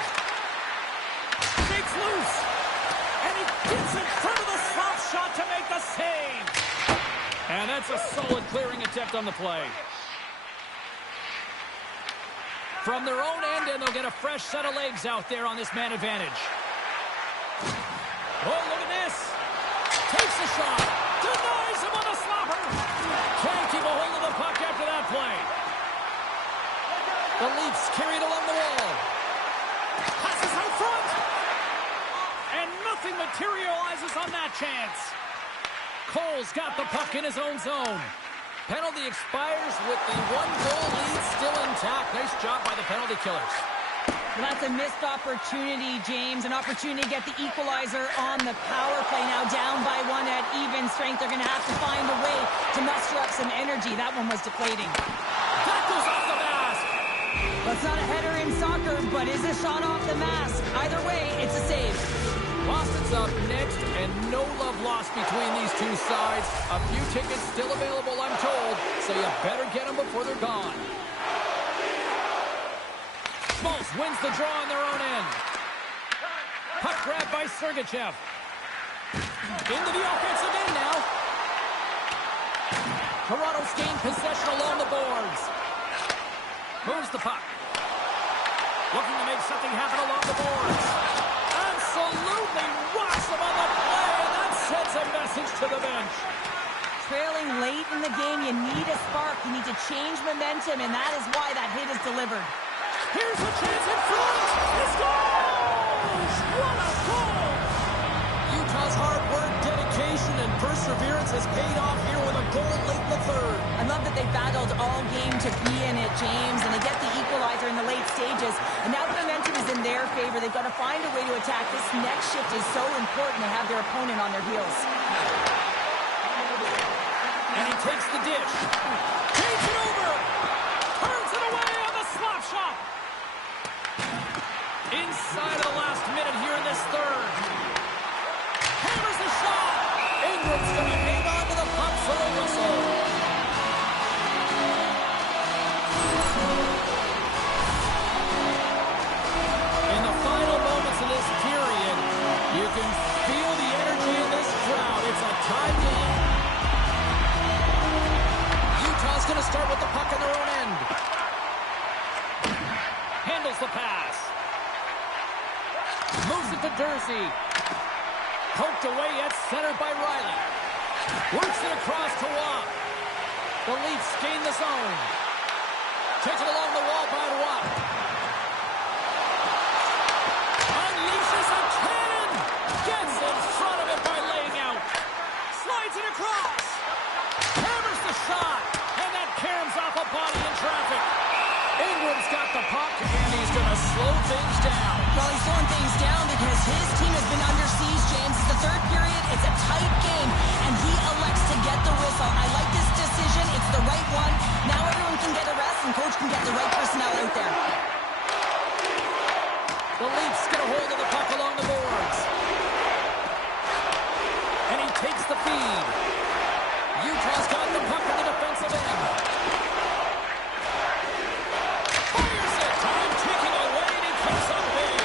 Shakes loose. And he gets in front of the slap shot to make the save. And that's a solid clearing attempt on the play. From their own end, and they'll get a fresh set of legs out there on this man advantage. nothing materializes on that chance. Cole's got the puck in his own zone. Penalty expires with the one-goal lead still intact. Nice job by the penalty killers. Well, that's a missed opportunity, James. An opportunity to get the equalizer on the power play. Now down by one at even strength. They're going to have to find a way to muster up some energy. That one was deflating. That goes off the mask. Well, it's not a header in soccer, but is a shot off the mask. Either way, it's a save. Boston's up next, and no love lost between these two sides. A few tickets still available, I'm told, so you better get them before they're gone. Schmaltz wins the draw on their own end. Puck grab by Sergachev. Into the offensive end now. Toronto's gained possession along the boards. Moves the puck. Looking to make something happen along the boards. Absolutely rocks him on the play, and that sends a message to the bench. Trailing late in the game, you need a spark. You need to change momentum, and that is why that hit is delivered. Here's a chance in front. He scores! What a goal! Utah's hard work, dedication, and perseverance has paid off here with a goal late in the third. I love that they battled all game to be in it, James, and they get the equalizer in the late stages. And now the momentum is in their favor. They've got to find a way to attack. This next shift is so important to have their opponent on their heels. And he takes the dish. Takes it over. Turns it away on the slap shot. Inside of the last minute here in this third. Hammers the shot. Ingram's going to hang on to the puck for a whistle. In the final moments of this period, you can feel the energy in this crowd. It's a tie game. Utah's going to start with the puck in their own end. Handles the pass. Moves it to Dursey. Poked away at center by Riley. Works it across to Watt. The Leafs gain the zone. Taken along the wall by Watt. Unleashes a cannon. Gets in front of it by laying out. Slides it across. Hammers the shot. And that caroms off a body in traffic. Ingram's got the puck, and he's going to slow things down. Well, he's slowing things down because his team has been under siege, James. It's the third period. It's a tight game, and he elects to get the whistle. I like this decision. It's the right one. Now everyone can get a rest, and coach can get the right personnel out there. The Leafs get a hold of the puck along the boards. And he takes the feed. Utah's got the puck in the defensive end. Fires it. Time ticking away, and he comes up big.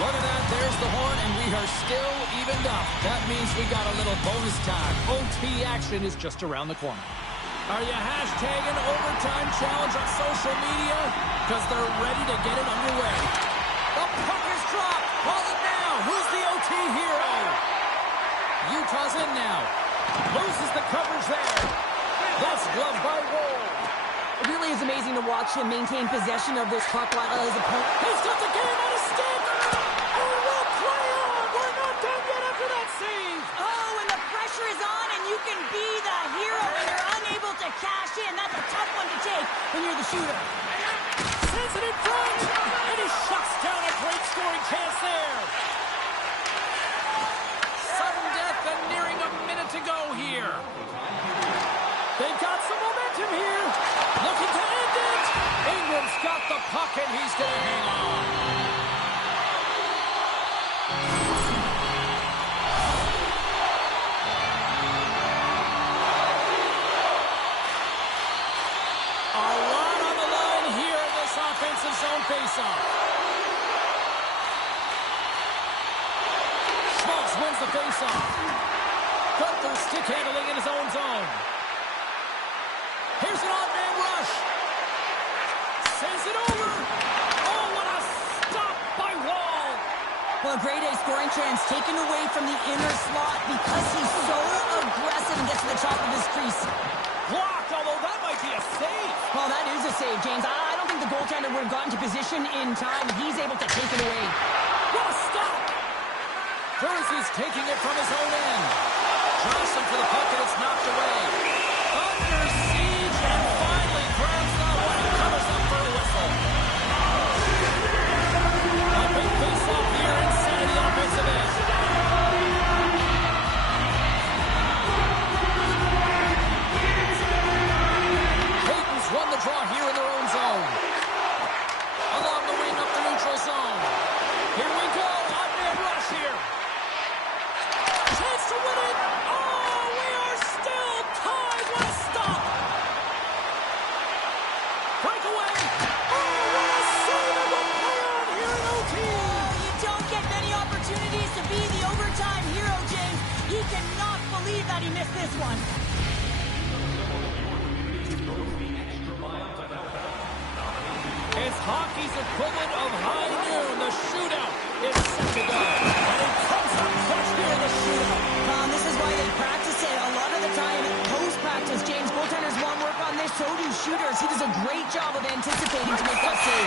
Look at that. There's the horn, and we are still evened up. That means we got a little bonus time. OT action is just around the corner. Are you hashtagging overtime challenge on social media? Because they're ready to get it underway. The puck is dropped. Call it now. Who's the OT hero? Utah's in now. Loses the coverage there. That's gloved by Woll. It really is amazing to watch him maintain possession of this puck while his opponent... He's got the game on his stick. And we'll play on. We're not done yet after that save. Oh, and the pressure is on, and you can be the hero, and you're unable to cash in. That's a tough one to take when you're the shooter. Sends it in front. And he shuts down a great scoring chance there. Sudden death and nearing a minute to go here. They've got some momentum here. Looking to end it. Ingram's got the puck, and he's going to hang on. A lot on the line here in this offensive zone faceoff. Schmaltz wins the faceoff. Gunther stick handling in his own zone. Here's an odd-man rush. Sends it over. Oh, what a stop by Wall. Well, a great A scoring chance taken away from the inner slot because he's so aggressive and gets to the top of his crease. Blocked, although that might be a save. Well, that is a save, James. I don't think the goaltender would have gotten to position in time, and he's able to take it away. What a stop! Jersey's taking it from his own end. Johnson for the puck, and it's knocked away. Under siege, and finally grabs that one and covers up for a whistle. A big face-off here inside the offensive end. Peyton's won the draw here in their own zone. Along the wing up the neutral zone. Here we go. On-man rush here. Chance to win it. Oh, we are still tied. What a stop. Breakaway. Oh, what a save. And we'll play on here in OT. You don't get many opportunities to be the overtime hero, James. He cannot believe that he missed this one. It's hockey's equivalent of high noon. The shootout is set to go. And it comes up clutch here in the shootout. This is why they practice it. A lot of the time, post-practice, James, goaltenders want work on this, so do shooters. He does a great job of anticipating to make that save.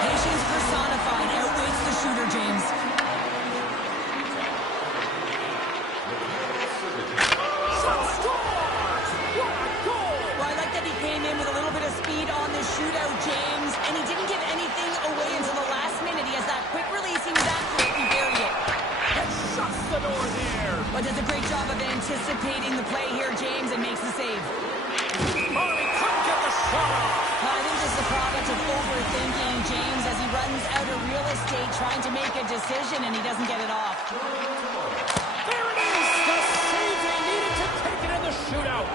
Patience personified outweighs the shooter, James. Shot scores! What a goal! Well, I like that he came in with a little bit of speed on the shootout, James, and he didn't give anything away until the last minute. He has that quick release. He was accurate and buried it. And shuts the door there. But does a great job of anticipating the play here, James, and makes the save. Murray couldn't get the shot off. I think this is a product of overthinking, James, as he runs out of real estate trying to make a decision, and he doesn't get it off. There it is. The save they needed to take it in the shootout.